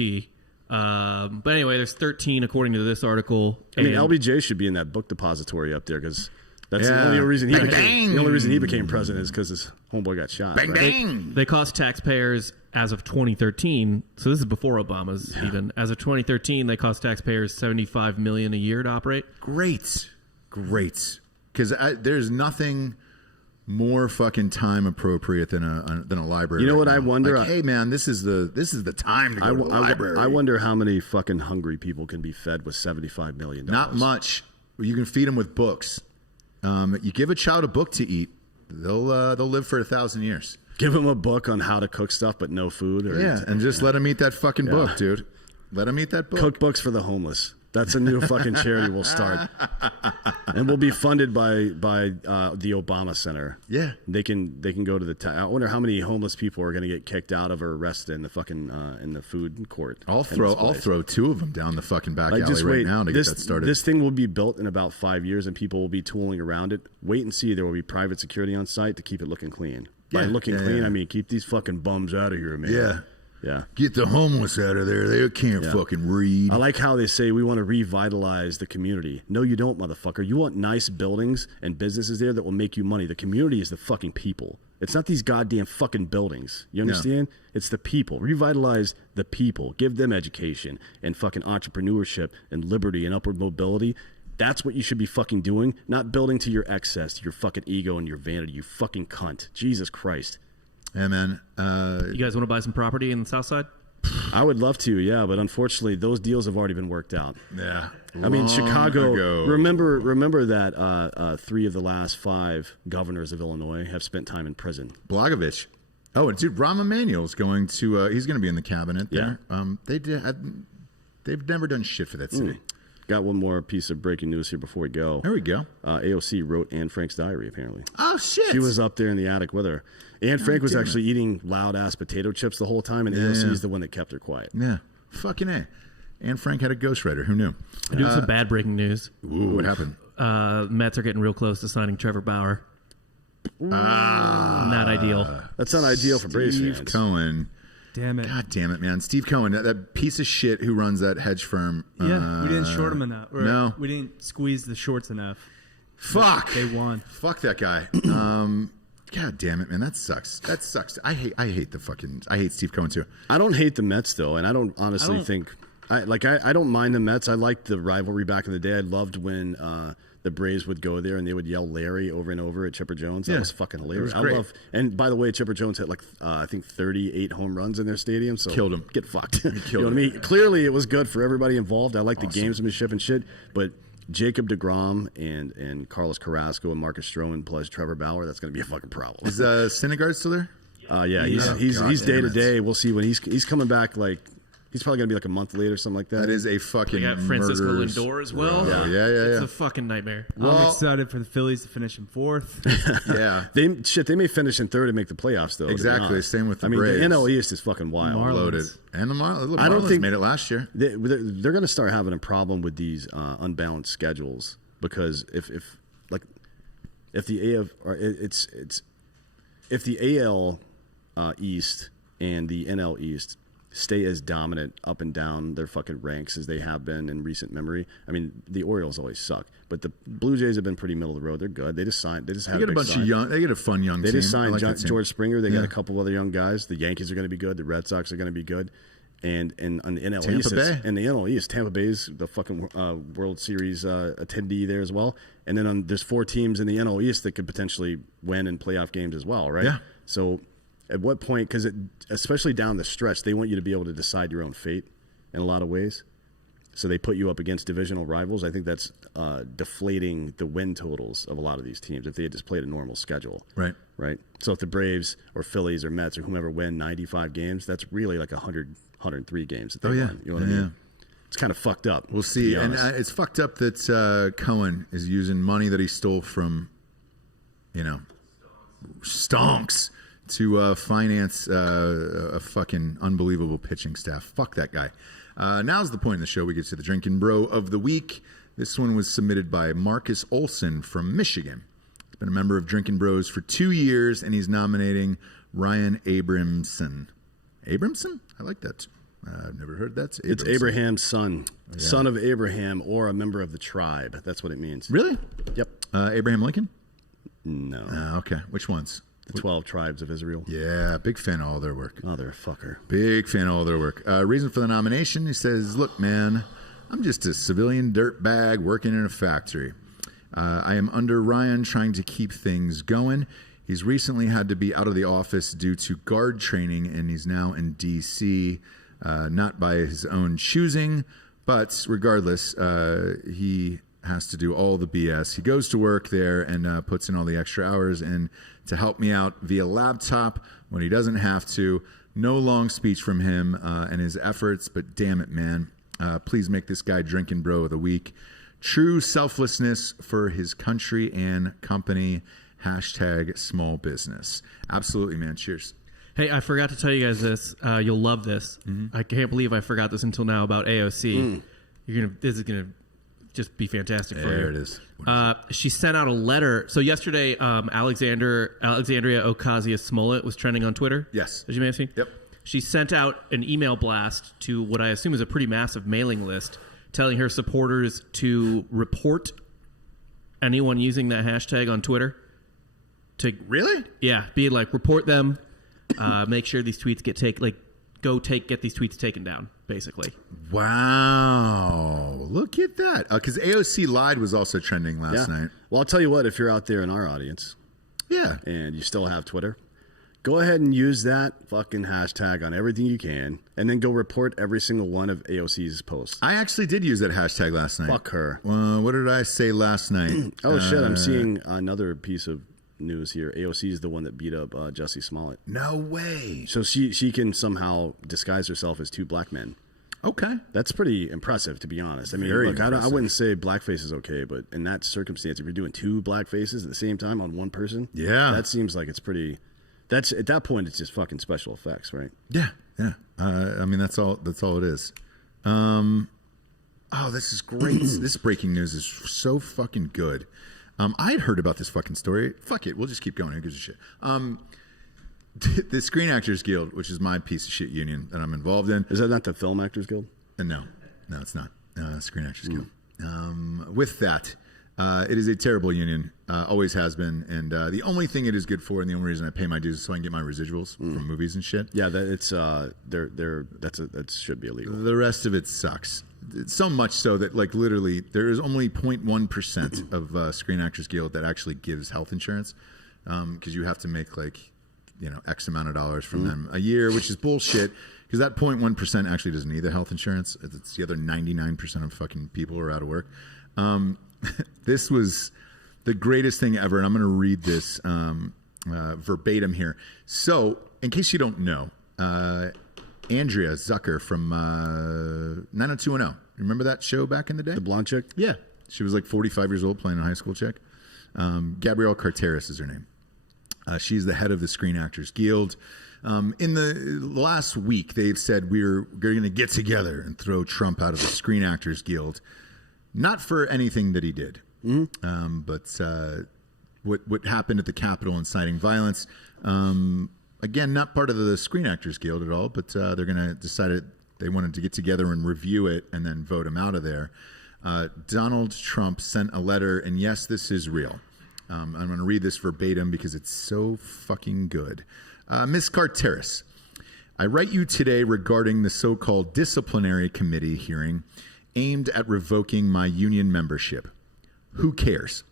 But anyway, there's 13 according to this article. I mean, LBJ should be in that book depository up there because that's the only reason he became president is because his homeboy got shot. Bang, right? bang. They cost taxpayers as of 2013. So this is before Obama's even. As of 2013, they cost taxpayers $75 million a year to operate. Great. Because there's nothing more fucking time appropriate than a library. You know what now. I wonder? Like, hey man, this is the time to go to the library. I wonder how many fucking hungry people can be fed with $75 million. Not much. You can feed them with books. You give a child a book to eat, they'll live for 1,000 years. Give them a book on how to cook stuff, but no food. And just let them eat that fucking book, dude. Let them eat that book. Cookbooks for the homeless. That's a new fucking charity we'll start, and we'll be funded by the Obama Center. Yeah, they can go to the. I wonder how many homeless people are going to get kicked out of or arrested in the fucking in the food court. I'll throw 2 of them down the fucking back alley right now to get that started. This thing will be built in about 5 years, and people will be tooling around it. Wait and see. There will be private security on site to keep it looking clean. By looking clean, I mean keep these fucking bums out of here, man. Yeah. Get the homeless out of there. They can't fucking read. I like how they say we want to revitalize the community. No, you don't, motherfucker. You want nice buildings and businesses there that will make you money. The community is the fucking people. It's not these goddamn fucking buildings. You understand? No. It's the people. Revitalize the people. Give them education and fucking entrepreneurship and liberty and upward mobility. That's what you should be fucking doing. Not building to your excess, to your fucking ego and your vanity. You fucking cunt. Jesus Christ. Yeah, man. You guys want to buy some property in the South Side? I would love to, yeah, but unfortunately, those deals have already been worked out. Yeah, I mean, Chicago. Remember that 3 of the last 5 governors of Illinois have spent time in prison. Blagojevich. Oh, and dude, Rahm Emanuel's going to. He's going to be in the cabinet there. Yeah. They've never done shit for that city. Got one more piece of breaking news here before we go. There we go. AOC wrote Anne Frank's diary, apparently. Oh, shit. She was up there in the attic with her. Anne Frank was actually eating loud-ass potato chips the whole time, and AOC is the one that kept her quiet. Yeah. Fucking A. Anne Frank had a ghostwriter. Who knew? Doing some bad breaking news. Ooh, what happened? Mets are getting real close to signing Trevor Bauer. Not ideal. That's not ideal for Braves fans. Steve Cohen. Damn it. God damn it, man. Steve Cohen, that piece of shit who runs that hedge firm. Yeah, we didn't short him enough. No. We didn't squeeze the shorts enough. Fuck. They won. Fuck that guy. God damn it, man. That sucks. I hate Steve Cohen too. I don't hate the Mets though, and I don't honestly think I don't mind the Mets. I liked the rivalry back in the day. I loved when the Braves would go there and they would yell Larry over and over at Chipper Jones. That was fucking hilarious. It was great. And by the way, Chipper Jones had I think 38 home runs in their stadium. So killed him. Get fucked. You know what I mean? Clearly, it was good for everybody involved. I like the gamesmanship and shit, but Jacob deGrom and Carlos Carrasco and Marcus Stroman plus Trevor Bauer, that's going to be a fucking problem. Is Syndergaard still there? Yeah, he's day to day. We'll see when he's coming back. He's probably going to be like a month late or something like that. That is a fucking. They got Francisco Lindor as well. Yeah. It's a fucking nightmare. I'm excited for the Phillies to finish in 4th. Yeah. They may finish in 3rd and make the playoffs though. Exactly. Same with the Braves. The NL East is fucking wild. Loaded. And the Marlins. I don't think made it last year. They're going to start having a problem with these unbalanced schedules because if the AL East and the NL East stay as dominant up and down their fucking ranks as they have been in recent memory. I mean, the Orioles always suck, but the Blue Jays have been pretty middle of the road. They're good. They just signed. They just had a bunch of young. They get a fun young. They team. just signed George Springer. They got a couple of other young guys. The Yankees are going to be good. The Red Sox are going to be good. And on the NL East, and the NL East, Tampa Bay's the fucking World Series attendee there as well. And then there's 4 teams in the NL East that could potentially win in playoff games as well, right? Yeah. So at what point, because especially down the stretch, they want you to be able to decide your own fate in a lot of ways. So they put you up against divisional rivals. I think that's deflating the win totals of a lot of these teams if they had just played a normal schedule. Right. So if the Braves or Phillies or Mets or whomever win 95 games, that's really like 103 games that they won. You know what I mean? It's kind of fucked up. We'll see. And it's fucked up that Cohen is using money that he stole from, stonks to finance a fucking unbelievable pitching staff. Fuck that guy. Now's the point in the show we get to the Drinkin' Bro of the Week. This one was submitted by Marcus Olson from Michigan. He's been a member of Drinkin' Bros for 2 years, and he's nominating Ryan Abramson. Abramson? I like that. I've never heard that. It's Abraham's son. Son of Abraham or a member of the tribe. That's what it means. Really? Yep. Abraham Lincoln? No. Okay. Which ones? The 12 tribes of Israel. Yeah, big fan of all their work. Motherfucker. Big fan of all their work. Reason for the nomination, he says, look, man, I'm just a civilian dirtbag working in a factory. I am under Ryan trying to keep things going. He's recently had to be out of the office due to guard training, and he's now in D.C., not by his own choosing, but regardless, he has to do all the BS. He goes to work there and puts in all the extra hours in to help me out via laptop when he doesn't have to. No long speech from him and his efforts, but damn it, man. Please make this guy Drinkin' Bro of the Week. True selflessness for his country and company. # small business. Absolutely, man. Cheers. Hey, I forgot to tell you guys this. You'll love this. I can't believe I forgot this until now about AOC. This is gonna just be fantastic for you. There it is. She sent out a letter. So yesterday, Alexandria Ocasio-Smollett was trending on Twitter. Yes. As you may have seen. Yep. She sent out an email blast to what I assume is a pretty massive mailing list, telling her supporters to report anyone using that hashtag on Twitter. Really? Yeah, be like, report them. Make sure these tweets get get these tweets taken down, basically. Wow. Look at that. Because AOC Lied was also trending last night. Well, I'll tell you what, if you're out there in our audience and you still have Twitter, go ahead and use that fucking hashtag on everything you can, and then go report every single one of AOC's posts. I actually did use that hashtag last night. Fuck her. What did I say last night? Oh, shit. I'm seeing another piece of news here. AOC is the one that beat up Jussie Smollett. No way. So she can somehow disguise herself as two black men. Okay. That's pretty impressive, to be honest. I mean, Very look, I impressive. wouldn't say blackface is okay, but in that circumstance, if you're doing two black faces at the same time on one person, that seems like it's pretty. That's at that point, it's just fucking special effects, right? Yeah. I mean, that's all it is. Oh, this is great. This breaking news is so fucking good. I had heard about this fucking story. Fuck it. We'll just keep going. Who gives a shit? The Screen Actors Guild, which is my piece of shit union that I'm involved in. Is that not the Film Actors Guild? No, it's not. Screen Actors Guild. With that, it is a terrible union. Always has been. And the only thing it is good for, and the only reason I pay my dues is so I can get my residuals from movies and shit. Yeah, that should be illegal. The rest of it sucks. So much so that, like, literally, there is only 0.1% of Screen Actors Guild that actually gives health insurance, because you have to make X amount of dollars from them a year, which is bullshit. Because that 0.1% actually doesn't need the health insurance. It's the other 99% of fucking people are out of work. This was the greatest thing ever, and I'm going to read this verbatim here. So, in case you don't know, Andrea Zucker from 90210. Remember that show back in the day? The blonde chick? Yeah. She was like 45 years old playing a high school chick. Gabrielle Carteris is her name. She's the head of the Screen Actors Guild. In the last week, they've said we're going to get together and throw Trump out of the Screen Actors Guild. Not for anything that he did, but what happened at the Capitol inciting violence. Again, not part of the Screen Actors Guild at all, but they're going to decide they wanted to get together and review it and then vote him out of there. Donald Trump sent a letter, and yes, this is real. I'm going to read this verbatim because it's so fucking good. Ms. Carteris, I write you today regarding the so-called disciplinary committee hearing aimed at revoking my union membership. Who cares?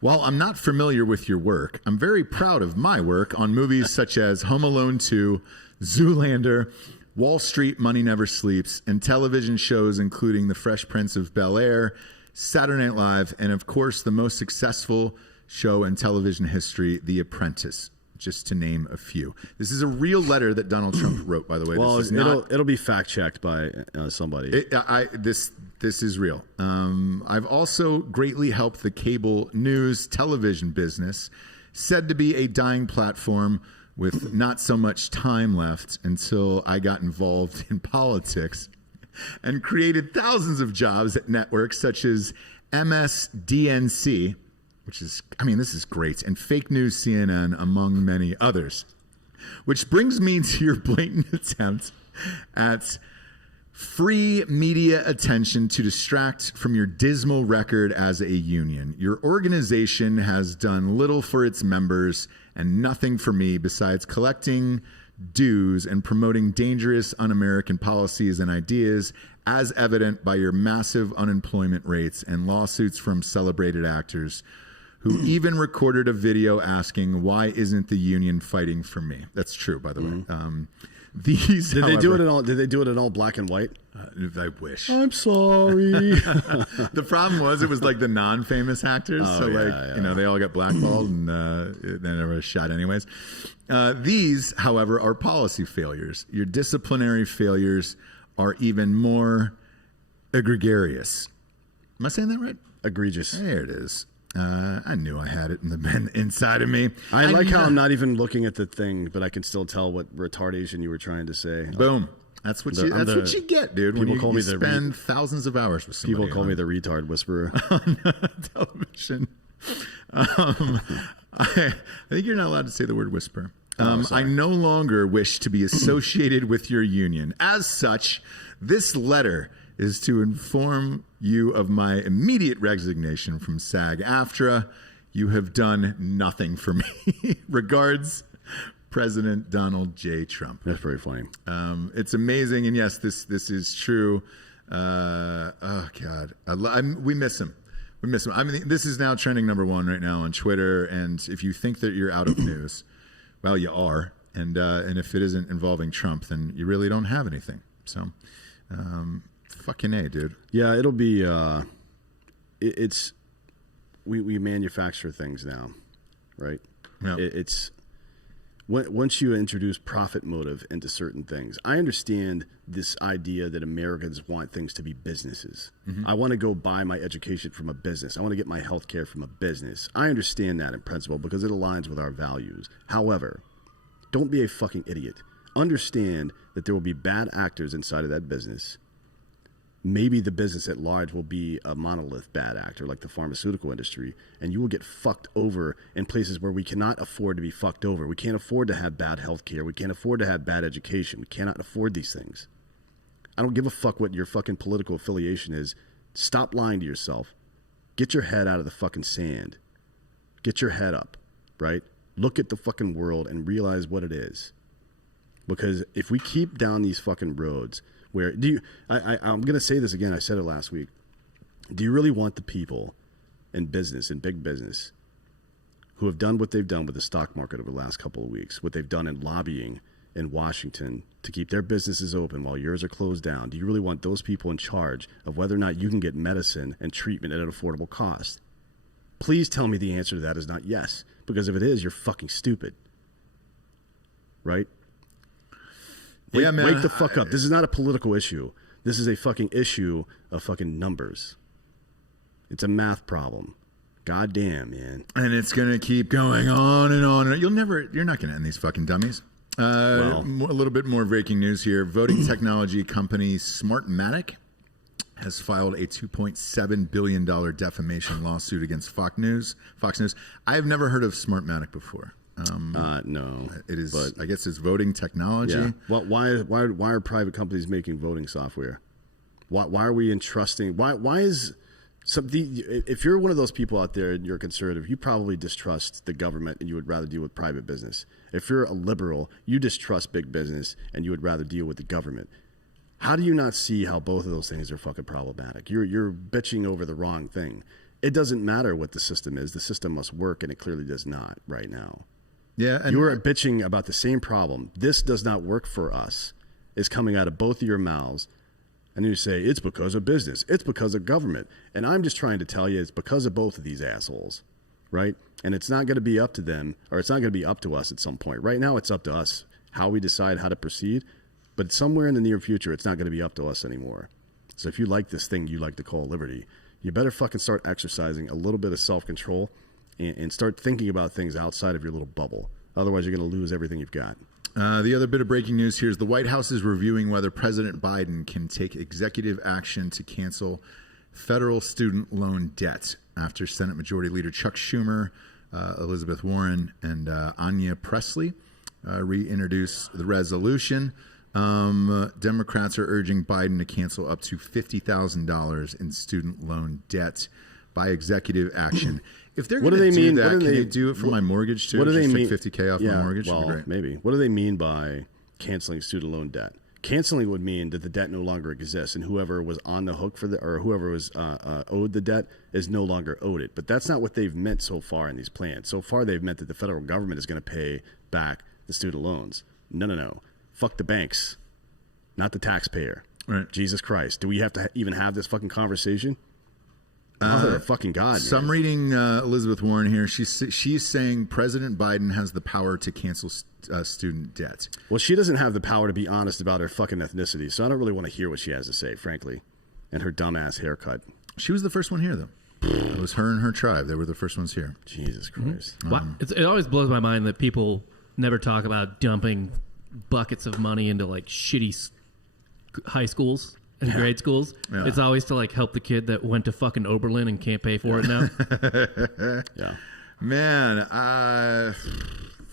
While I'm not familiar with your work, I'm very proud of my work on movies such as Home Alone 2, Zoolander, Wall Street, Money Never Sleeps, and television shows including The Fresh Prince of Bel-Air, Saturday Night Live, and of course the most successful show in television history, The Apprentice, just to name a few. This is a real letter that Donald Trump wrote, by the way. Well, this it'll be fact-checked by somebody. This is real. I've also greatly helped the cable news television business, said to be a dying platform with not so much time left until I got involved in politics and created thousands of jobs at networks such as MSDNC, which is, I mean, this is great, and Fake News CNN, among many others. Which brings me to your blatant attempt at free media attention to distract from your dismal record as a union. Your organization has done little for its members and nothing for me besides collecting dues and promoting dangerous un-American policies and ideas, as evident by your massive unemployment rates and lawsuits from celebrated actors who even recorded a video asking, why isn't the union fighting for me? That's true, by the way. These, Did however, they do it in all black and white? I wish. I'm sorry. The problem was it was like the non-famous actors, they all got blackballed and they never shot anyways. These, however, are policy failures. Your disciplinary failures are even more egregious. Am I saying that right? Egregious. There it is. I knew I had it inside of me. I like how I'm not even looking at the thing, but I can still tell what retardation you were trying to say. Boom. That's what you get, dude. People when call me spend thousands of hours with somebody. People call me the retard whisperer on television. I think you're not allowed to say the word whisper. I no longer wish to be associated with your union. As such, this letter is to inform you of my immediate resignation from SAG-AFTRA. You have done nothing for me. Regards, President Donald J. Trump. That's very funny. It's amazing, and yes, this is true. Oh God, we miss him. We miss him. I mean, this is now trending #1 right now on Twitter. And if you think that you're out of news, well, you are. And if it isn't involving Trump, then you really don't have anything. So, fucking A, dude. Yeah, it'll be. We manufacture things now, right? Yeah. It's once you introduce profit motive into certain things. I understand this idea that Americans want things to be businesses. Mm-hmm. I want to go buy my education from a business. I want to get my health care from a business. I understand that in principle because it aligns with our values. However, don't be a fucking idiot. Understand that there will be bad actors inside of that business. Maybe the business at large will be a monolith bad actor like the pharmaceutical industry, and you will get fucked over in places where we cannot afford to be fucked over. We can't afford to have bad health care. We can't afford to have bad education. We cannot afford these things. I don't give a fuck what your fucking political affiliation is. Stop lying to yourself. Get your head out of the fucking sand. Get your head up, right? Look at the fucking world and realize what it is. Because if we keep down these fucking roads, where do you? I'm going to say this again. I said it last week. Do you really want the people in business, in big business, who have done what they've done with the stock market over the last couple of weeks, what they've done in lobbying in Washington to keep their businesses open while yours are closed down? Do you really want those people in charge of whether or not you can get medicine and treatment at an affordable cost? Please tell me the answer to that is not yes, because if it is, you're fucking stupid. Right? Wake the fuck up. This is not a political issue. This is a fucking issue of fucking numbers. It's a math problem. God damn, man. And it's going to keep going on and on. You're not going to end these fucking dummies. A little bit more breaking news here. Voting technology company Smartmatic has filed a $2.7 billion defamation lawsuit against Fox News. I have never heard of Smartmatic before. No, it is. But I guess it's voting technology. Yeah. Well, why are private companies making voting software? Why are we entrusting? Why is if you're one of those people out there and you're a conservative, you probably distrust the government and you would rather deal with private business. If you're a liberal, you distrust big business and you would rather deal with the government. How do you not see how both of those things are fucking problematic? You're bitching over the wrong thing. It doesn't matter what the system is. The system must work, and it clearly does not right now. Yeah, and you're bitching about the same problem. This does not work for us. Is coming out of both of your mouths, and you say it's because of business, it's because of government, and I'm just trying to tell you it's because of both of these assholes, right? And it's not going to be up to them, or it's not going to be up to us at some point. Right now, it's up to us how we decide how to proceed, but somewhere in the near future, it's not going to be up to us anymore. So if you like this thing you like to call liberty, you better fucking start exercising a little bit of self-control and start thinking about things outside of your little bubble. Otherwise, you're going to lose everything you've got. The other bit of breaking news here is the White House is reviewing whether President Biden can take executive action to cancel federal student loan debt after Senate Majority Leader Chuck Schumer, Elizabeth Warren, and Anya Presley reintroduce the resolution. Democrats are urging Biden to cancel up to $50,000 in student loan debt by executive action. If they're going to do that, can they do it for my mortgage too? What do they mean? Take $50K off my mortgage? Well, great. maybe. What do they mean by canceling student loan debt? Canceling would mean that the debt no longer exists, and whoever was on the hook for or whoever was owed the debt is no longer owed it. But that's not what they've meant so far in these plans. So far, they've meant that the federal government is going to pay back the student loans. No. Fuck the banks, not the taxpayer. Right. Jesus Christ. Do we have to even have this fucking conversation? Fucking God. So man. I'm reading Elizabeth Warren here. She's saying President Biden has the power to cancel student debt. Well, she doesn't have the power to be honest about her fucking ethnicity, so I don't really want to hear what she has to say, frankly. And her dumbass haircut. She was the first one here, though. It was her and her tribe. They were the first ones here. Jesus Christ. It always blows my mind that people never talk about dumping buckets of money into like shitty high schools and grade schools. Yeah. It's always to like help the kid that went to fucking Oberlin and can't pay for it now. Yeah. Man,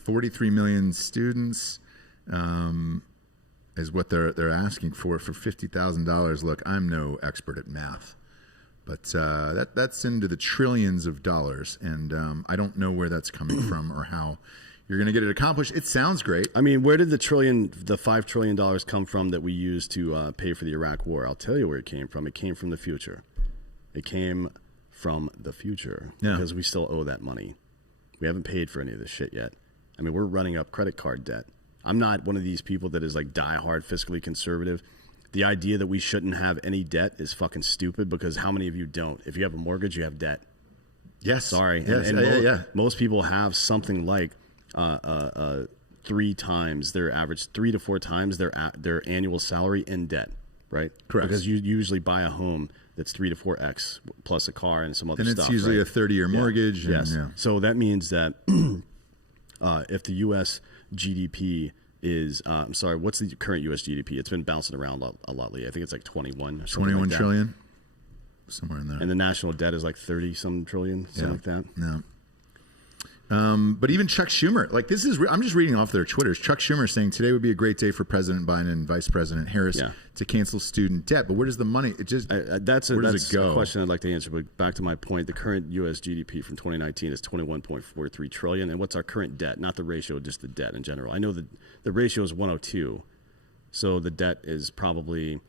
43 million students is what they're asking for $50,000. Look, I'm no expert at math, but that's into the trillions of dollars, and I don't know where that's coming from or how you're going to get it accomplished. It sounds great. I mean, where did the $5 trillion come from that we used to pay for the Iraq War? I'll tell you where it came from. It came from the future. It came from the future because we still owe that money. We haven't paid for any of this shit yet. I mean, we're running up credit card debt. I'm not one of these people that is like diehard fiscally conservative. The idea that we shouldn't have any debt is fucking stupid because how many of you don't? If you have a mortgage, you have debt. Yes. Sorry. Yes. And most people have something like 3 times their average, 3 to 4 times their annual salary in debt, right? Correct. Because you usually buy a home that's 3 to 4x plus a car and some other stuff. And it's usually right? a 30-year mortgage. Yeah. And, yes. So that means that if the U.S. GDP is, I'm sorry, what's the current U.S. GDP? It's been bouncing around a lot lately. I think it's like 21 or something 21 like trillion, somewhere in there. And the national debt is like 30-some trillion, something like that. No. But even Chuck Schumer, like this is, I'm just reading off their Twitters. Chuck Schumer saying today would be a great day for President Biden and Vice President Harris to cancel student debt. But where does the money? It just that's where does it go? A question I'd like to answer. But back to my point, the current U.S. GDP from 2019 is 21.43 trillion. And what's our current debt? Not the ratio, just the debt in general. I know that the ratio is 102, so the debt is probably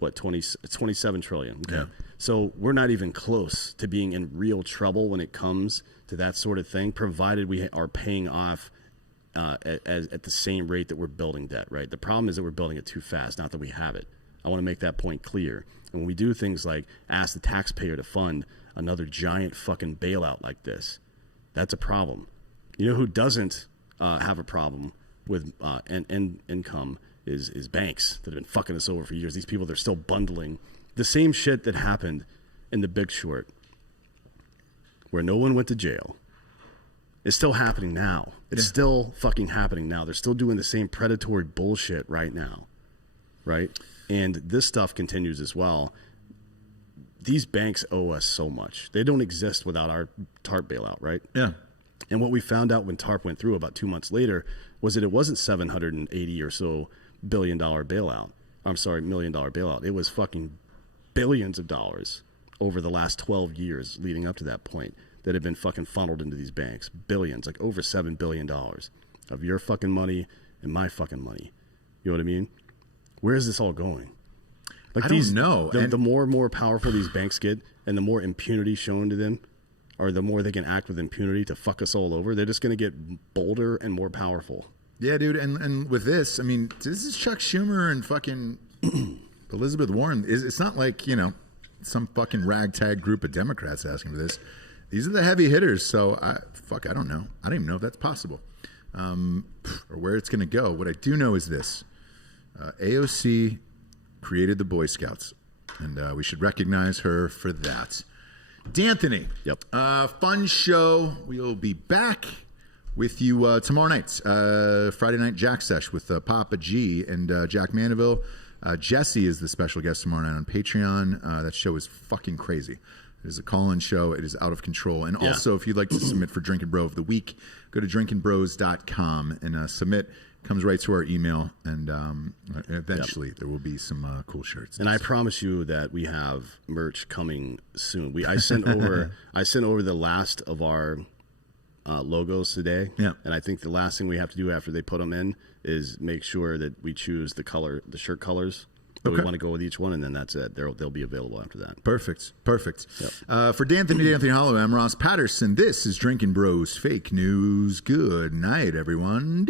what 27 trillion. Okay. Yeah. So we're not even close to being in real trouble when it comes to that sort of thing, provided we are paying off at the same rate that we're building debt, right? The problem is that we're building it too fast, not that we have it. I want to make that point clear. And when we do things like ask the taxpayer to fund another giant fucking bailout like this, that's a problem. You know who doesn't have a problem with income is banks that have been fucking us over for years. These people, they're still bundling the same shit that happened in The Big Short, where no one went to jail. It's still happening now. It's still fucking happening now. They're still doing the same predatory bullshit right now, right? And this stuff continues as well. These banks owe us so much. They don't exist without our TARP bailout, right? Yeah. And what we found out when TARP went through about 2 months later was that it wasn't $780 or so million dollar bailout. It was fucking billions of dollars over the last 12 years leading up to that point that have been fucking funneled into these banks. Billions, like over $7 billion of your fucking money and my fucking money. You know what I mean? Where is this all going? Like I don't know. The more and more powerful these banks get and the more impunity shown to them, or the more they can act with impunity to fuck us all over, they're just going to get bolder and more powerful. Yeah, dude. And with this, I mean, this is Chuck Schumer and fucking Elizabeth Warren. It's not like, some fucking ragtag group of Democrats asking for this. These are the heavy hitters. So, I don't know. I don't even know if that's possible or where it's going to go. What I do know is this. AOC created the Boy Scouts, and we should recognize her for that. D'Anthony. Yep. Fun show. We'll be back with you tomorrow night. Friday night Jack Sesh with Papa G and Jack Mandeville. Jesse is the special guest tomorrow night on Patreon. That show is fucking crazy. It is a call-in show. It is out of control. And also, if you'd like to submit for Drinkin' Bro of the Week, go to drinkinbros.com and submit. Comes right to our email, and eventually there will be some cool shirts. And I promise you that we have merch coming soon. I sent over the last of our logos today. Yeah. And I think the last thing we have to do after they put them in is make sure that we choose the shirt colors that we want to go with each one, and then that's it. They'll be available after that. Perfect. Yep. For D'Anthony Holloway, I'm Ross Patterson. This is Drinkin' Bros Fake News. Good night, everyone.